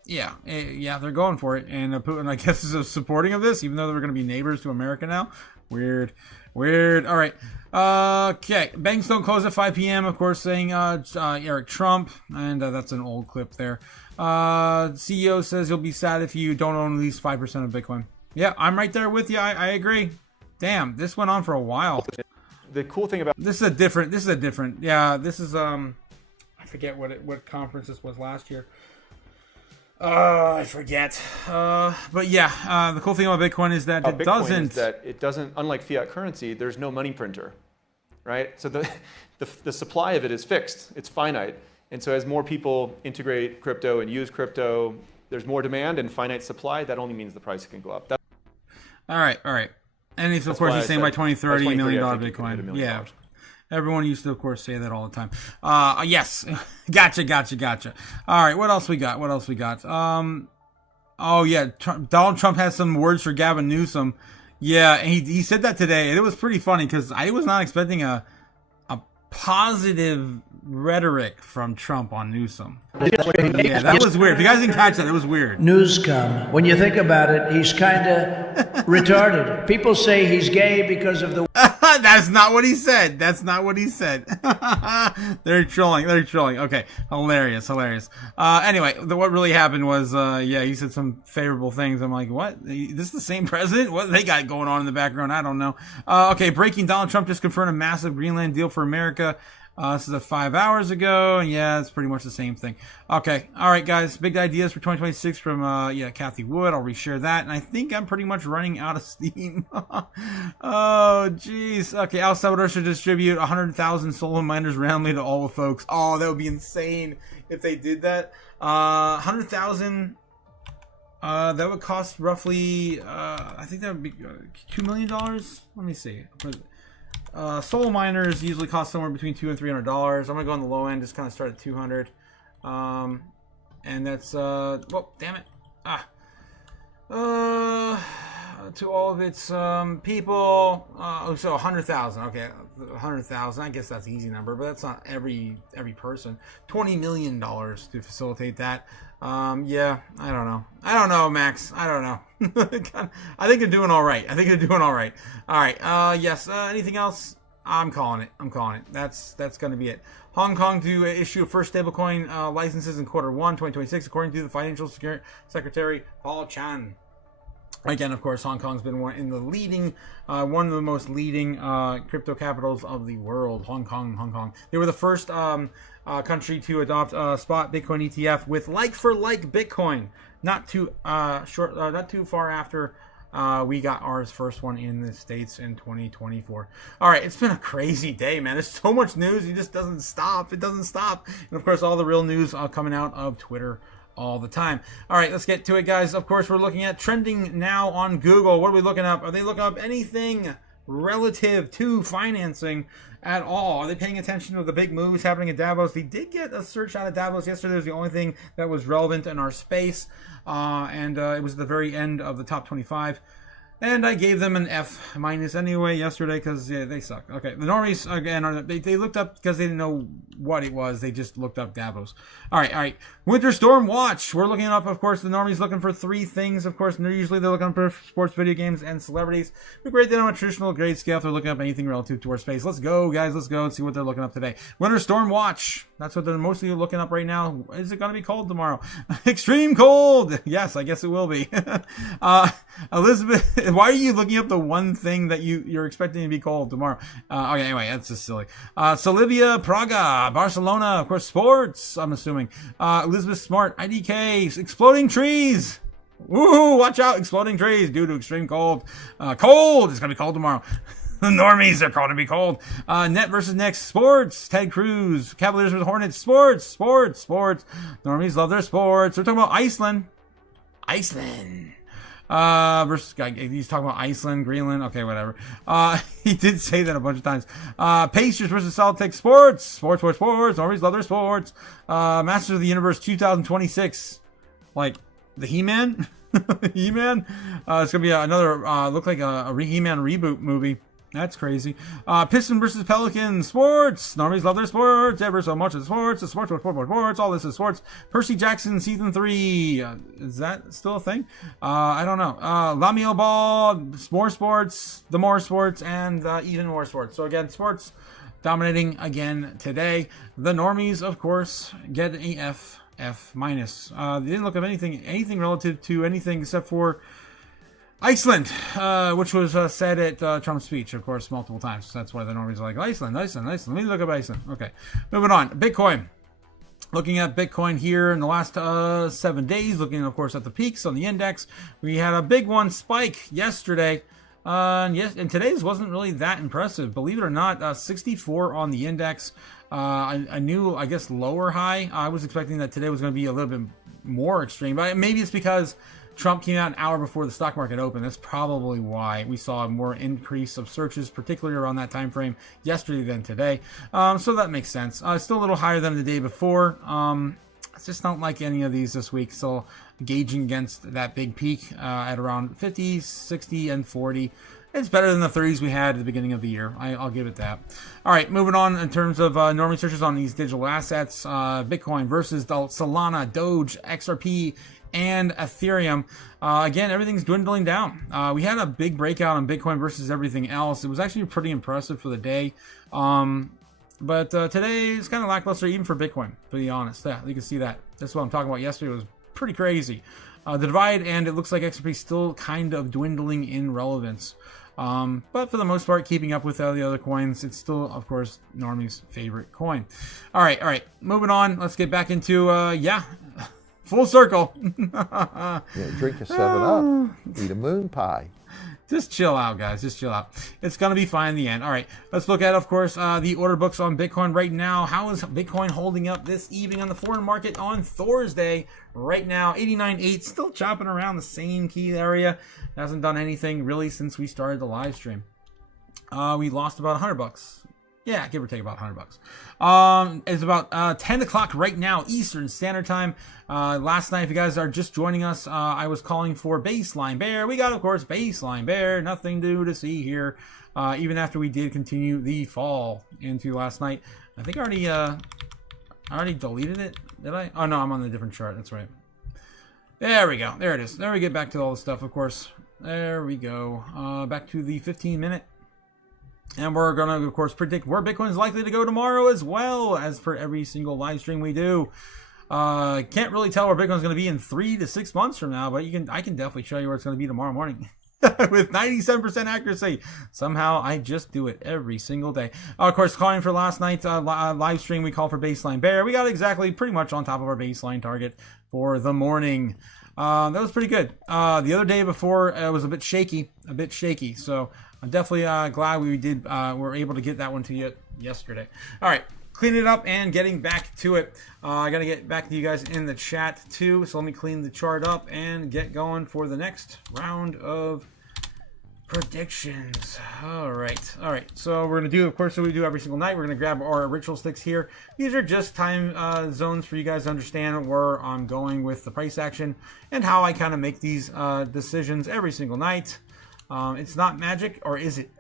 yeah, they're going for it, and Putin, I guess, is supporting of this, even though they're going to be neighbors to America now. Weird. All right. Okay. Banks don't close at 5 p.m. Of course, saying Eric Trump, and that's an old clip there. CEO says you'll be sad if you don't own at least 5% of Bitcoin. Yeah, I'm right there with you. I agree. Damn, this went on for a while. The cool thing about this is a different. Yeah, this is I forget what conference this was last year. I forget. But yeah, the cool thing about Bitcoin is that it doesn't, unlike fiat currency, there's no money printer, right? So the supply of it is fixed. It's finite. And so as more people integrate crypto and use crypto, there's more demand and finite supply. That only means the price can go up. All right. And it's, of course, he's saying by 2030, $1 million Bitcoin. Yeah. Everyone used to, of course, say that all the time. Yes. Gotcha. All right, what else we got? Oh, yeah, Donald Trump has some words for Gavin Newsom. Yeah, and he said that today, and it was pretty funny because I was not expecting a positive rhetoric from Trump on Newsom. Yeah, that was weird. If you guys didn't catch that, it was weird. Newscom. When you think about it, he's kind of retarded. People say he's gay because of the... That's not what he said. They're trolling. Okay, hilarious. Anyway, what really happened was, he said some favorable things. I'm like, what? This is the same president? What they got going on in the background? I don't know. Okay, breaking. Donald Trump just confirmed a massive Greenland deal for America. This is 5 hours ago, and yeah, it's pretty much the same thing. Okay, all right, guys, big ideas for 2026 from Kathy Wood. I'll reshare that, and I think I'm pretty much running out of steam. Oh, jeez. Okay, El Salvador should distribute 100,000 solo miners randomly to all the folks. Oh, that would be insane if they did that. 100,000. That would cost roughly, I think that would be $2 million. Let me see. Solo miners usually cost somewhere between $200 and $300. I'm gonna go on the low end, just kind of start at 200. And that's well, damn it. To all of its people. So 100,000. Okay, 100,000. I guess that's an easy number, but that's not every person. $20 million to facilitate that. Yeah, I don't know, Max. I don't know. I think they're doing all right. All right. Yes. Anything else? I'm calling it. That's going to be it. Hong Kong to issue first stablecoin licenses in Q1 2026, according to the Financial Secretary Paul Chan. Again, of course, Hong Kong's been one of the most leading crypto capitals of the world. Hong Kong. They were the first country to adopt spot Bitcoin ETF with like-for-like Bitcoin. Not too far after we got ours first one in the States in 2024. All right, it's been a crazy day, man. There's so much news. It just doesn't stop. And of course, all the real news coming out of Twitter all the time. All right, let's get to it, guys. Of course, we're looking at trending now on Google. What are we looking up? Are they looking up anything relative to financing at all? Are they paying attention to the big moves happening at Davos? They did get a search out of Davos yesterday. It was the only thing that was relevant in our space, and it was the very end of the top 25. And I gave them an F- anyway yesterday because they suck. Okay, the normies, again, they looked up because they didn't know what it was. They just looked up Davos. All right. Winter Storm Watch. We're looking up, of course, the normies looking for three things. Of course, usually they're looking for sports, video games, and celebrities. We grade them on a traditional grade scale if they're looking up anything relative to our space. Let's go, guys. Let's go and see what they're looking up today. Winter Storm Watch. That's what they're mostly looking up right now. Is it going to be cold tomorrow? Extreme cold. Yes, I guess it will be. Elizabeth Why are you looking up the one thing that you're expecting to be cold tomorrow? Okay, anyway, that's just silly. Solivia, Praga, Barcelona, of course, sports, I'm assuming. Elizabeth Smart, IDK, exploding trees. Woohoo, watch out, exploding trees due to extreme cold. Cold, it's going to be cold tomorrow. The normies are called to be cold. Net versus Next, sports. Ted Cruz, Cavaliers versus Hornets, sports. Normies love their sports. We're talking about Iceland. Versus, he's talking about Iceland, Greenland. Okay, whatever. He did say that a bunch of times. Pacers versus Celtics, sports. Normies love their sports. Masters of the Universe 2026. Like, the He-Man? He-Man? It's gonna be another, look like a He-Man reboot movie. That's crazy. Piston versus Pelicans, sports. Normies love their sports. Ever so much of sports. Sports. All this is sports. Percy Jackson season 3. Is that still a thing? I don't know. Lamio Ball, more sports, the more sports, and even more sports. So again, sports dominating again today. The normies, of course, get a F minus. They didn't look at anything relative to anything except for Iceland, which was said at Trump's speech, of course, multiple times. That's why the normies are like, Iceland. Let me look up Iceland. Okay, moving on. Bitcoin. Looking at Bitcoin here in the last 7 days, looking, of course, at the peaks on the index. We had a big one spike yesterday. And today's wasn't really that impressive. Believe it or not, 64 on the index. A new, I guess, lower high. I was expecting that today was going to be a little bit more extreme. But maybe it's because Trump came out an hour before the stock market opened. That's probably why we saw a more increase of searches, particularly around that time frame yesterday than today. So that makes sense. Still a little higher than the day before. I just don't like any of these this week. So gauging against that big peak at around 50, 60, and 40. It's better than the 30s we had at the beginning of the year. I'll give it that. All right, moving on in terms of normie searches on these digital assets. Bitcoin versus the Solana, Doge, XRP, and Ethereum. Again, everything's dwindling down. We had a big breakout on Bitcoin versus everything else. It was actually pretty impressive for the day. But today is kind of lackluster even for Bitcoin, to be honest. Yeah, you can see that. That's what I'm talking about. Yesterday was pretty crazy. The divide, and it looks like XRP is still kind of dwindling in relevance. But for the most part, keeping up with all the other coins, it's still, of course, Normie's favorite coin. All right. Moving on. Let's get back into, full circle. Yeah, drink a 7-Up. Eat a moon pie. Just chill out, guys. Just chill out. It's going to be fine in the end. All right. Let's look at, of course, the order books on Bitcoin right now. How is Bitcoin holding up this evening on the foreign market on Thursday? Right now, 89.8, still chopping around the same key area. Hasn't done anything really since we started the live stream. We lost about $100. Yeah, give or take about $100. It's about 10 o'clock right now, Eastern Standard Time. Last night, if you guys are just joining us, I was calling for Baseline Bear. We got, of course, Baseline Bear. Nothing new to see here. Even after we did continue the fall into last night. I think I already deleted it. Did I? Oh, no, I'm on a different chart. That's right. There we go. There it is. There we get back to all the stuff, of course. There we go. Back to the 15-minute. And we're going to, of course, predict where Bitcoin is likely to go tomorrow as well, as per every single live stream we do. Can't really tell where Bitcoin is going to be in 3 to 6 months from now, but I can definitely show you where it's going to be tomorrow morning. With 97% accuracy. Somehow, I just do it every single day. Of course, calling for last night's live stream, we called for Baseline Bear. We got exactly pretty much on top of our baseline target for the morning. That was pretty good. The other day before, it was a bit shaky. So I'm definitely glad we were able to get that one to you yesterday. All right, cleaning it up and getting back to it. I got to get back to you guys in the chat too. So let me clean the chart up and get going for the next round of predictions. All right. So we're going to do, of course, what we do every single night. We're going to grab our ritual sticks here. These are just time zones for you guys to understand where I'm going with the price action and how I kind of make these decisions every single night. It's not magic, or is it?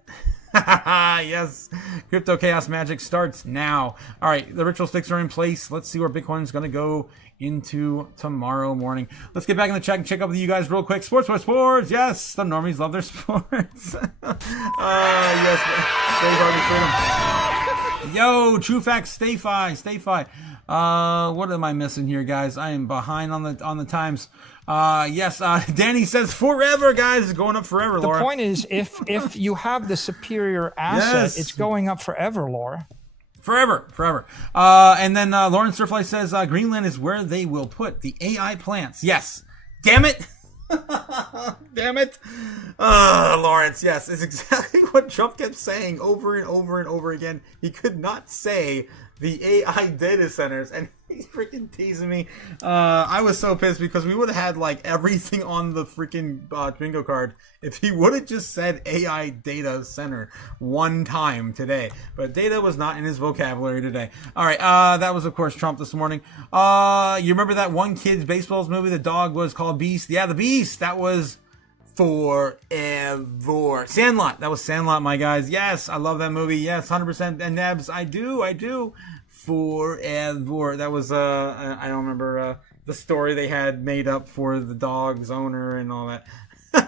Yes, Crypto Chaos magic starts now. All right, the ritual sticks are in place. Let's see where Bitcoin is going to go into tomorrow morning. Let's get back in the chat and check up with you guys real quick. Sports. Yes, the normies love their sports. Yes, Dave Harvey Freedom. Yo, True Facts, stay fi. What am I missing here, guys? I am behind on the times. Yes, Danny says forever, guys. It's going up forever, The Laura. point is, if you have the superior asset, Yes. it's going up forever, Laura. Forever. And then Lawrence Surfly says Greenland is where they will put the AI plants. Yes. Damn it. Damn it. Lawrence, yes. It's exactly what Trump kept saying over and over and over again. He could not say the AI data centers, and he's freaking teasing me. I was so pissed because we would have had like everything on the freaking bingo card if he would have just said AI data center one time today. But data was not in his vocabulary today. All right, that was of course Trump this morning. You remember that one kid's baseball's movie? The dog was called Beast. Yeah, the Beast. That was forever. Sandlot. That was Sandlot, my guys. Yes, I love that movie. Yes, 100%. And Nebs, I do. Forever. That was I don't remember the story they had made up for the dog's owner and all that.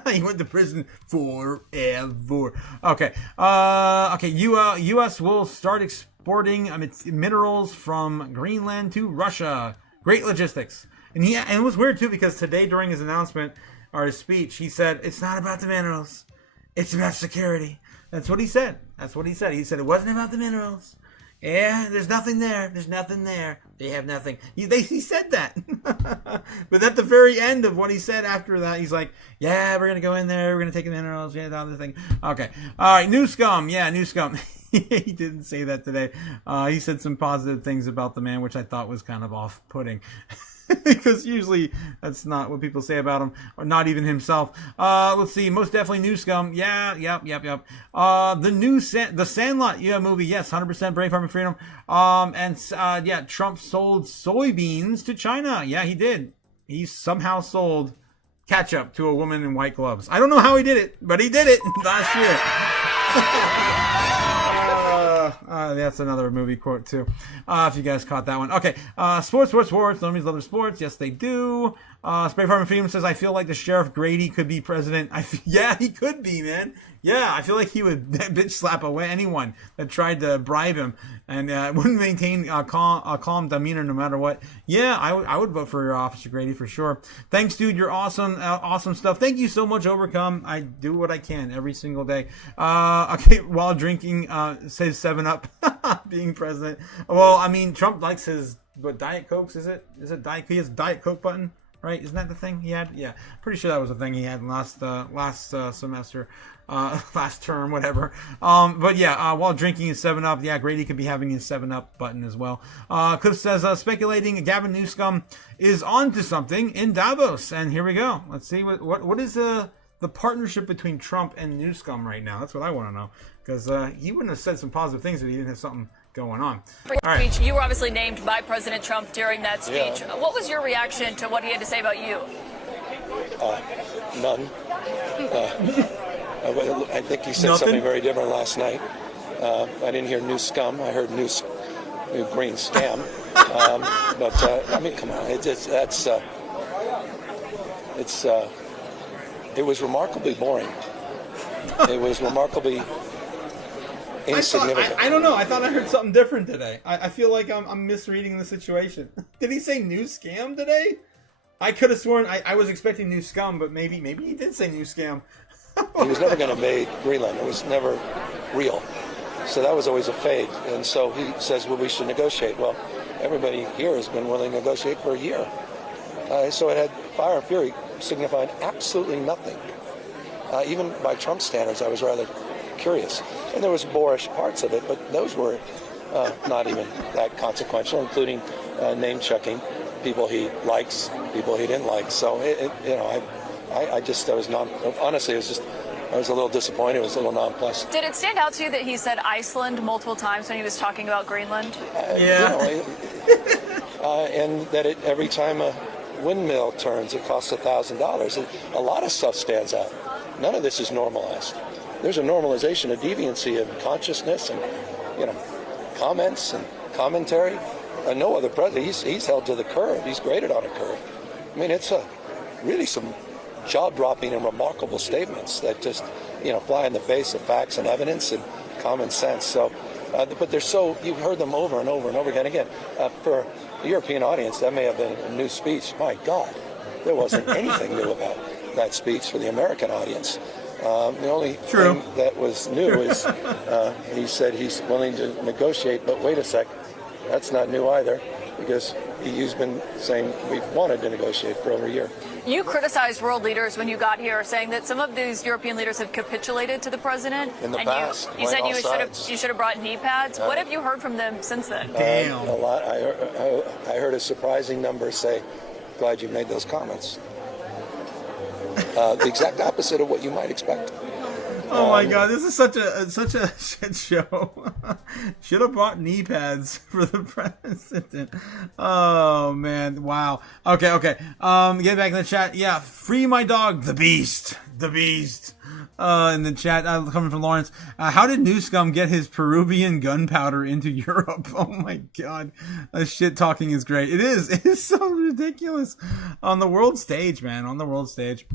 He went to prison forever. Okay. U.S. will start exporting minerals from Greenland to Russia. Great logistics. And it was weird too because today during his announcement or his speech, he said it's not about the minerals, it's about security. That's what he said. He said it wasn't about the minerals. Yeah, there's nothing there. They have nothing. He said that. But at the very end of what he said after that, he's like, yeah, we're going to go in there. We're going to take the minerals. Yeah, the other thing. Okay. All right. New scum. Yeah, new scum. He didn't say that today. He said some positive things about the man, which I thought was kind of off-putting. Because usually that's not what people say about him, or not even himself. Let's see. Most definitely new scum. Yeah, yep. The Sandlot movie. Yes, 100% Brave Farming Freedom. Trump sold soybeans to China. Yeah, he did. He somehow sold ketchup to a woman in white gloves. I don't know how he did it, but he did it last year. That's another movie quote too. If you guys caught that one. Okay. Sports. Normies love their sports. Yes, they do. Spray Farming Freedom says, I feel like the Sheriff Grady could be president. Yeah, he could be, man. Yeah, I feel like he would bitch slap away anyone that tried to bribe him and wouldn't maintain a calm demeanor no matter what. Yeah, I would vote for Officer Grady for sure. Thanks, dude. You're awesome. Awesome stuff. Thank you so much, Overcome. I do what I can every single day. Okay, while drinking, says 7-Up being president. Well, I mean, Trump likes his, Diet Cokes, is it? Is it Diet? He has Diet Coke button. Right? Isn't that the thing he had? Yeah. Pretty sure that was the thing he had last semester. Last term, whatever. While drinking his 7-Up, yeah, Grady could be having his 7-Up button as well. Cliff says, speculating Gavin Newsom is onto something in Davos. And here we go. Let's see what is the partnership between Trump and Newsom right now. That's what I want to know. Because he wouldn't have said some positive things if he didn't have something going on. All right. Speech. You were obviously named by President Trump during that speech. Yeah. What was your reaction to what he had to say about you? None. I think he said something very different last night. I didn't hear new scum. I heard new green scam. I mean, come on. It was remarkably boring. It was remarkably insignificant. I don't know. I thought I heard something different today. I feel like I'm misreading the situation. Did he say new scam today? I could have sworn I was expecting new scum, but maybe he did say new scam. He was never going to invade Greenland. It was never real. So that was always a fade. And so he says, well, we should negotiate. Well, everybody here has been willing to negotiate for a year. So it had fire and fury signifying absolutely nothing. Even by Trump standards, I was rather curious. And there was boorish parts of it, but those were not even that consequential, including name-checking people he likes, people he didn't like. So, I was a little disappointed. It was a little nonplussed. Did it stand out to you that he said Iceland multiple times when he was talking about Greenland? And that every time a windmill turns, it costs $1,000. A lot of stuff stands out. None of this is normalized. There's a normalization of deviancy of consciousness and, comments and commentary. No other president, he's held to the curve. He's graded on a curve. I mean, it's really some jaw-dropping and remarkable statements that just, fly in the face of facts and evidence and common sense. So But they're so, you've heard them over and over and over again. Again, for the European audience, that may have been a new speech. My God, there wasn't anything new about that speech for the American audience. The only thing that was new is he said he's willing to negotiate, but wait a sec, that's not new either, because EU's been saying we've wanted to negotiate for over a year. You criticized world leaders when you got here, saying that some of these European leaders have capitulated to the president. In the past. You said you should have brought knee pads. What have you heard from them since then? A lot. I heard a surprising number say, glad you made those comments. The exact opposite of what you might expect. Oh my God, this is such a shit show. Should have bought knee pads for the president. Oh man, wow. Okay. Get back in the chat. Yeah, free my dog, the beast. In the chat, coming from Lawrence. How did New Scum get his Peruvian gunpowder into Europe? Oh my God, shit talking is great. It is so ridiculous on the world stage, man. On the world stage.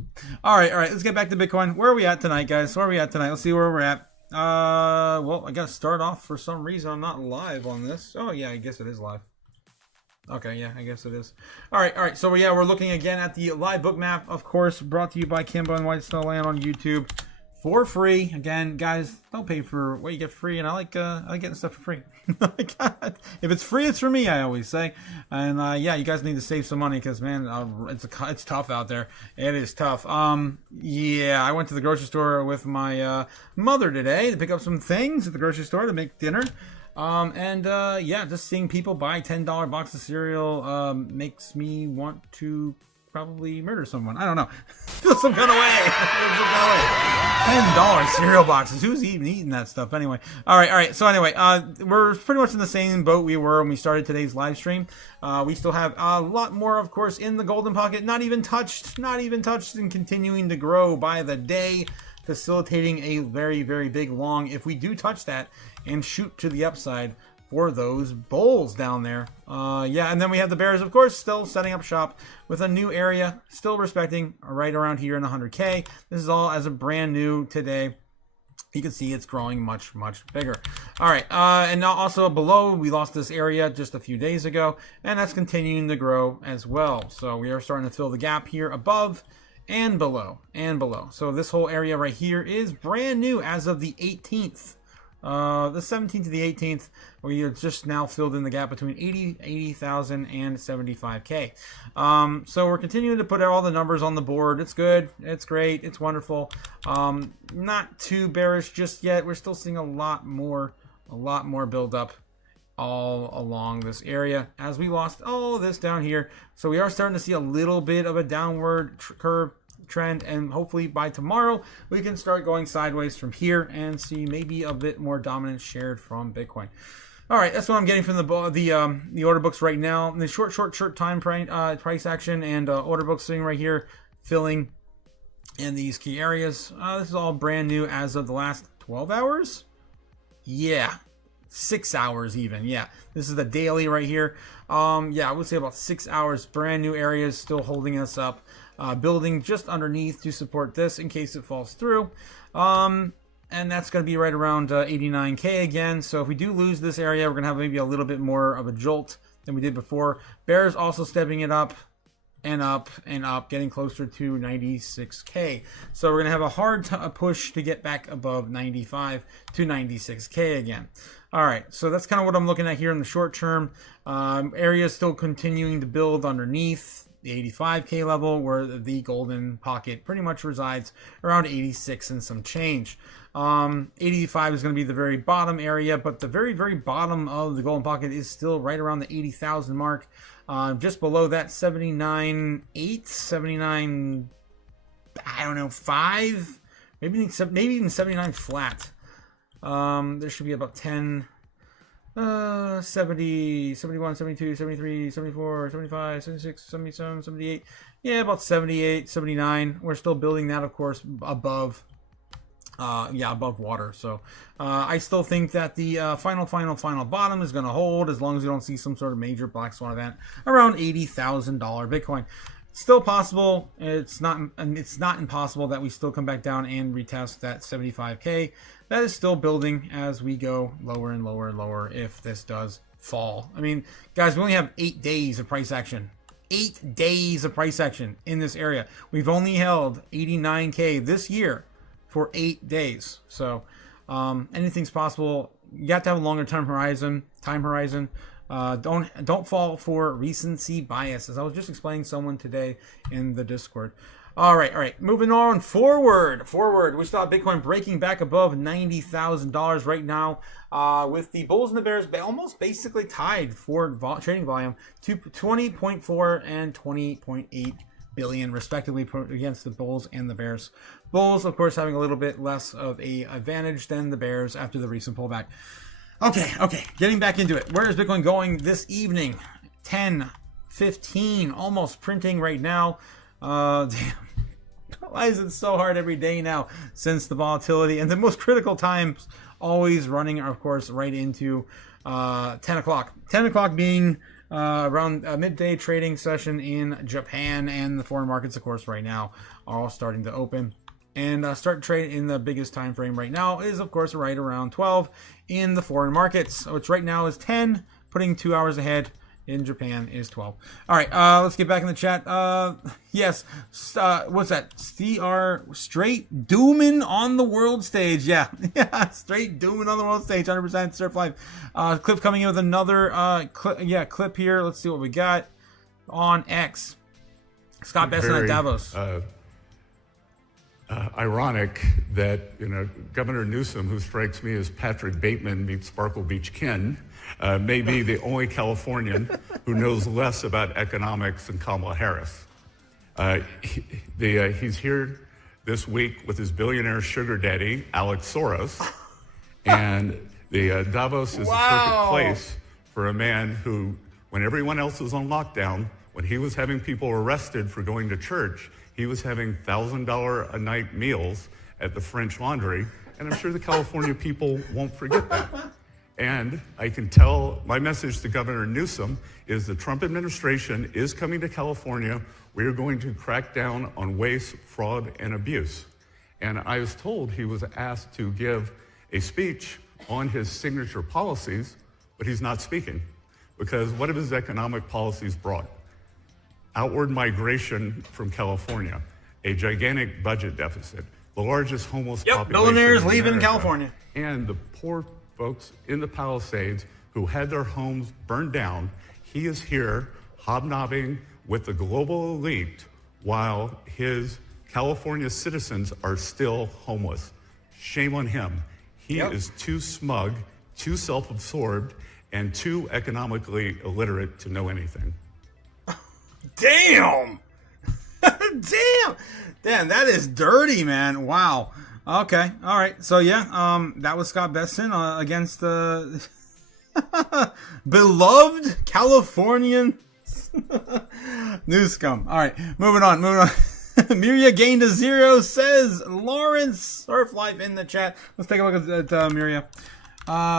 All right. Let's get back to Bitcoin. Where are we at tonight, guys? Let's see where we're at. Well, I gotta start off for some reason. I'm not live on this. Oh yeah, I guess it is live. Okay, yeah, I guess it is. All right. So yeah, we're looking again at the live book map, of course, brought to you by Kimbo and White Snowland on YouTube for free. Again, guys, don't pay for what you get free, and I like getting stuff for free. If it's free, it's for me, I always say. And yeah, you guys need to save some money because man, it's tough out there. It is tough. Yeah, I went to the grocery store with my mother today to pick up some things at the grocery store to make dinner. Yeah, just seeing people buy $10 box of cereal makes me want to probably murder someone. I don't know. Feel some kind of way. $10 cereal boxes. Who's even eating that stuff anyway? All right. So anyway, we're pretty much in the same boat we were when we started today's live stream. We still have a lot more, of course, in the golden pocket. Not even touched, and continuing to grow by the day, facilitating a very, very big long. If we do touch that and shoot to the upside for those bulls down there. Yeah, and then we have the bears, of course, still setting up shop with a new area, still respecting right around here in the 100K. This is all as a brand new today. You can see it's growing much, much bigger. All right, and now also below, we lost this area just a few days ago, and that's continuing to grow as well. So we are starting to fill the gap here above and below. So this whole area right here is brand new as of the 18th. The 17th to the 18th, we are just now filled in the gap between 80,000 and 75K. So we're continuing to put all the numbers on the board. It's good. It's great. It's wonderful. Not too bearish just yet. We're still seeing a lot more build up all along this area as we lost all of this down here. So we are starting to see a little bit of a downward curve trend, and hopefully by tomorrow we can start going sideways from here and see maybe a bit more dominance shared from Bitcoin. All right, that's what I'm getting from the order books right now. The short time price action and order books sitting right here filling in these key areas. This is all brand new as of the last 12 hours. Yeah, 6 hours even. Yeah, this is the daily right here. Yeah, I would say about 6 hours. Brand new areas still holding us up. Building just underneath to support this in case it falls through. And that's going to be right around 89K again. So if we do lose this area, we're going to have maybe a little bit more of a jolt than we did before. Bears also stepping it up and up and up, getting closer to 96K. So we're going to have a hard push to get back above 95 to 96K again. All right, so that's kind of what I'm looking at here in the short term. Area still continuing to build underneath the 85K level, where the golden pocket pretty much resides around 86 and some change. 85 is going to be the very bottom area, but the very, very bottom of the golden pocket is still right around the 80,000 mark. Just below that, 79.8, 79, I don't know, 5, maybe even 79 flat. There should be about 10, 70, 71, 72, 73, 74, 75, 76, 77, 78. Yeah, about 78, 79. We're still building that, of course, above above water. So I still think that the final bottom is going to hold as long as we don't see some sort of major black swan event around $80,000 Bitcoin. still possible. It's not impossible that we still come back down and retest that 75K. That is still building as we go lower and lower and lower if this does fall. I mean, guys, we only have 8 days of price action. 8 days of price action in this area. We've only held 89K this year for 8 days. So anything's possible. You have to have a longer time horizon. Don't fall for recency bias, as I was just explaining someone today in the Discord. All right. Moving on forward. We saw Bitcoin breaking back above $90,000 right now, with the bulls and the bears almost basically tied for trading volume to 20.4 and 20.8 billion respectively against the bulls and the bears. Bulls, of course, having a little bit less of a advantage than the bears after the recent pullback. Okay, getting back into it. Where is Bitcoin going this evening? 10:15, almost printing right now. Damn. Why is it so hard every day now since the volatility and the most critical times always running, of course, right into 10 o'clock. 10 o'clock being around a midday trading session in Japan, and the foreign markets, of course, right now are all starting to open. And start trade in the biggest time frame right now is, of course, right around 12 in the foreign markets, which right now is 10, putting 2 hours ahead. In Japan is 12. All right, let's get back in the chat. Yes, what's that? Straight dooming on the world stage. Yeah, straight dooming on the world stage. 100% Surf Life. Clip coming in with another clip here. Let's see what we got on X. Scott Besson at Davos. Ironic that Governor Newsom, who strikes me as Patrick Bateman meets Sparkle Beach Ken, may be the only Californian who knows less about economics than Kamala Harris. He's here this week with his billionaire sugar daddy, Alex Soros, and the Davos is the perfect place for a man who, when everyone else was on lockdown, when he was having people arrested for going to church, he was having $1,000 a night meals at the French Laundry, and I'm sure the California people won't forget that. And I can tell my message to Governor Newsom is the Trump administration is coming to California. We are going to crack down on waste, fraud, and abuse. And I was told he was asked to give a speech on his signature policies, but he's not speaking because what have his economic policies brought? Outward migration from California, a gigantic budget deficit, the largest homeless population. Billionaires in leaving America, California. and the poor folks in the Palisades who had their homes burned down. He is here hobnobbing with the global elite while his California citizens are still homeless. Shame on him. He is too smug, too self-absorbed, and too economically illiterate to know anything. Damn! Damn, that is dirty, man. Wow. Okay, all right. So yeah, that was Scott Besson against the beloved Californian news scum. All right, moving on. Miria gained a 0, says Lawrence Surf Life in the chat. Let's take a look at Miria.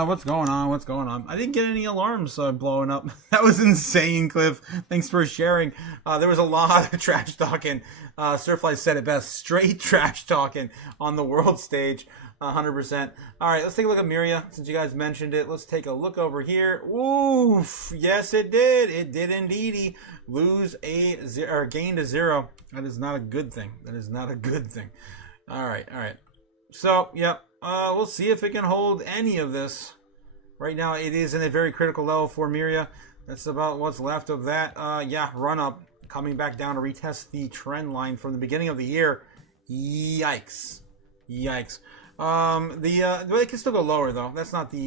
What's going on? I didn't get any alarms blowing up. That was insane, Cliff. Thanks for sharing. There was a lot of trash talking. Surflight said it best. Straight trash talking on the world stage. 100%. All right, let's take a look at Miria. Since you guys mentioned it, let's take a look over here. Oof. Yes, it did. It did indeed lose a 0 or gained a 0. That is not a good thing. All right. So, yep. We'll see if it can hold any of this. Right now, it is in a very critical level for Miria. That's about what's left of that. Run up. Coming back down to retest the trend line from the beginning of the year. Yikes. But it can still go lower, though. That's not the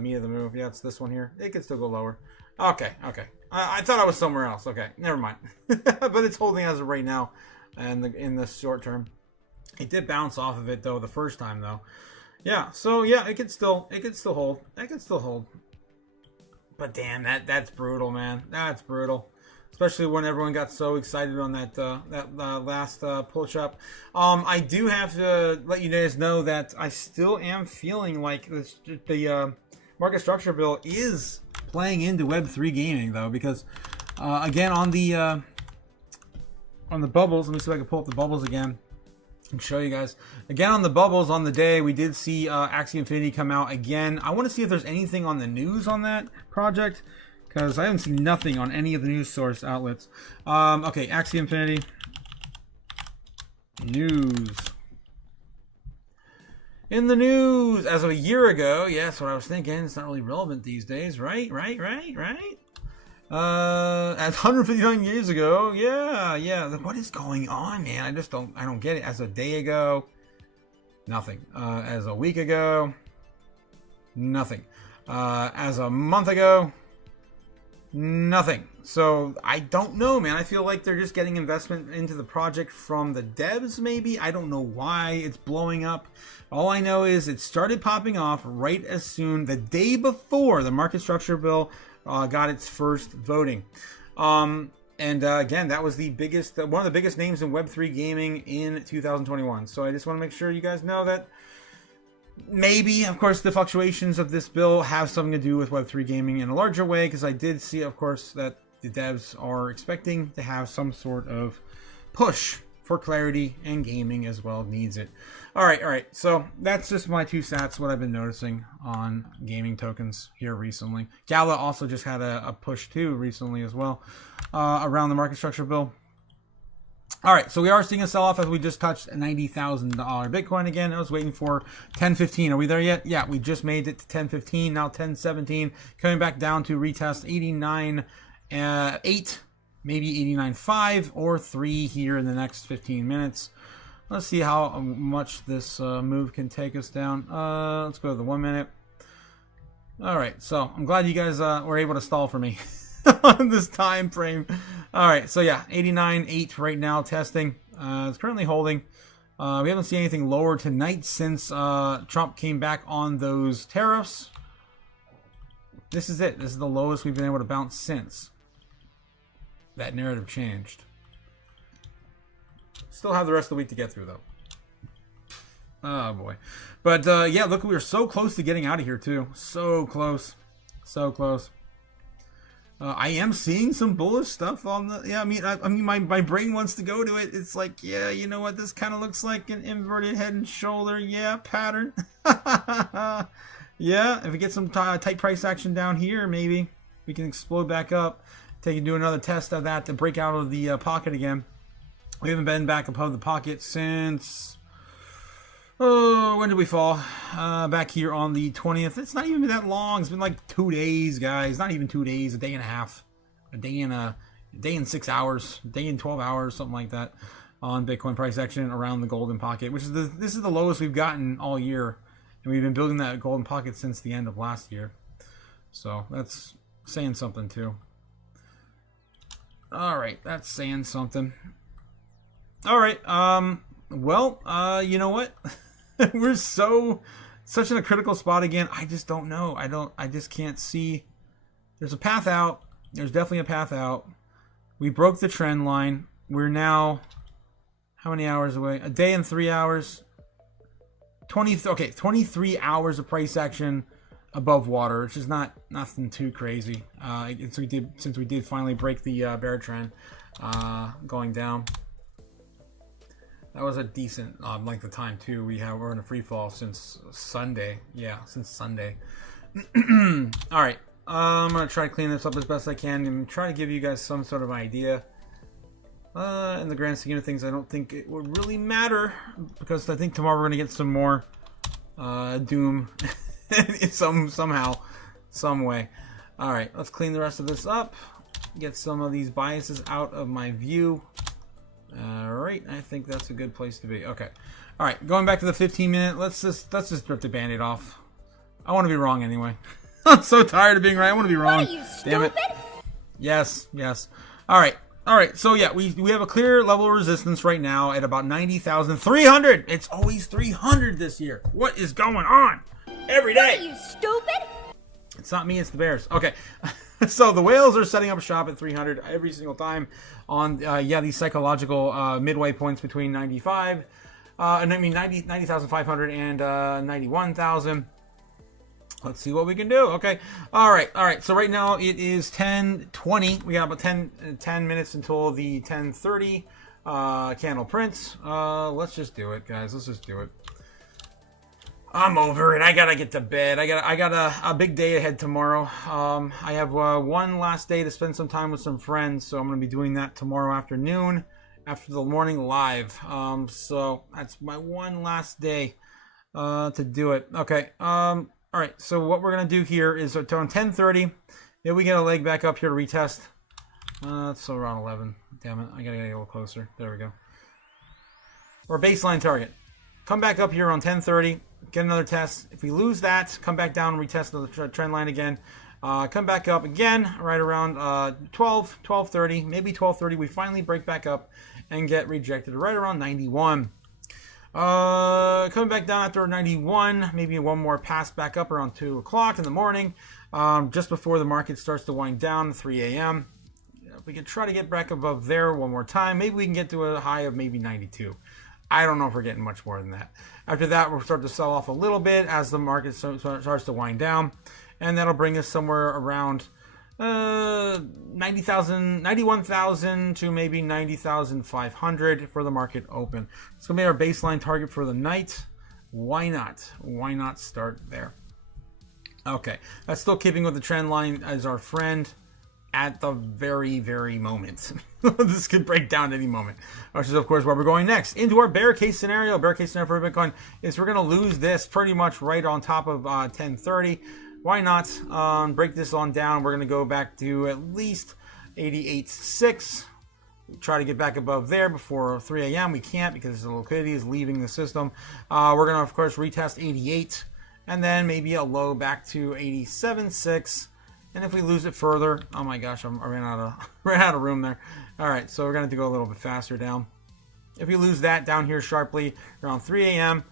meat of the move. Yeah, it's this one here. It can still go lower. Okay. I thought I was somewhere else. Okay, never mind. But it's holding as of right now and in the short term. It did bounce off of it though the first time though. Yeah, so yeah, it could still hold. But damn, that's brutal, man. That's brutal. Especially when everyone got so excited on that last push up. I do have to let you guys know that I still am feeling like the market structure bill is playing into Web3 gaming though, because again on the on the bubbles. Let me see if I can pull up the bubbles again and show you guys. Again, on the bubbles on the day, we did see Axie Infinity come out again. I want to see if there's anything on the news on that project, because I haven't seen nothing on any of the news source outlets. Okay, Axie Infinity. News. In the news, as of a year ago, yes, what I was thinking. It's not really relevant these days, right? As 159 years ago, yeah. What is going on, man? I don't get it. As a day ago, nothing. As a week ago, nothing. As a month ago, nothing. So I don't know, man. I feel like they're just getting investment into the project from the devs, maybe. I don't know why it's blowing up. All I know is it started popping off right as soon, the day before the market structure bill got its first voting. Again, that was the biggest, one of the biggest names in Web3 gaming in 2021. So I just want to make sure you guys know that maybe, of course, the fluctuations of this bill have something to do with Web3 gaming in a larger way, because I did see, of course, that the devs are expecting to have some sort of push for clarity, and gaming as well needs it. All right. So that's just my 2 cents, what I've been noticing on gaming tokens here recently. Gala also just had a push too recently as well around the market structure bill. All right, so we are seeing a sell-off as we just touched $90,000 Bitcoin again. I was waiting for 10.15. Are we there yet? Yeah, we just made it to 10.15. Now 10.17. Coming back down to retest 89.8, maybe 89.5 or 3 here in the next 15 minutes. Let's see how much this move can take us down. Let's go to the 1 minute. All right, so I'm glad you guys were able to stall for me on this time frame. All right, so yeah, 89.8 right now testing. It's currently holding. We haven't seen anything lower tonight since Trump came back on those tariffs. This is it. This is the lowest we've been able to bounce since that narrative changed. Still have the rest of the week to get through, though. Oh, boy. But, yeah, look, we were so close to getting out of here, too. So close. So close. I am seeing some bullish stuff on the... Yeah, I mean, my brain wants to go to it. It's like, yeah, you know what? This kind of looks like an inverted head and shoulder. Yeah, pattern. Yeah, if we get some tight price action down here, maybe we can explode back up. Do another test of that to break out of the pocket again. We haven't been back above the pocket since... Oh, when did we fall? Back here on the 20th. It's not even been that long. It's been like 2 days, guys. Not even 2 days. A day and a half. A day and 6 hours. A day and 12 hours. Something like that. On Bitcoin price action around the golden pocket. Which is this is the lowest we've gotten all year. And we've been building that golden pocket since the end of last year. So that's saying something too. Alright, that's saying something. Alright, well, you know what? We're such in a critical spot again. I just don't know. I just can't see. There's a path out. There's definitely a path out. We broke the trend line. We're now, how many hours away? A day and 3 hours. 23 hours of price action above water, which is nothing too crazy. Since we did finally break the bear trend going down. That was a decent length of time too. We're in a free fall since Sunday. Yeah, since Sunday. All right, I'm gonna try to clean this up as best I can and try to give you guys some sort of idea. In the grand scheme of things, I don't think it would really matter because I think tomorrow we're gonna get some more doom, somehow, some way. All right, let's clean the rest of this up. Get some of these biases out of my view. Alright, I think that's a good place to be. Okay. Alright, going back to the 15-minute, let's just rip the band-aid off. I want to be wrong anyway. I'm so tired of being right. I want to be wrong. What are you, damn it. stupid? Yes. Alright, so yeah, we have a clear level of resistance right now at about 90,300. It's always 300 this year. What is going on? Every day. What are you, stupid? It's not me, it's the Bears. Okay. So the whales are setting up shop at 300 every single time on these psychological midway points between 90,500 and 91,000. Let's see what we can do. Okay. All right. So right now it is 10:20. We got about 10 minutes until the 10:30 candle prints. Let's just do it, guys. Let's just do it. I'm over it. I gotta get to bed. I got a big day ahead tomorrow. I have one last day to spend some time with some friends, so I'm gonna be doing that tomorrow afternoon after the morning live. So that's my one last day to do it. Okay. All right. So what we're gonna do here is around 10:30. Maybe we get a leg back up here to retest. So around 11. Damn it. I gotta get a little closer. There we go. Or baseline target. Come back up here on 10:30. Get another test. If we lose that, come back down and retest the trend line again. Come back up again right around 12:30, maybe 12:30. We finally break back up and get rejected right around 91. Coming back down after 91, maybe one more pass back up around 2 o'clock in the morning, just before the market starts to wind down, 3 a.m. If we could try to get back above there one more time, maybe we can get to a high of maybe 92. I don't know if we're getting much more than that. After that, we'll start to sell off a little bit as the market starts to wind down. And that'll bring us somewhere around 91,000 to maybe 90,500 for the market open. It's going to be our baseline target for the night. Why not? Why not start there? Okay. That's still keeping with the trend line as our friend at the very, very moment. This could break down at any moment, which is, of course, where we're going next. Into our bear case scenario. Bear case scenario for Bitcoin is we're going to lose this pretty much right on top of 1030. Why not break this on down? We're going to go back to at least 88.6. Try to get back above there before 3 a.m. We can't because the liquidity is leaving the system. We're going to, of course, retest 88. And then maybe a low back to 87.6. And if we lose it further, oh my gosh, I ran out of room there. All right, so we're going to have to go a little bit faster down. If we lose that down here sharply around 3 a.m.,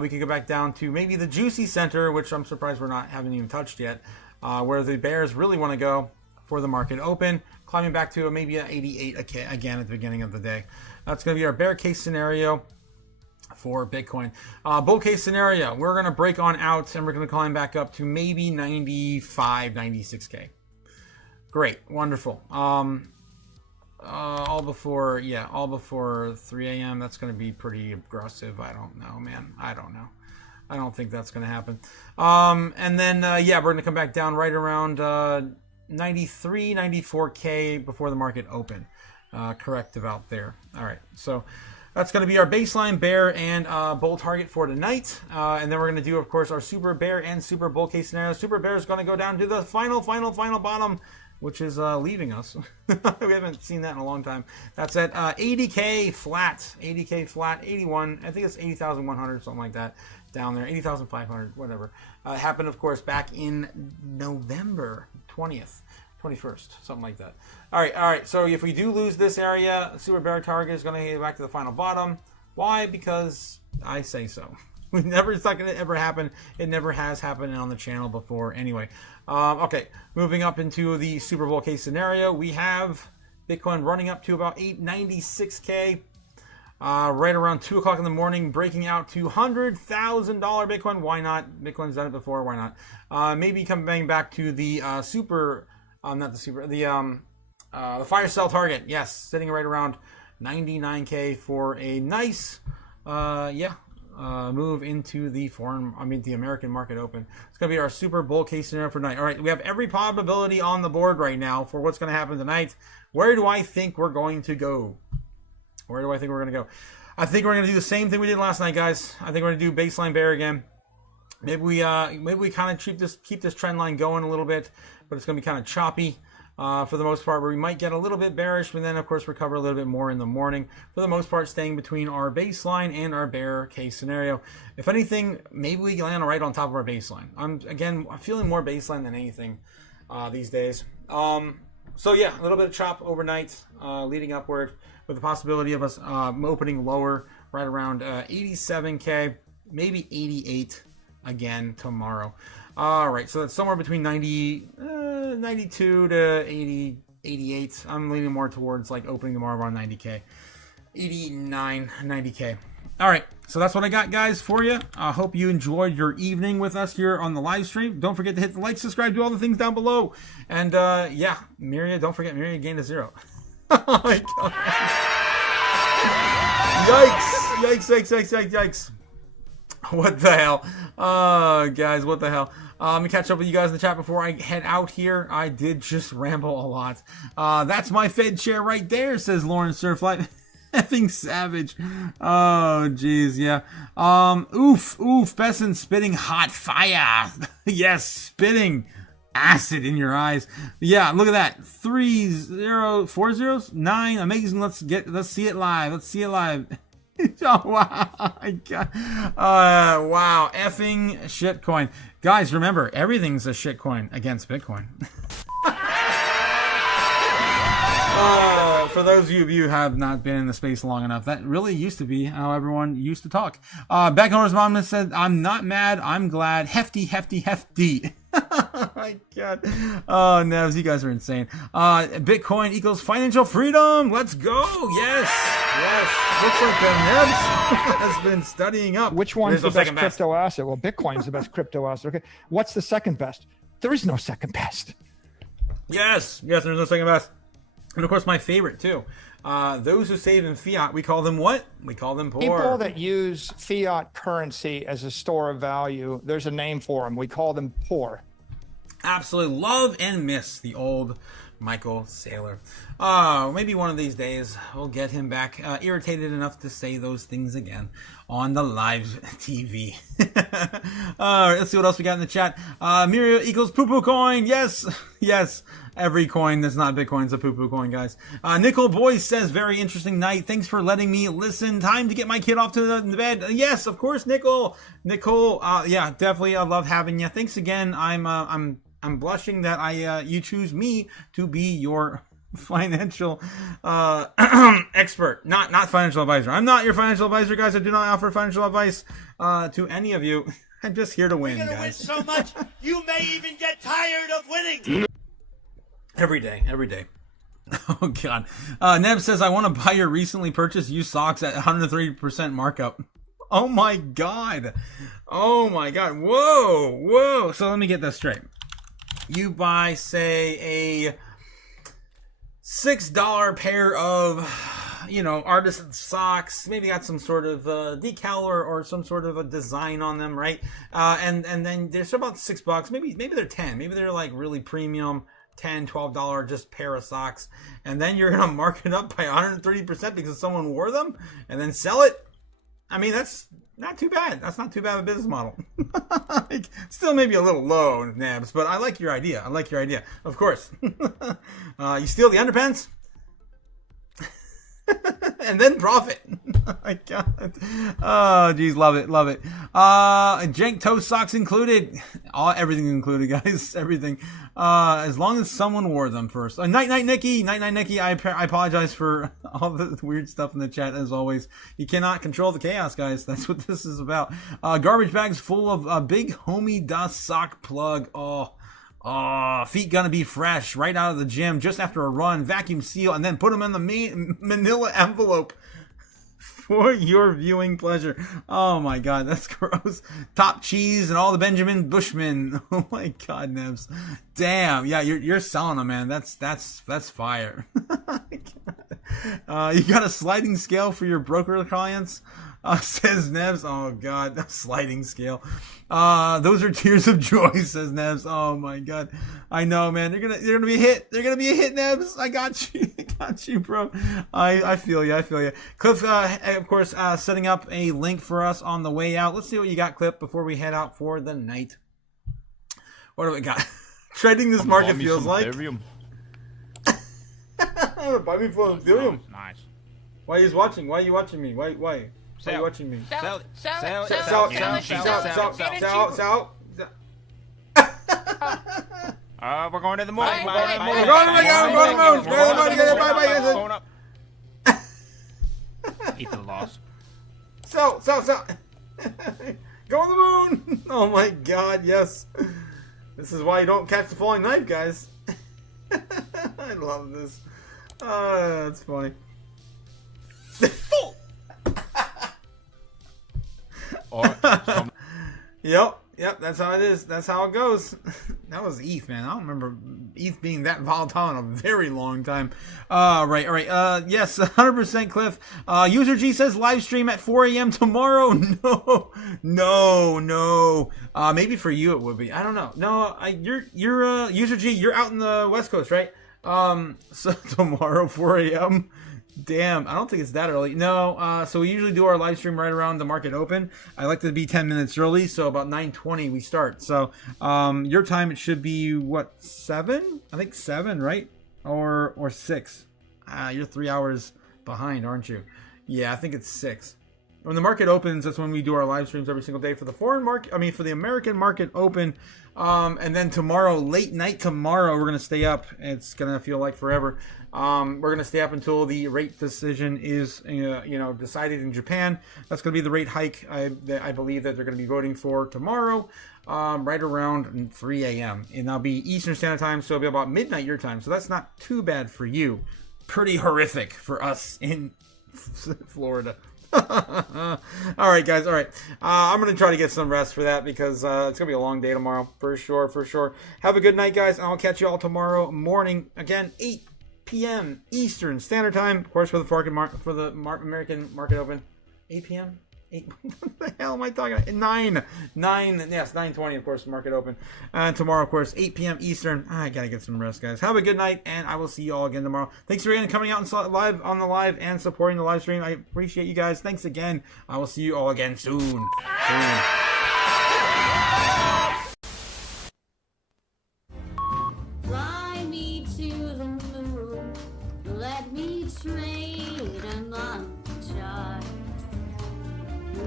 we could go back down to maybe the juicy center, which I'm surprised haven't even touched yet, where the bears really want to go for the market open, climbing back to maybe an 88 again at the beginning of the day. That's going to be our bear case scenario for Bitcoin. Bull case scenario, we're going to break on out and we're going to climb back up to maybe 95, 96K. Great, wonderful. All before 3 a.m. That's going to be pretty aggressive. I don't know, man. I don't know. I don't think that's going to happen. And then, we're going to come back down right around 93, 94K before the market open. Correct about there. All right, so that's going to be our baseline bear and bull target for tonight. And then we're going to do, of course, our super bear and super bull case scenario. Super bear is going to go down to the final bottom, which is leaving us. We haven't seen that in a long time. That's at 80K flat, 81. I think it's 80,100, something like that, down there, 80,500, whatever. Happened, of course, back in November 20th. 21st, something like that. All right. So if we do lose this area, super bear target is going to get back to the final bottom. Why? Because I say so. We never thought it ever happen. It never has happened on the channel before. Anyway, okay. Moving up into the Super Bowl case scenario, we have Bitcoin running up to about 896K. Right around 2 o'clock in the morning, breaking out to $100,000 Bitcoin. Why not? Bitcoin's done it before. Why not? Maybe coming back to the the fire sale target. Yes, sitting right around 99K for a nice, move into the the American market open. It's going to be our super bull case scenario for tonight. All right, we have every probability on the board right now for what's going to happen tonight. Where do I think we're going to go? I think we're going to do the same thing we did last night, guys. I think we're going to do baseline bear again. Maybe we kind of keep this trend line going a little bit, but it's going to be kind of choppy for the most part, where we might get a little bit bearish, but then, of course, recover a little bit more in the morning. For the most part, staying between our baseline and our bear case scenario. If anything, maybe we land right on top of our baseline. I'm feeling more baseline than anything these days. So, yeah, a little bit of chop overnight, leading upward, with the possibility of us opening lower, right around 87K, maybe 88 again tomorrow. All right, so that's somewhere between 92 to 80, 88. I'm leaning more towards like opening tomorrow around 90K, 89, 90K. All right, so that's what I got, guys, for you. I hope you enjoyed your evening with us here on the live stream. Don't forget to hit the like, subscribe, do all the things down below. And Miria, don't forget, Miria gained a 0. Oh my God. Yikes. What the hell? Guys, what the hell? Let me catch up with you guys in the chat before I head out here. I did just ramble a lot. That's my Fed chair right there, says Lauren Surflight. Effing savage. Oh, jeez, yeah. Oof. Besson spitting hot fire. Yes, spitting acid in your eyes. Yeah, look at that. 4 zeros, 9. Amazing. Let's see it live. Oh, wow. My God. Wow. Effing shitcoin. Guys, remember, everything's a shitcoin against Bitcoin. For those of you who have not been in the space long enough, that really used to be how everyone used to talk. Beckhorn's mom said, I'm not mad, I'm glad. Hefty. Oh my God. Oh, Nevs, you guys are insane. Bitcoin equals financial freedom. Let's go. Yes. Looks like Nevs has been studying up. Which one's the best crypto asset? Well, Bitcoin's the best crypto asset. Okay. What's the second best? There is no second best. Yes, there's no second best. And of course, my favorite too. Those who save in fiat, we call them what? We call them poor. People that use fiat currency as a store of value, there's a name for them. We call them poor. Absolutely love and miss the old Michael Saylor. Maybe one of these days we'll get him back irritated enough to say those things again on the live TV. All right, let's see what else we got in the chat. Miria equals poo-poo coin. Yes. Every coin that's not Bitcoin is a poo-poo coin, guys. Nickel Boy says, very interesting night. Thanks for letting me listen. Time to get my kid off to the bed. Yes, of course, Nickel. Yeah, definitely. I love having you. Thanks again. I'm blushing that you choose me to be your financial expert, not financial advisor. I'm not your financial advisor, guys. I do not offer financial advice to any of you. I'm just here to win, You're gonna guys. win so much, you may even get tired of winning. Every day. Oh, God. Neb says, I want to buy your recently purchased used socks at 130% markup. Oh, my God. Whoa. So let me get this straight. You buy, say, a $6 pair of, artisan socks, maybe got some sort of decal or some sort of a design on them, right? And then they're about $6. Maybe they're 10. Maybe they're like really premium. $10, $12 just pair of socks, and then you're gonna mark it up by 130% because someone wore them and then sell it. I mean, that's not too bad. That's not too bad of a business model. Still maybe a little low, Nabs, but I like your idea. Of course. You steal the underpants and then profit. Oh my God. Oh, geez, love it. Jank toast socks included. Everything included, guys. Everything. As long as someone wore them first. Night, Nikki. I apologize for all the weird stuff in the chat, as always. You cannot control the chaos, guys. That's what this is about. Garbage bags full of big homie dust sock plug. Oh, feet gonna be fresh right out of the gym just after a run, vacuum seal, and then put them in the manila envelope for your viewing pleasure. Oh my God, that's gross. Top cheese and all the Benjamin Bushman. Oh my God, Nebs. Damn, yeah, you're selling them, man. That's fire. You got a sliding scale for your broker clients? Says Nebs. Oh God, a sliding scale. Those are tears of joy, says Nebs. Oh my God, I know, man. They're gonna be a hit. They're gonna be a hit, Nebs. I got you, bro. I feel you. Cliff, of course, setting up a link for us on the way out. Let's see what you got, Cliff, before we head out for the night. What do we got? Trading this market feels like. Buy me for Ethereum. Nice. Why are you watching? Why are you watching me? Why? Why are you watching me? Sell it. We're going to the moon. We're going to the moon. Eat the loss. Sell. Go on the moon. Oh my God, yes. This is why you don't catch the falling knife, guys. I love this. That's funny. Yep, that's how it is. That's how it goes. That was ETH, man. I don't remember ETH being that volatile in a very long time. Right, all right. Yes, 100% Cliff. User G says live stream at 4 a.m. tomorrow. No. Maybe for you it would be. I don't know. No, you're User G. You're out in the West Coast, right? So tomorrow 4 a.m. Damn, I don't think it's that early. No, so we usually do our live stream right around the market open. I like to be 10 minutes early, so about 9:20 we start. So, your time it should be what, 7? I think 7, right? Or 6. You're 3 hours behind, aren't you? Yeah, I think it's 6. When the market opens, that's when we do our live streams every single day for the foreign market. I mean, for the American market open. And then tomorrow, late night tomorrow, we're gonna stay up. It's gonna feel like forever. We're gonna stay up until the rate decision is, decided in Japan. That's gonna be the rate hike. I believe that they're gonna be voting for tomorrow, right around 3 a.m. and that'll be Eastern Standard Time, so it'll be about midnight your time. So that's not too bad for you. Pretty horrific for us in Florida. All right, guys. All right. I'm going to try to get some rest for that because it's going to be a long day tomorrow. For sure. Have a good night, guys. And I'll catch you all tomorrow morning. Again, 8 p.m. Eastern Standard Time. Of course, for the American market open. 8 p.m.? 8. What the hell am I talking about? 9. Yes, 9:20, of course, market open. Tomorrow, of course, 8 p.m. Eastern. I gotta get some rest, guys. Have a good night, and I will see you all again tomorrow. Thanks for coming out and live on the live and supporting the live stream. I appreciate you guys. Thanks again. I will see you all again soon. Fly me to the moon. Let me trade among the stars.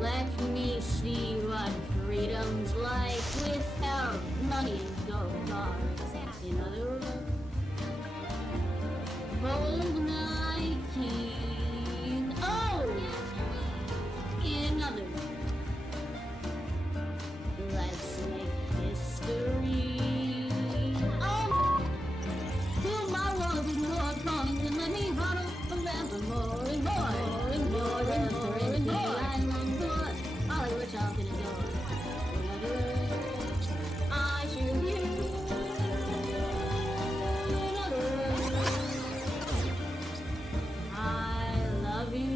Let me see what freedom's like without money and gold bars. In other words, hold my king. Oh! In other words, let's make history. Oh! Fill my world with more songs and let me huddle forevermore and more and more and more and more. I long for Hollywood talking and door. In other words, I choose you. In other words, I love you.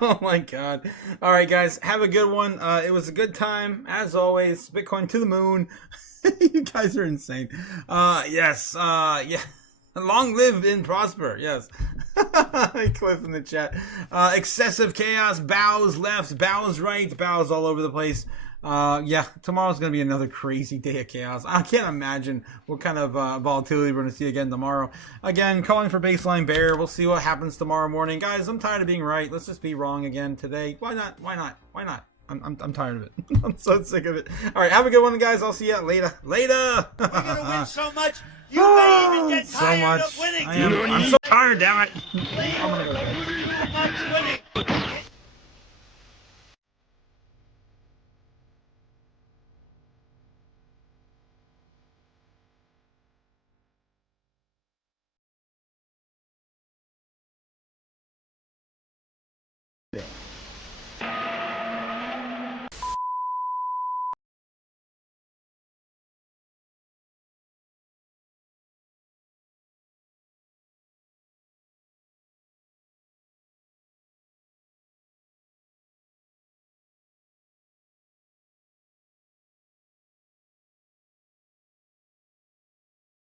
Oh my god. All right, guys, have a good one. It was a good time as always. Bitcoin to the moon. You guys are insane. Yes. Yeah. Long live and prosper. Yes. Cliff in the chat. Excessive chaos. Bows left, bows right, bows all over the place. Yeah, tomorrow's going to be another crazy day of chaos. I can't imagine what kind of volatility we're going to see again tomorrow. Again, calling for baseline bear. We'll see what happens tomorrow morning. Guys, I'm tired of being right. Let's just be wrong again today. Why not? I'm tired of it. I'm so sick of it. All right, have a good one, guys. I'll see you later. We're going to win so much, you may even get tired of winning. I'm so tired, damn it. I'm going to go.